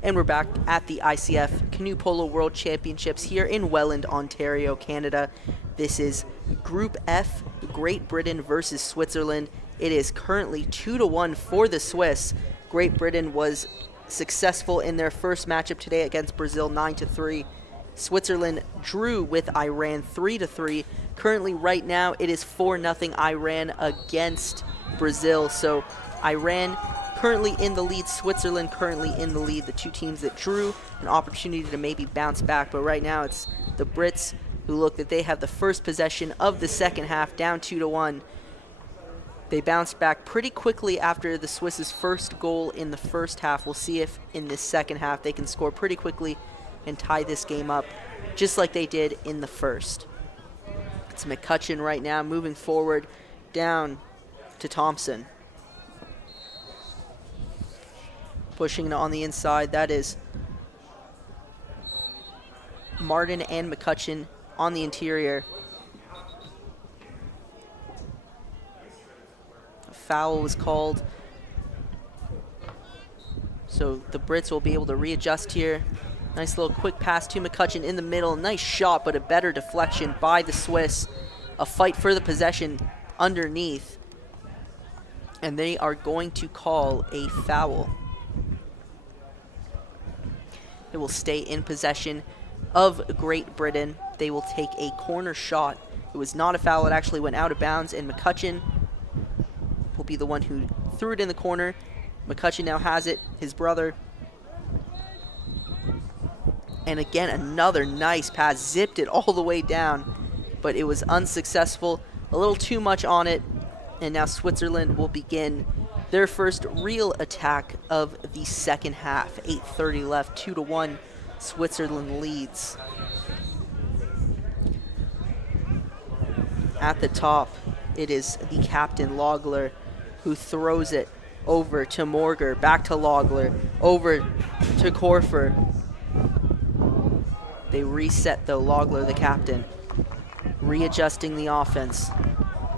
And we're back at the ICF Canoe Polo World Championships here in Welland, Ontario, Canada. This is Group F, Great Britain versus Switzerland. It is currently 2-1 for the Swiss. Great Britain was successful in their first matchup today against Brazil, 9-3. Switzerland drew with Iran 3-3. Currently, right now, it is 4-0 Iran against Brazil. So Iran currently in the lead, Switzerland currently in the lead. The two teams that drew, an opportunity to maybe bounce back. But right now, it's the Brits who look that they have the first possession of the second half, down 2-1. They bounced back pretty quickly after the Swiss's first goal in the first half. We'll see if in this second half they can score pretty quickly and tie this game up just like they did in the first. It's McCutcheon right now moving forward down to Thompson. Pushing it on the inside, that is Martin and McCutcheon on the interior. A foul was called, so the Brits will be able to readjust here. Nice little quick pass to McCutcheon in the middle. Nice shot, but a better deflection by the Swiss. A fight for the possession underneath. And they are going to call a foul. It will stay in possession of Great Britain. They will take a corner shot. It was not a foul. It actually went out of bounds, and McCutcheon will be the one who threw it in the corner. McCutcheon now has it. His brother. And again, another nice pass. Zipped it all the way down, but it was unsuccessful. A little too much on it. And now Switzerland will begin their first real attack of the second half. 8:30 left, 2-1. Switzerland leads. At the top, it is the captain, Logler, who throws it over to Morger, back to Logler, over to Korfer. They reset though, Logler, the captain, readjusting the offense.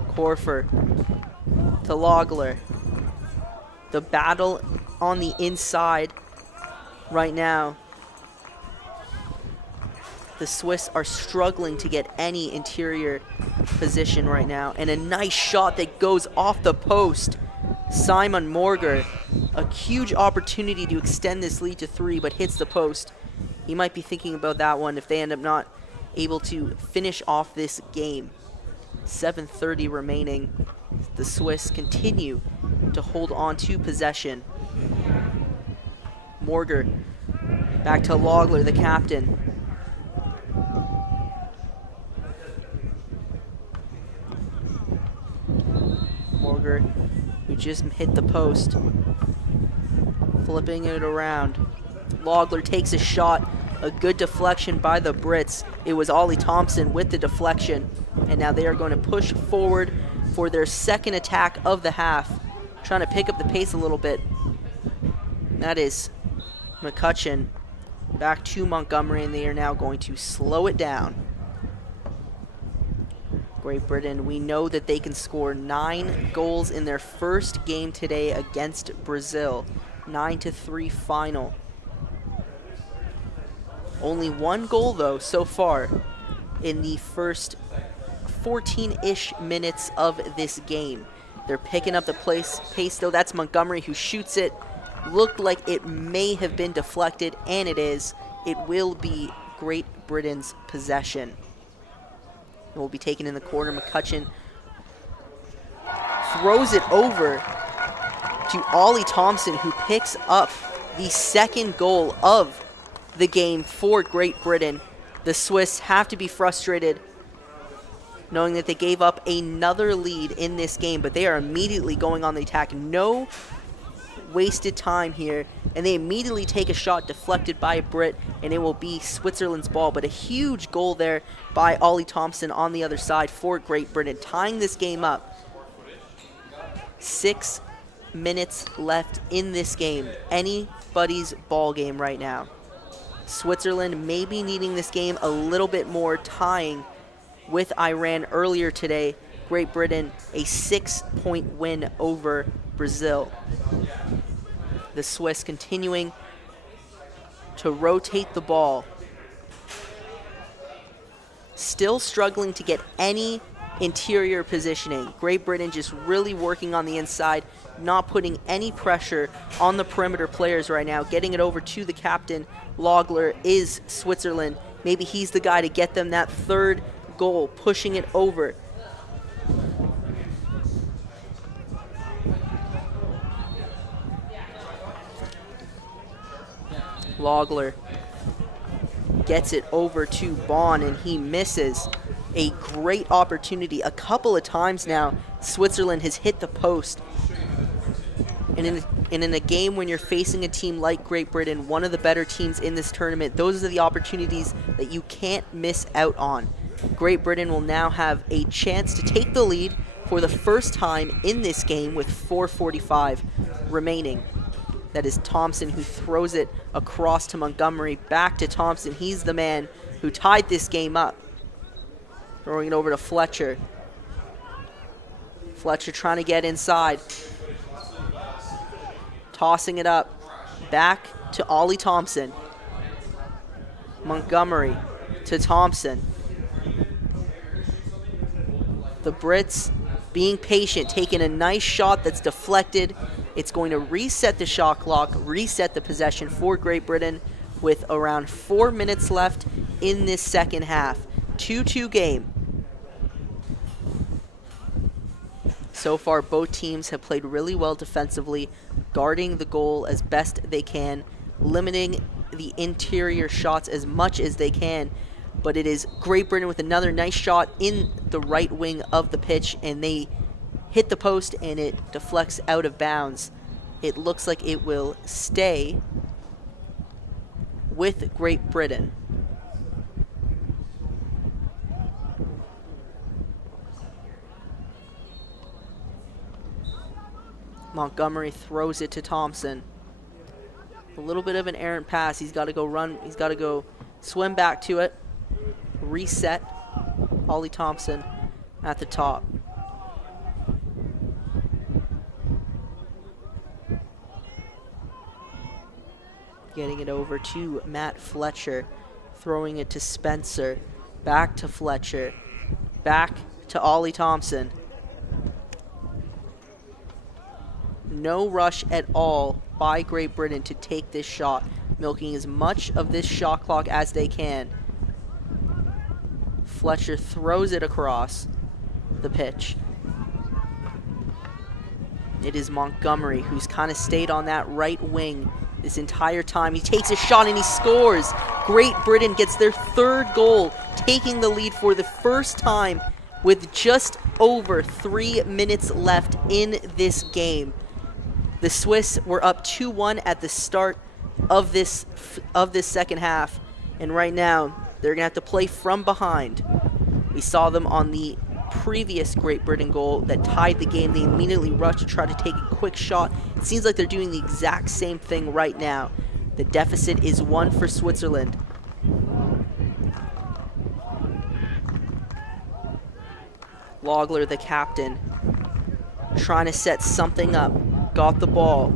Korfer to Logler. The battle on the inside right now. The Swiss are struggling to get any interior position right now. And a nice shot that goes off the post. Simon Morger, a huge opportunity to extend this lead to 3, but hits the post. He might be thinking about that one if they end up not able to finish off this game. 7:30 remaining. The Swiss continue to hold on to possession. Morger back to Logler, the captain. Morger, who just hit the post, flipping it around. Logler takes a shot, a good deflection by the Brits. It was Ollie Thompson with the deflection, and now they are going to push forward for their second attack of the half, trying to pick up the pace a little bit. That is McCutcheon back to Montgomery, and they are now going to slow it down. Great Britain, we know that they can score 9 goals in their first game today against Brazil. 9-3 final. Only 1 goal, though, so far in the first 14-ish minutes of this game. They're picking up the pace, though. That's Montgomery who shoots it. Looked like it may have been deflected, and it is. It will be Great Britain's possession. It will be taken in the corner. McCutcheon throws it over to Ollie Thompson, who picks up the second goal of the game for Great Britain. The Swiss have to be frustrated knowing that they gave up another lead in this game, but they are immediately going on the attack. No wasted time here, and they immediately take a shot deflected by a Brit, and it will be Switzerland's ball. But a huge goal there by Ollie Thompson on the other side for Great Britain, tying this game up. 6 minutes left in this game. Anybody's ball game right now. Switzerland may be needing this game a little bit more, tying with Iran earlier today. Great Britain, a 6-point win over Brazil. The Swiss continuing to rotate the ball. Still struggling to get any interior positioning. Great Britain just really working on the inside, not putting any pressure on the perimeter players right now. Getting it over to the captain, Logler, is Switzerland. Maybe he's the guy to get them that third goal, pushing it over. Logler gets it over to Bond, and he misses. A great opportunity. A couple of times now, Switzerland has hit the post. And in a game when you're facing a team like Great Britain, one of the better teams in this tournament, those are the opportunities that you can't miss out on. Great Britain will now have a chance to take the lead for the first time in this game with 4:45 remaining. That is Thompson who throws it across to Montgomery. Back to Thompson. He's the man who tied this game up. Throwing it over to Fletcher. Fletcher trying to get inside. Tossing it up. Back to Ollie Thompson. Montgomery to Thompson. The Brits being patient, taking a nice shot that's deflected. It's going to reset the shot clock, reset the possession for Great Britain with around 4 minutes left in this second half. 2-2 game. So far, both teams have played really well defensively, guarding the goal as best they can, limiting the interior shots as much as they can. But it is Great Britain with another nice shot in the right wing of the pitch, and they hit the post and it deflects out of bounds. It looks like it will stay with Great Britain. Montgomery throws it to Thompson. A little bit of an errant pass. He's got to go run. He's got to go swim back to it. Reset. Ollie Thompson at the top. Getting it over to Matt Fletcher. Throwing it to Spencer. Back to Fletcher. Back to Ollie Thompson. No rush at all by Great Britain to take this shot, milking as much of this shot clock as they can. Fletcher throws it across the pitch. It is Montgomery who's kind of stayed on that right wing this entire time. He takes a shot and he scores. Great Britain gets their third goal, taking the lead for the first time with just over 3 minutes left in this game. The Swiss were up 2-1 at the start of this second half, and right now they're going to have to play from behind. We saw them on the previous Great Britain goal that tied the game. They immediately rushed to try to take a quick shot. It seems like they're doing the exact same thing right now. The deficit is 1 for Switzerland. Logler, the captain, trying to set something up. Got the ball.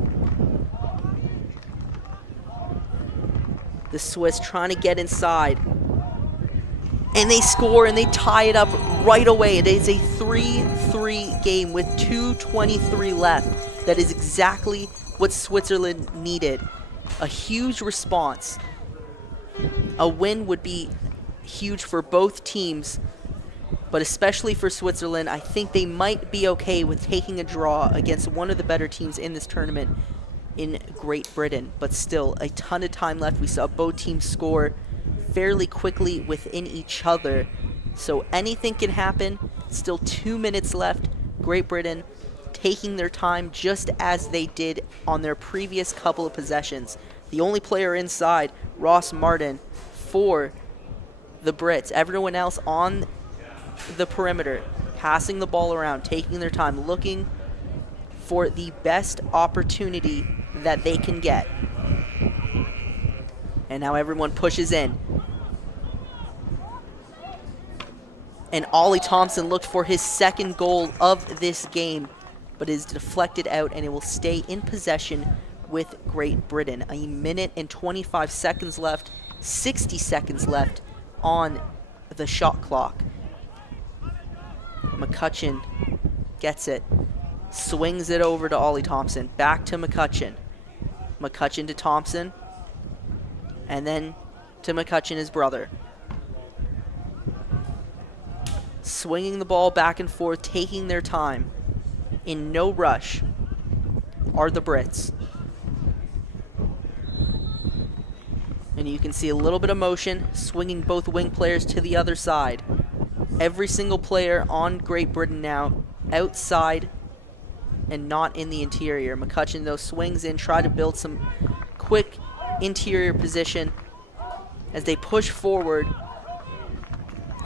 The Swiss trying to get inside. And they score and they tie it up right away. It is a 3-3 game with 2:23 left. That is exactly what Switzerland needed. A huge response. A win would be huge for both teams, but especially for Switzerland. I think they might be okay with taking a draw against one of the better teams in this tournament in Great Britain. But still, a ton of time left. We saw both teams score fairly quickly within each other, so anything can happen. Still 2 minutes left. Great Britain taking their time just as they did on their previous couple of possessions. The only player inside, Ross Martin, for the Brits. Everyone else on the perimeter, passing the ball around, taking their time, looking for the best opportunity that they can get. And now everyone pushes in. And Ollie Thompson looked for his second goal of this game, but is deflected out, and it will stay in possession with Great Britain. 1 minute and 25 seconds left, 60 seconds left on the shot clock. McCutcheon gets it, swings it over to Ollie Thompson, back to McCutcheon. McCutcheon to Thompson, and then to McCutcheon, his brother. swinging the ball back and forth, taking their time, in no rush, are the Brits. And you can see a little bit of motion, swinging both wing players to the other side. Every single player on Great Britain now outside and not in the interior. McCutcheon, though, swings in, try to build some quick interior position as they push forward.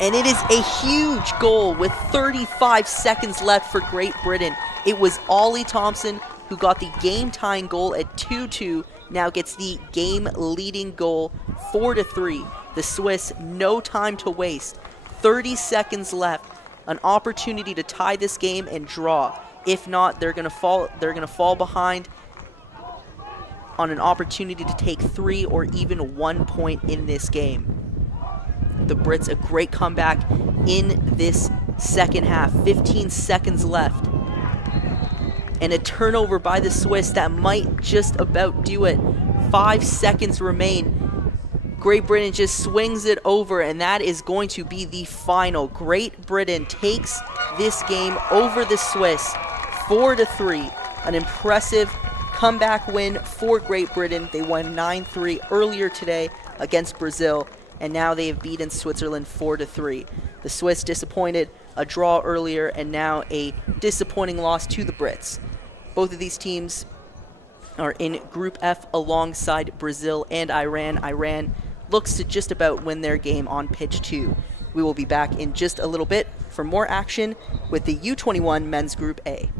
And it is a huge goal with 35 seconds left for Great Britain. It was Ollie Thompson who got the game-tying goal at 2-2, now gets the game-leading goal 4-3. The Swiss, no time to waste. 30 seconds left, an opportunity to tie this game and draw. If not, they're gonna fall behind on an opportunity to take 3 or even 1 point in this game. The Brits, a great comeback in this second half. 15 seconds left. And a turnover by the Swiss that might just about do it. 5 seconds remain. Great Britain just swings it over, and that is going to be the final. Great Britain takes this game over the Swiss 4-3. An impressive comeback win for Great Britain. They won 9-3 earlier today against Brazil, and now they have beaten Switzerland 4-3. The Swiss disappointed, a draw earlier, and now a disappointing loss to the Brits. Both of these teams are in Group F alongside Brazil and Iran. Iran looks to just about win their game on pitch 2. We will be back in just a little bit for more action with the U21 Men's Group A.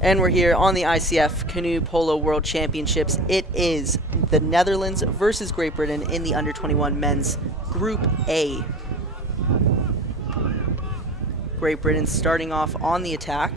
And we're here on the ICF Canoe Polo World Championships. It is the Netherlands versus Great Britain in the under-21 men's Group A. Great Britain starting off on the attack.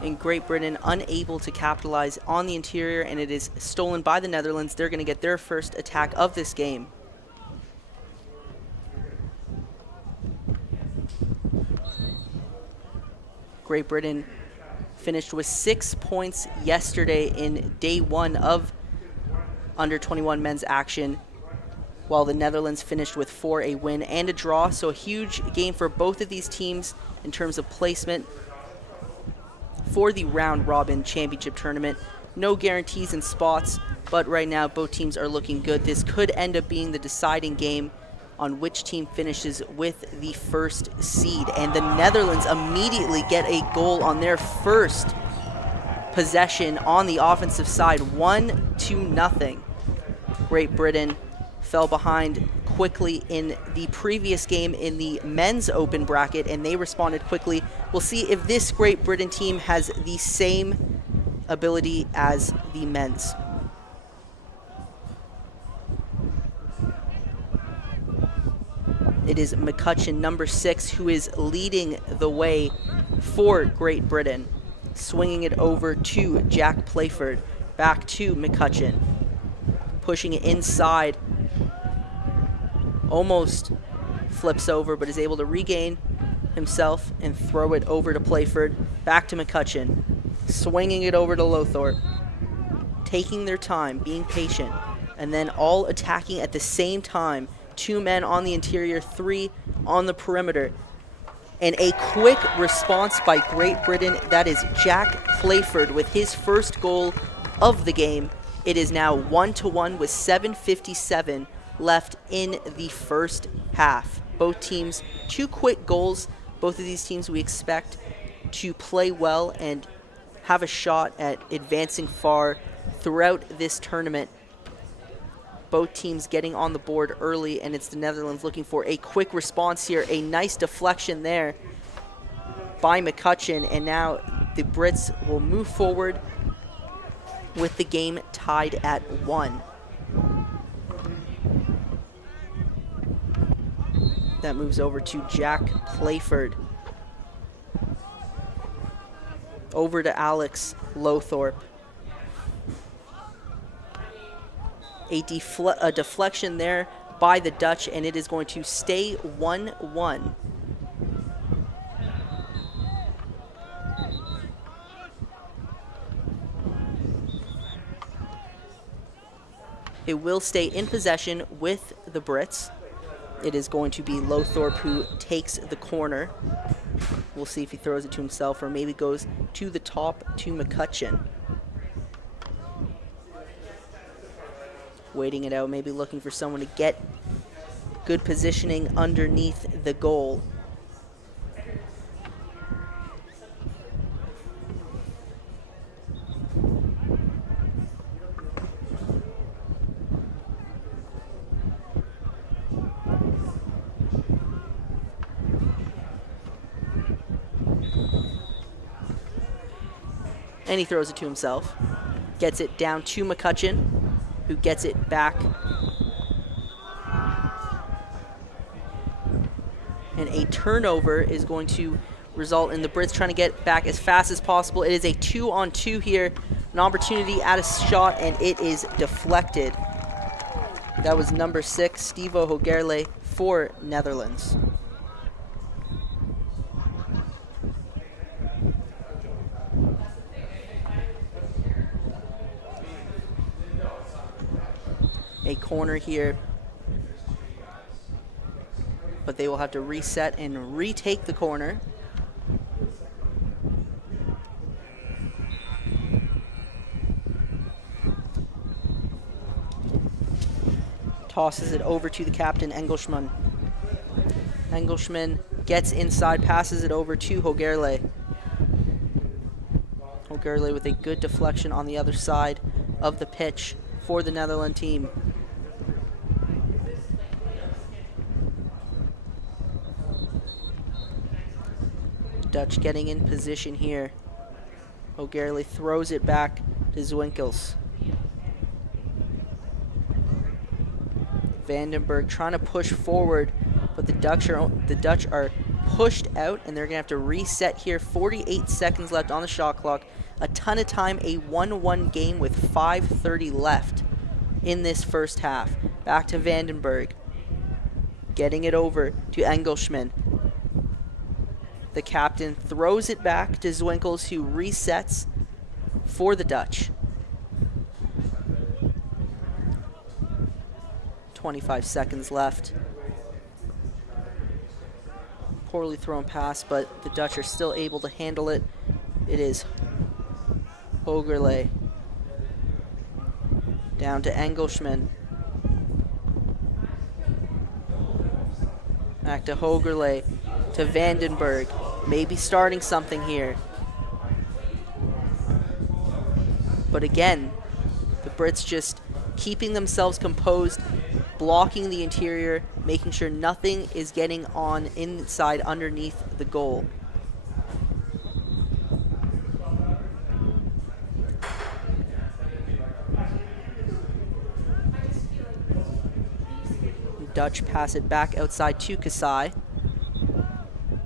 And Great Britain unable to capitalize on the interior, and it is stolen by the Netherlands. They're going to get their first attack of this game. Great Britain finished with 6 points yesterday in day one of under-21 men's action, while the Netherlands finished with 4, a win and a draw. So a huge game for both of these teams in terms of placement for the round-robin championship tournament. No guarantees in spots, but right now both teams are looking good. This could end up being the deciding game on which team finishes with the first seed. And the Netherlands immediately get a goal on their first possession on the offensive side, 1-0. Great Britain fell behind quickly in the previous game in the men's open bracket, and they responded quickly. We'll see if this Great Britain team has the same ability as the men's. It is McCutcheon, number 6, who is leading the way for Great Britain. Swinging it over to Jack Playford. Back to McCutcheon. Pushing it inside. Almost flips over, but is able to regain himself and throw it over to Playford. Back to McCutcheon. Swinging it over to Lothorpe. Taking their time, being patient, and then all attacking at the same time. 2 men on the interior, 3 on the perimeter. And a quick response by Great Britain. That is Jack Playford with his first goal of the game. It is now 1-1 with 7:57 left in the first half. Both teams, 2 quick goals. Both of these teams we expect to play well and have a shot at advancing far throughout this tournament. Both teams getting on the board early, and it's the Netherlands looking for a quick response here. A nice deflection there by McCutcheon, and now the Brits will move forward with the game tied at 1. That moves over to Jack Playford. Over to Alex Lothorpe. A deflection there by the Dutch, and it is going to stay 1-1. It will stay in possession with the Brits. It is going to be Lothorpe who takes the corner. We'll see if he throws it to himself or maybe goes to the top to McCutcheon. Waiting it out, maybe looking for someone to get good positioning underneath the goal. And he throws it to himself. Gets it down to McCutcheon, who gets it back. And a turnover is going to result in the Brits trying to get back as fast as possible. It is a 2-on-2 here. An opportunity at a shot, and it is deflected. That was number 6, Stevo Hogerle for Netherlands. A corner here, but they will have to reset and retake the corner. Tosses it over to the captain, Engelschman. Engelschman gets inside, passes it over to Hogerle. O'Gurley with a good deflection on the other side of the pitch for the Netherlands team. Dutch getting in position here. O'Gurley throws it back to Zwinkels. Vandenberg trying to push forward, but the Dutch are pushed out, and they're going to have to reset here. 48 seconds left on the shot clock. A ton of time, a 1-1 game with 5:30 left in this first half. Back to Vandenberg. Getting it over to Engelschman. The captain throws it back to Zwinkels, who resets for the Dutch. 25 seconds left. Poorly thrown pass, but the Dutch are still able to handle it. It is Hogerle. Down to Engelschman. Back to Hogerle. To Vandenberg. Maybe starting something here. But again, the Brits just keeping themselves composed, blocking the interior, making sure nothing is getting on inside underneath the goal. Dutch pass it back outside to Kasai,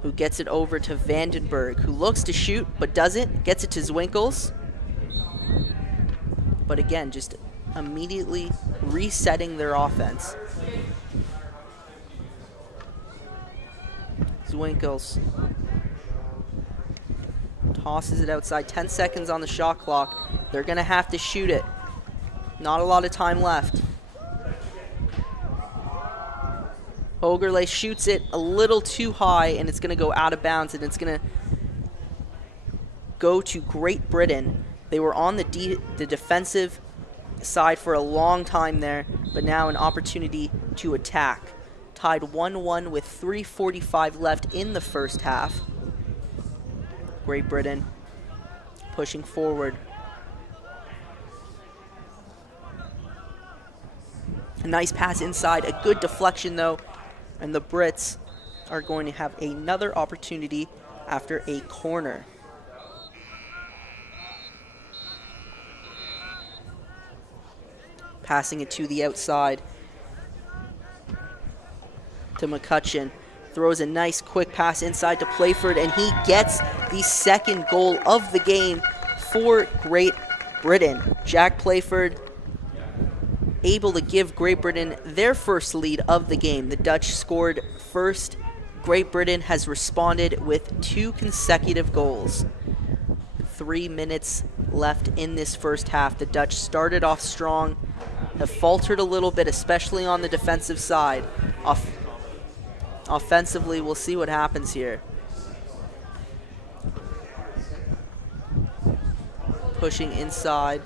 who gets it over to Vandenberg, who looks to shoot but doesn't, gets it to Zwinkels. But again, just immediately resetting their offense. Zwinkels tosses it outside. 10 seconds on the shot clock. They're going to have to shoot it. Not a lot of time left. Hogerle shoots it a little too high, and it's going to go out of bounds, and it's going to go to Great Britain. They were on the defensive side for a long time there, but now an opportunity to attack. Tied 1-1 with 3:45 left in the first half. Great Britain pushing forward. A nice pass inside, a good deflection though, and the Brits are going to have another opportunity after a corner. Passing it to the outside to McCutcheon. Throws a nice quick pass inside to Playford, and he gets the second goal of the game for Great Britain. Jack Playford able to give Great Britain their first lead of the game. The Dutch scored first. Great Britain has responded with 2 consecutive goals. 3 minutes left in this first half. The Dutch started off strong, have faltered a little bit, especially on the defensive side. Offensively, we'll see what happens here. Pushing inside.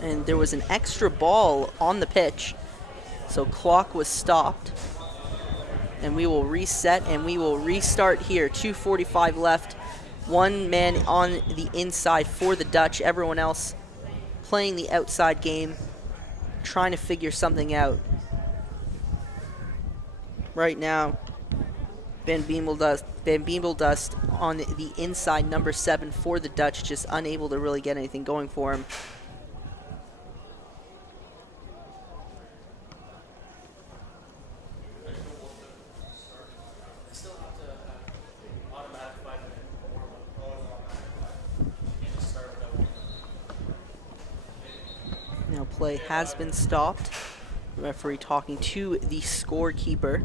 And there was an extra ball on the pitch, so clock was stopped. And we will reset and we will restart here. 2:45 left. One man on the inside for the Dutch. Everyone else playing the outside game, trying to figure something out. Right now, Van Beemeldust on the inside, number 7 for the Dutch, just unable to really get anything going for him. Now play has been stopped. Referee talking to the scorekeeper,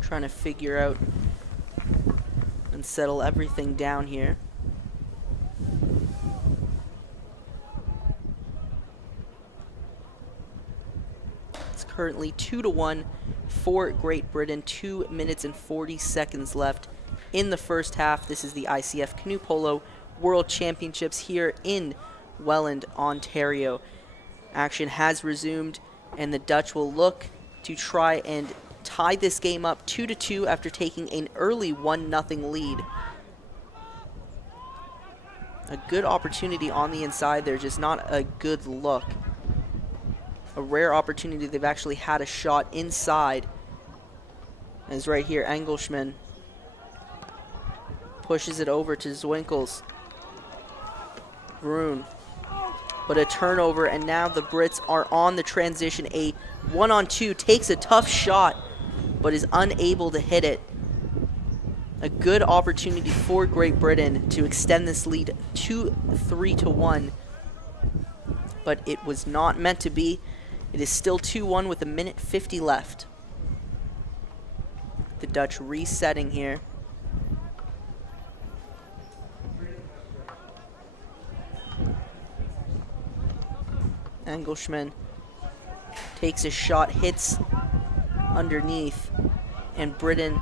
trying to figure out and settle everything down here. It's currently 2-1 for Great Britain. 2 minutes and 40 seconds left in the first half. This is the ICF Canoe Polo World Championships here in Welland, Ontario. Action has resumed, and the Dutch will look to try and tie this game up 2-2 after taking an early 1-0 lead. A good opportunity on the inside there, just not a good look. A rare opportunity. They've actually had a shot inside. As right here, Engelschman pushes it over to Zwinkels. Vroon. But a turnover, and now the Brits are on the transition. A 1-on-2, takes a tough shot, but is unable to hit it. A good opportunity for Great Britain to extend this lead to 3-1, but it was not meant to be. It is still 2-1 with 1:50 left. The Dutch resetting here. Engelschman takes a shot, hits underneath, and Britain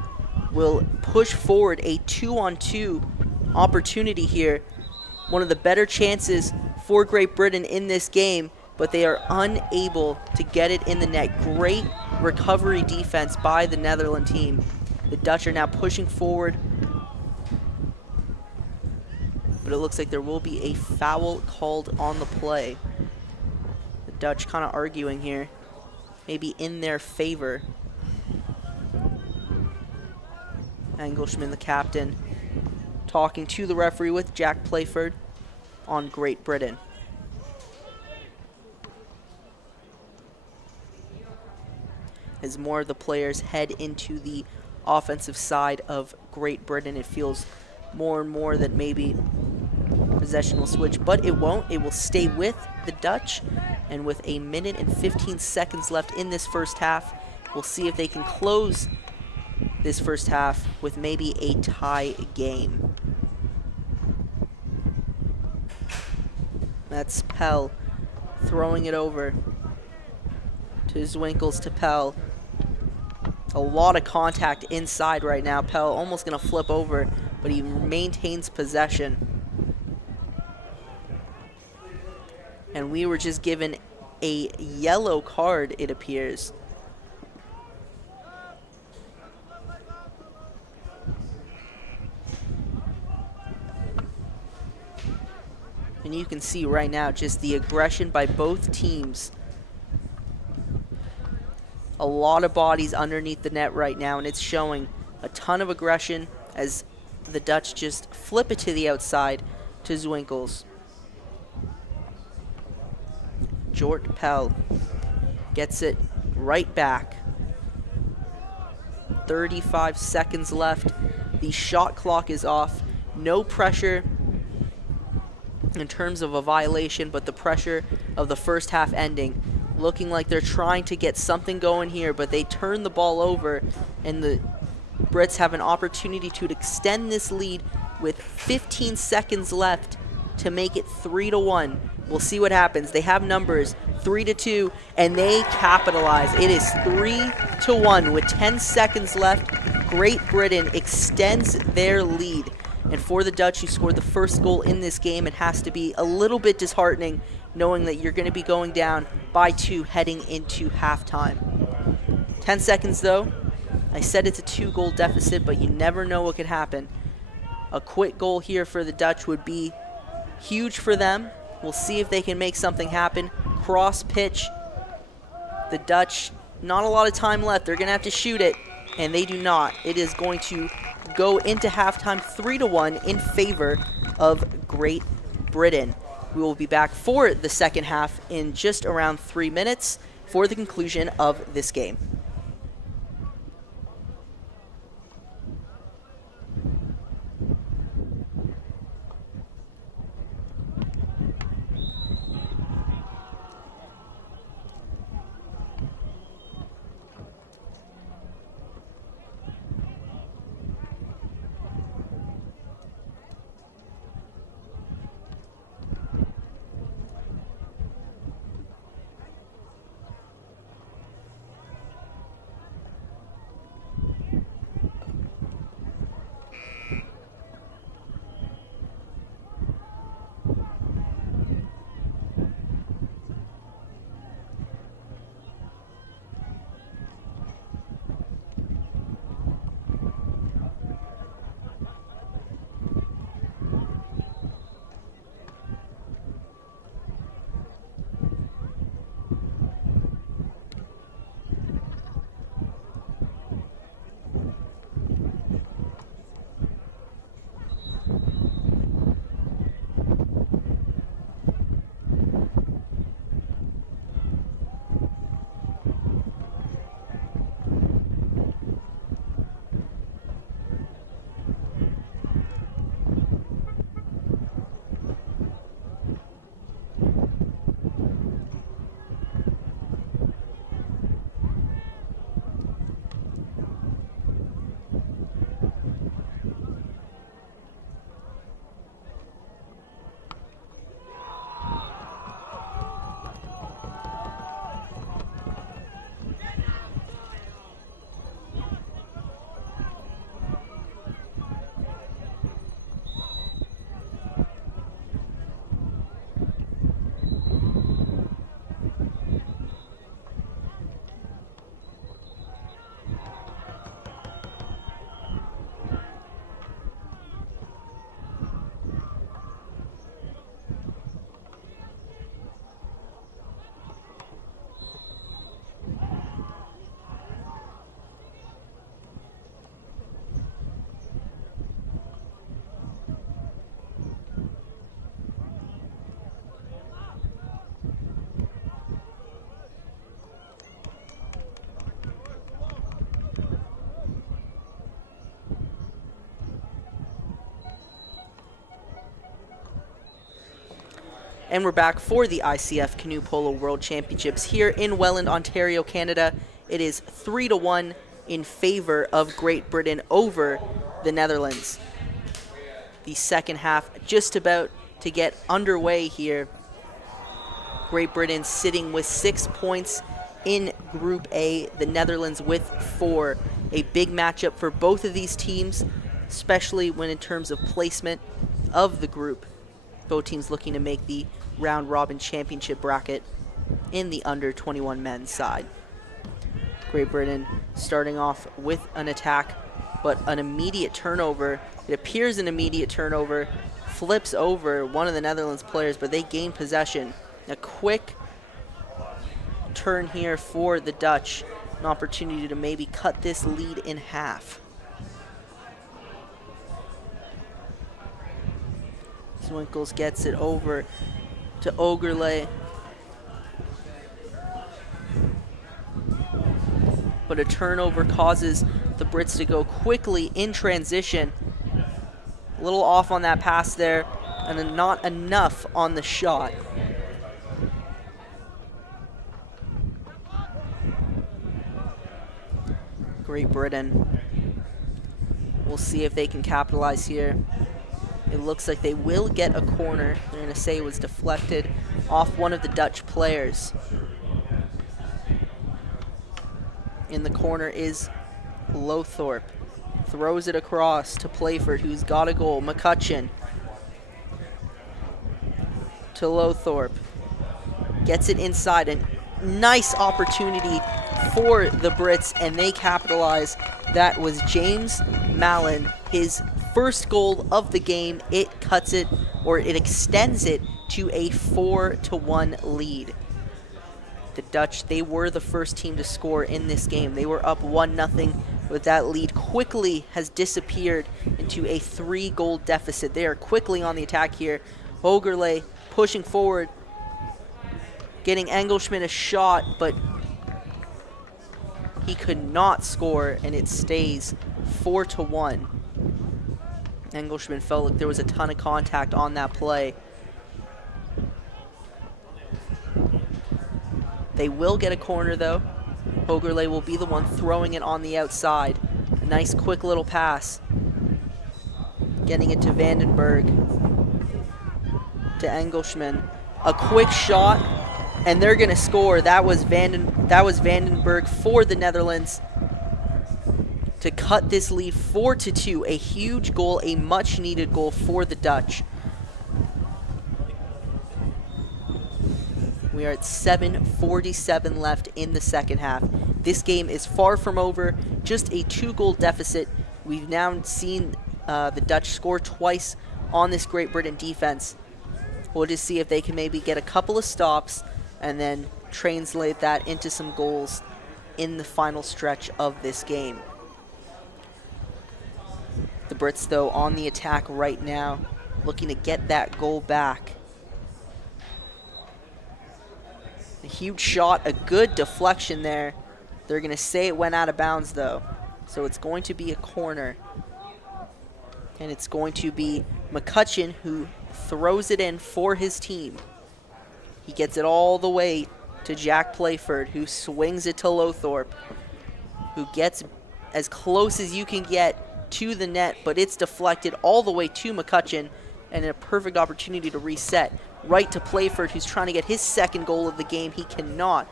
will push forward a 2-on-2 opportunity here. One of the better chances for Great Britain in this game, but they are unable to get it in the net. Great recovery defense by the Netherlands team. The Dutch are now pushing forward, but it looks like there will be a foul called on the play. The Dutch kind of arguing here, maybe in their favor. Engelschman, the captain, talking to the referee with Jack Playford on Great Britain. As more of the players head into the offensive side of Great Britain, it feels more and more that maybe possession will switch, but it won't. It will stay with the Dutch, and with 1:15 left in this first half, we'll see if they can close this first half with maybe a tie game. That's Pell throwing it over to Zwinkels, to Pell. A lot of contact inside right now. Pell almost going to flip over, but he maintains possession. And we were just given a yellow card, it appears. And you can see right now just the aggression by both teams. A lot of bodies underneath the net right now, and it's showing a ton of aggression as the Dutch just flip it to the outside to Zwinkels. Jort Pell gets it right back. 35 seconds left. The shot clock is off. No pressure in terms of a violation, but the pressure of the first half ending. Looking like they're trying to get something going here, but they turn the ball over, and the Brits have an opportunity to extend this lead with 15 seconds left to make it 3-1. We'll see what happens. They have numbers 3-2, and they capitalize. It is 3-1 with 10 seconds left. Great Britain extends their lead. And for the Dutch, who scored the first goal in this game, it has to be a little bit disheartening knowing that you're going to be going down by 2 heading into halftime. 10 seconds, though. I said it's a 2-goal deficit, but you never know what could happen. A quick goal here for the Dutch would be huge for them. We'll see if they can make something happen. Cross pitch. The Dutch, not a lot of time left. They're going to have to shoot it, and they do not. It is going to go into halftime 3-1 in favor of Great Britain. We will be back for the second half in just around 3 minutes for the conclusion of this game. And we're back for the ICF Canoe Polo World Championships here in Welland, Ontario, Canada. It is 3-1 in favor of Great Britain over the Netherlands. The second half just about to get underway here. Great Britain sitting with 6 points in Group A, the Netherlands with 4. A big matchup for both of these teams, especially when in terms of placement of the group. Both teams looking to make the round robin championship bracket in the under 21 men's side. Great Britain starting off with an attack, but an immediate turnover. It appears an immediate turnover, flips over one of the Netherlands players, but they gain possession. A quick turn here for the Dutch, an opportunity to maybe cut this lead in half. Swinkles gets it over to Ogerle. But a turnover causes the Brits to go quickly in transition. A little off on that pass there, and not enough on the shot. Great Britain. We'll see if they can capitalize here. It looks like they will get a corner. They're going to say it was deflected off one of the Dutch players. In the corner is Lothorpe. Throws it across to Playford, who's got a goal. McCutcheon to Lothorpe. Gets it inside. A nice opportunity for the Brits, and they capitalize. That was James Mallon, his first goal of the game. It cuts it, or it extends it to a 4-1 lead. The Dutch, they were the first team to score in this game. They were up 1-0, but that lead quickly has disappeared into a 3-goal deficit. They are quickly on the attack here. Ogerle pushing forward, getting Engelschman a shot, but he could not score, and it stays 4-1. Engelschman felt like there was a ton of contact on that play. They will get a corner, though. Ogerle will be the one throwing it on the outside. Nice quick little pass. Getting it to Vandenberg. To Engelschman. A quick shot, and they're going to score. That was Vandenberg for the Netherlands to cut this lead 4-2. A huge goal, a much-needed goal for the Dutch. We are at 7:47 left in the second half. This game is far from over, just a 2-goal deficit. We've now seen the Dutch score twice on this Great Britain defense. We'll just see if they can maybe get a couple of stops and then translate that into some goals in the final stretch of this game. The Brits, though, on the attack right now, looking to get that goal back. A huge shot, a good deflection there. They're going to say it went out of bounds, though. So it's going to be a corner. And it's going to be McCutcheon who throws it in for his team. He gets it all the way to Jack Playford, who swings it to Lothorpe, who gets as close as you can get to the net, but it's deflected all the way to McCutcheon, and a perfect opportunity to reset. Right to Playford, who's trying to get his second goal of the game. He cannot.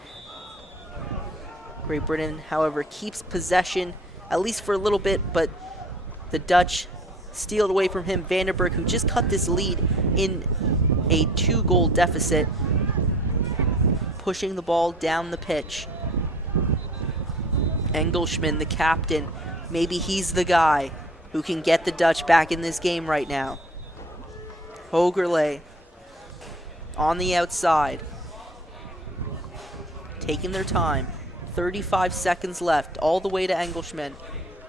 Great Britain, however, keeps possession, at least for a little bit, but the Dutch steal it away from him. Vandenberg, who just cut this lead in a 2-goal deficit, pushing the ball down the pitch. Engelschman, the captain, maybe he's the guy who can get the Dutch back in this game right now. Ogerle on the outside, taking their time. 35 seconds left, all the way to Engelschman.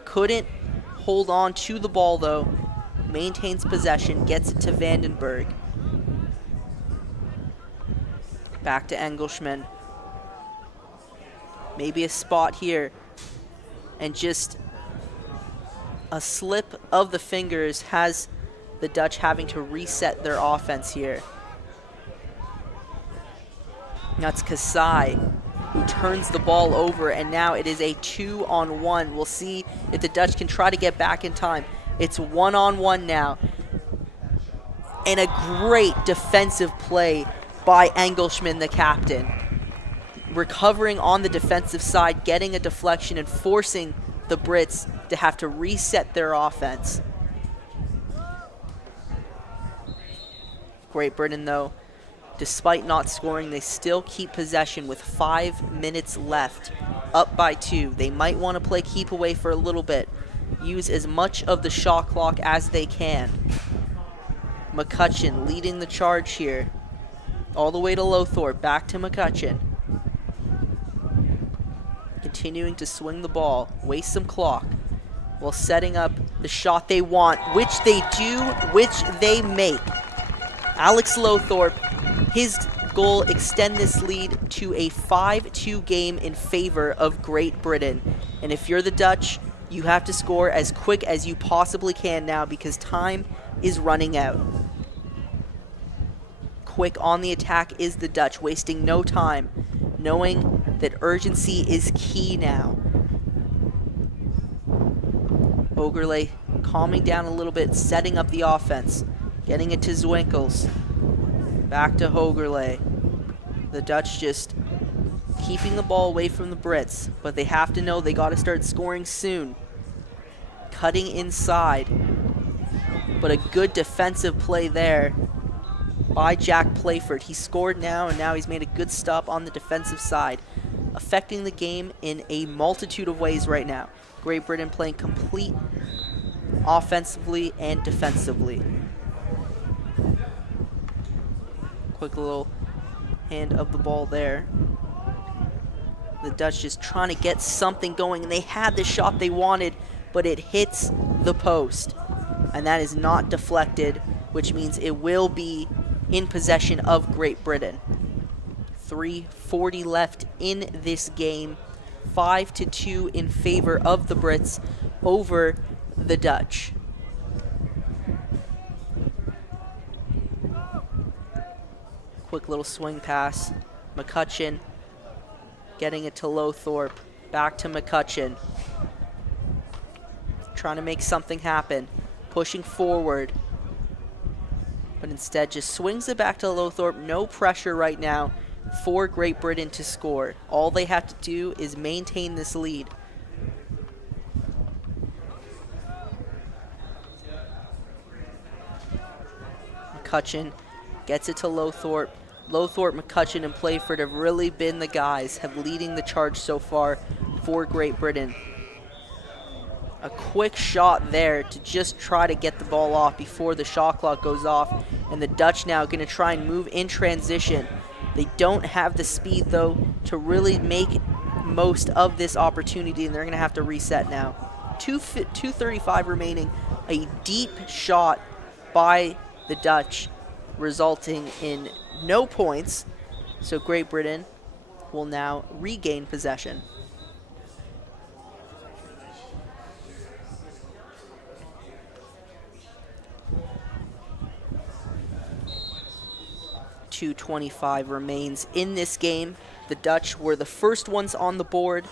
Couldn't hold on to the ball, though. Maintains possession, gets it to Vandenberg. Back to Engelschman. Maybe a spot here. And just a slip of the fingers has the Dutch having to reset their offense here. That's Kasai, who turns the ball over, and now it is a 2-on-1. We'll see if the Dutch can try to get back in time. It's 1-on-1 now. And a great defensive play by Engelschman, the captain. Recovering on the defensive side, getting a deflection and forcing the Brits to have to reset their offense. Great Britain, though, despite not scoring, they still keep possession with 5 minutes left, up by 2. They might want to play keep away for a little bit, use as much of the shot clock as they can. McCutcheon leading the charge here, all the way to Lothorpe, back to McCutcheon. Continuing to swing the ball, waste some clock, while setting up the shot they want, which they do, which they make. Alex Lothorpe, his goal extend this lead to a 5-2 game in favor of Great Britain. And if you're the Dutch, you have to score as quick as you possibly can now because time is running out. Quick on the attack is the Dutch, wasting no time, knowing that urgency is key now. Ogerle calming down a little bit, setting up the offense, getting it to Zwinkels. Back to Hogerle. The Dutch just keeping the ball away from the Brits, but they have to know they got to start scoring soon. Cutting inside, but a good defensive play there by Jack Playford. He scored now, and now he's made a good stop on the defensive side, affecting the game in a multitude of ways right now. Great Britain playing complete offensively and defensively. Quick little hand of the ball there. The Dutch just trying to get something going, and they had the shot they wanted, but it hits the post. And that is not deflected, which means it will be in possession of Great Britain. 3:40 left in this game. 5-2 in favor of the Brits over the Dutch. Quick little swing pass. McCutcheon getting it to Lothorpe. Back to McCutcheon. Trying to make something happen. Pushing forward. But instead just swings it back to Lothorpe. No pressure right now for Great Britain to score. All they have to do is maintain this lead. McCutcheon gets it to Lothorpe. Lothorpe, McCutcheon, and Playford have really been the guys, have leading the charge so far for Great Britain. A quick shot there to just try to get the ball off before the shot clock goes off. And the Dutch now going to try and move in transition. They don't have the speed, though, to really make most of this opportunity, and they're going to have to reset now. 2:35 remaining. A deep shot by the Dutch, resulting in no points. So Great Britain will now regain possession. .225 remains in this game. The Dutch were the first ones on the board,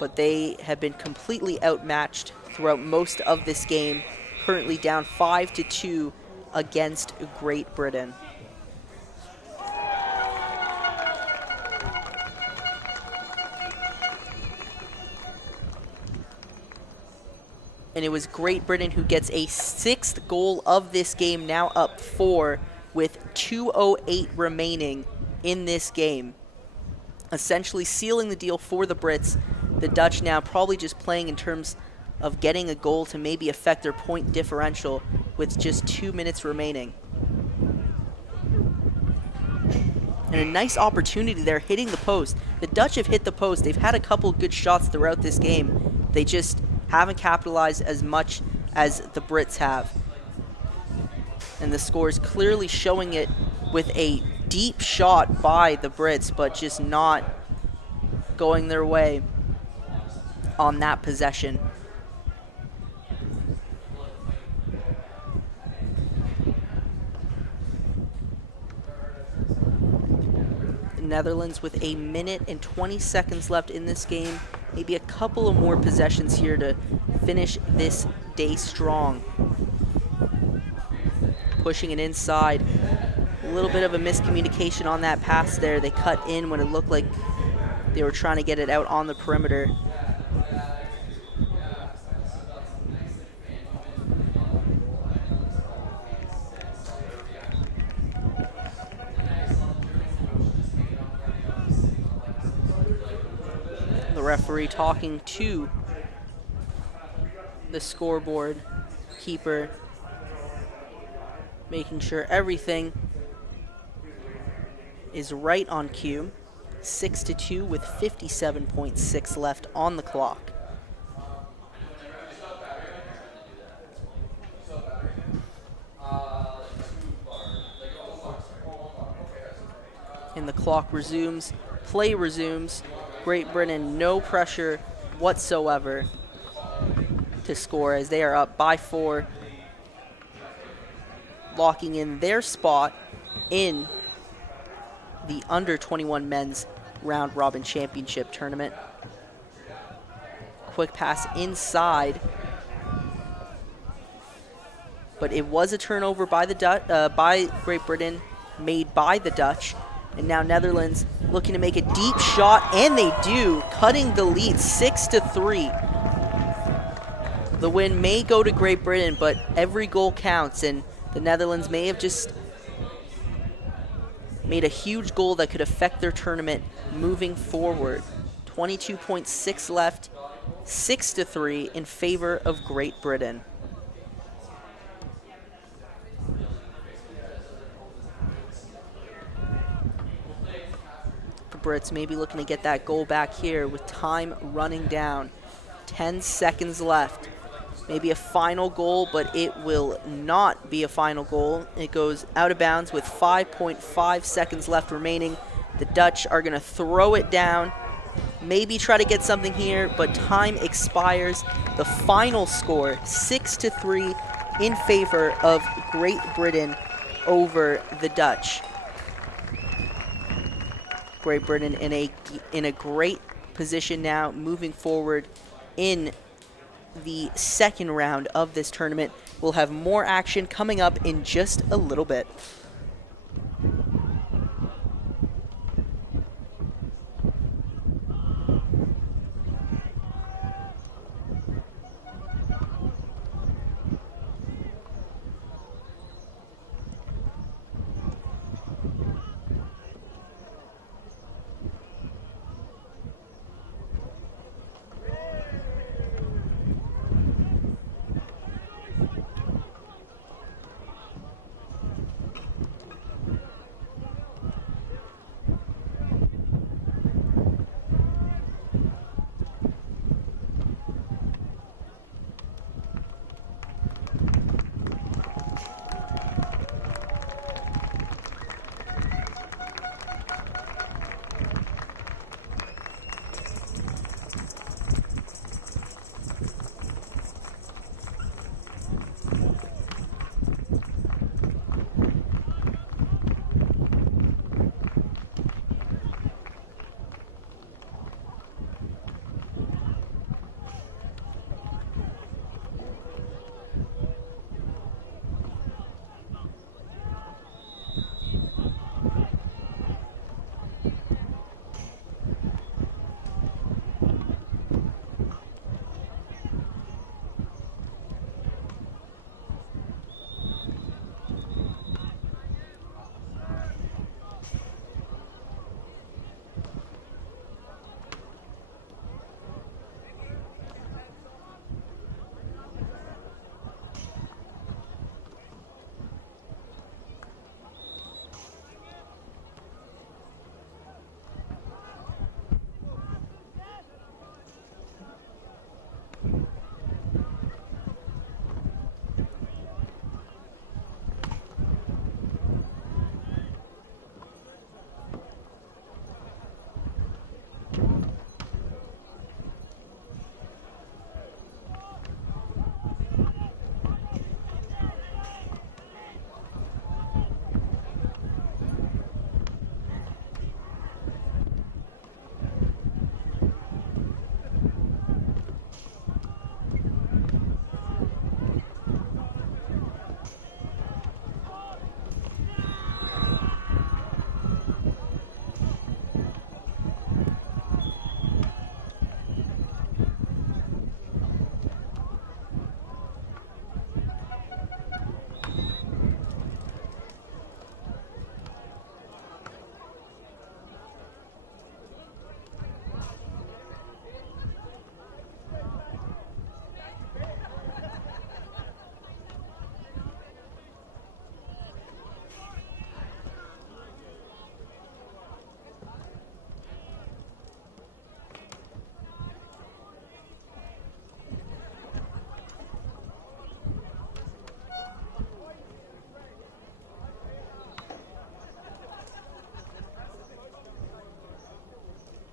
but they have been completely outmatched throughout most of this game. Currently down 5-2 against Great Britain. And it was Great Britain who gets a 6th goal of this game, now up 4 with 2:08 remaining in this game. Essentially sealing the deal for the Brits. The Dutch now probably just playing in terms of getting a goal to maybe affect their point differential with just 2 minutes remaining. And a nice opportunity there, hitting the post. The Dutch have hit the post. They've had a couple good shots throughout this game. They just haven't capitalized as much as the Brits have. And the score is clearly showing it with a deep shot by the Brits, but just not going their way on that possession. Netherlands with 1 minute and 20 seconds left in this game. Maybe a couple of more possessions here to finish this day strong. Pushing it inside. A little bit of a miscommunication on that pass there. They cut in when it looked like they were trying to get it out on the perimeter. The referee talking to the scoreboard keeper, making sure everything is right on cue. 6-2 with 57.6 left on the clock. And the clock resumes, play resumes. Great Britain, no pressure whatsoever to score as they are up by 4, locking in their spot in the under-21 men's round robin championship tournament. Quick pass inside, but it was a turnover by the by Great Britain, made by the Dutch. And now Netherlands looking to make a deep shot, and they do, cutting the lead 6-3. The win may go to Great Britain, but every goal counts, and the Netherlands may have just made a huge goal that could affect their tournament moving forward. 22.6 left, 6-3 in favor of Great Britain. Brits maybe looking to get that goal back here with time running down. 10 seconds left. Maybe a final goal, but it will not be a final goal. It goes out of bounds with 5.5 seconds left remaining. The Dutch are going to throw it down, maybe try to get something here, but time expires. The final score, 6-3 in favor of Great Britain over the Dutch. Great Britain in a great position now, moving forward in the second round of this tournament. We'll have more action coming up in just a little bit.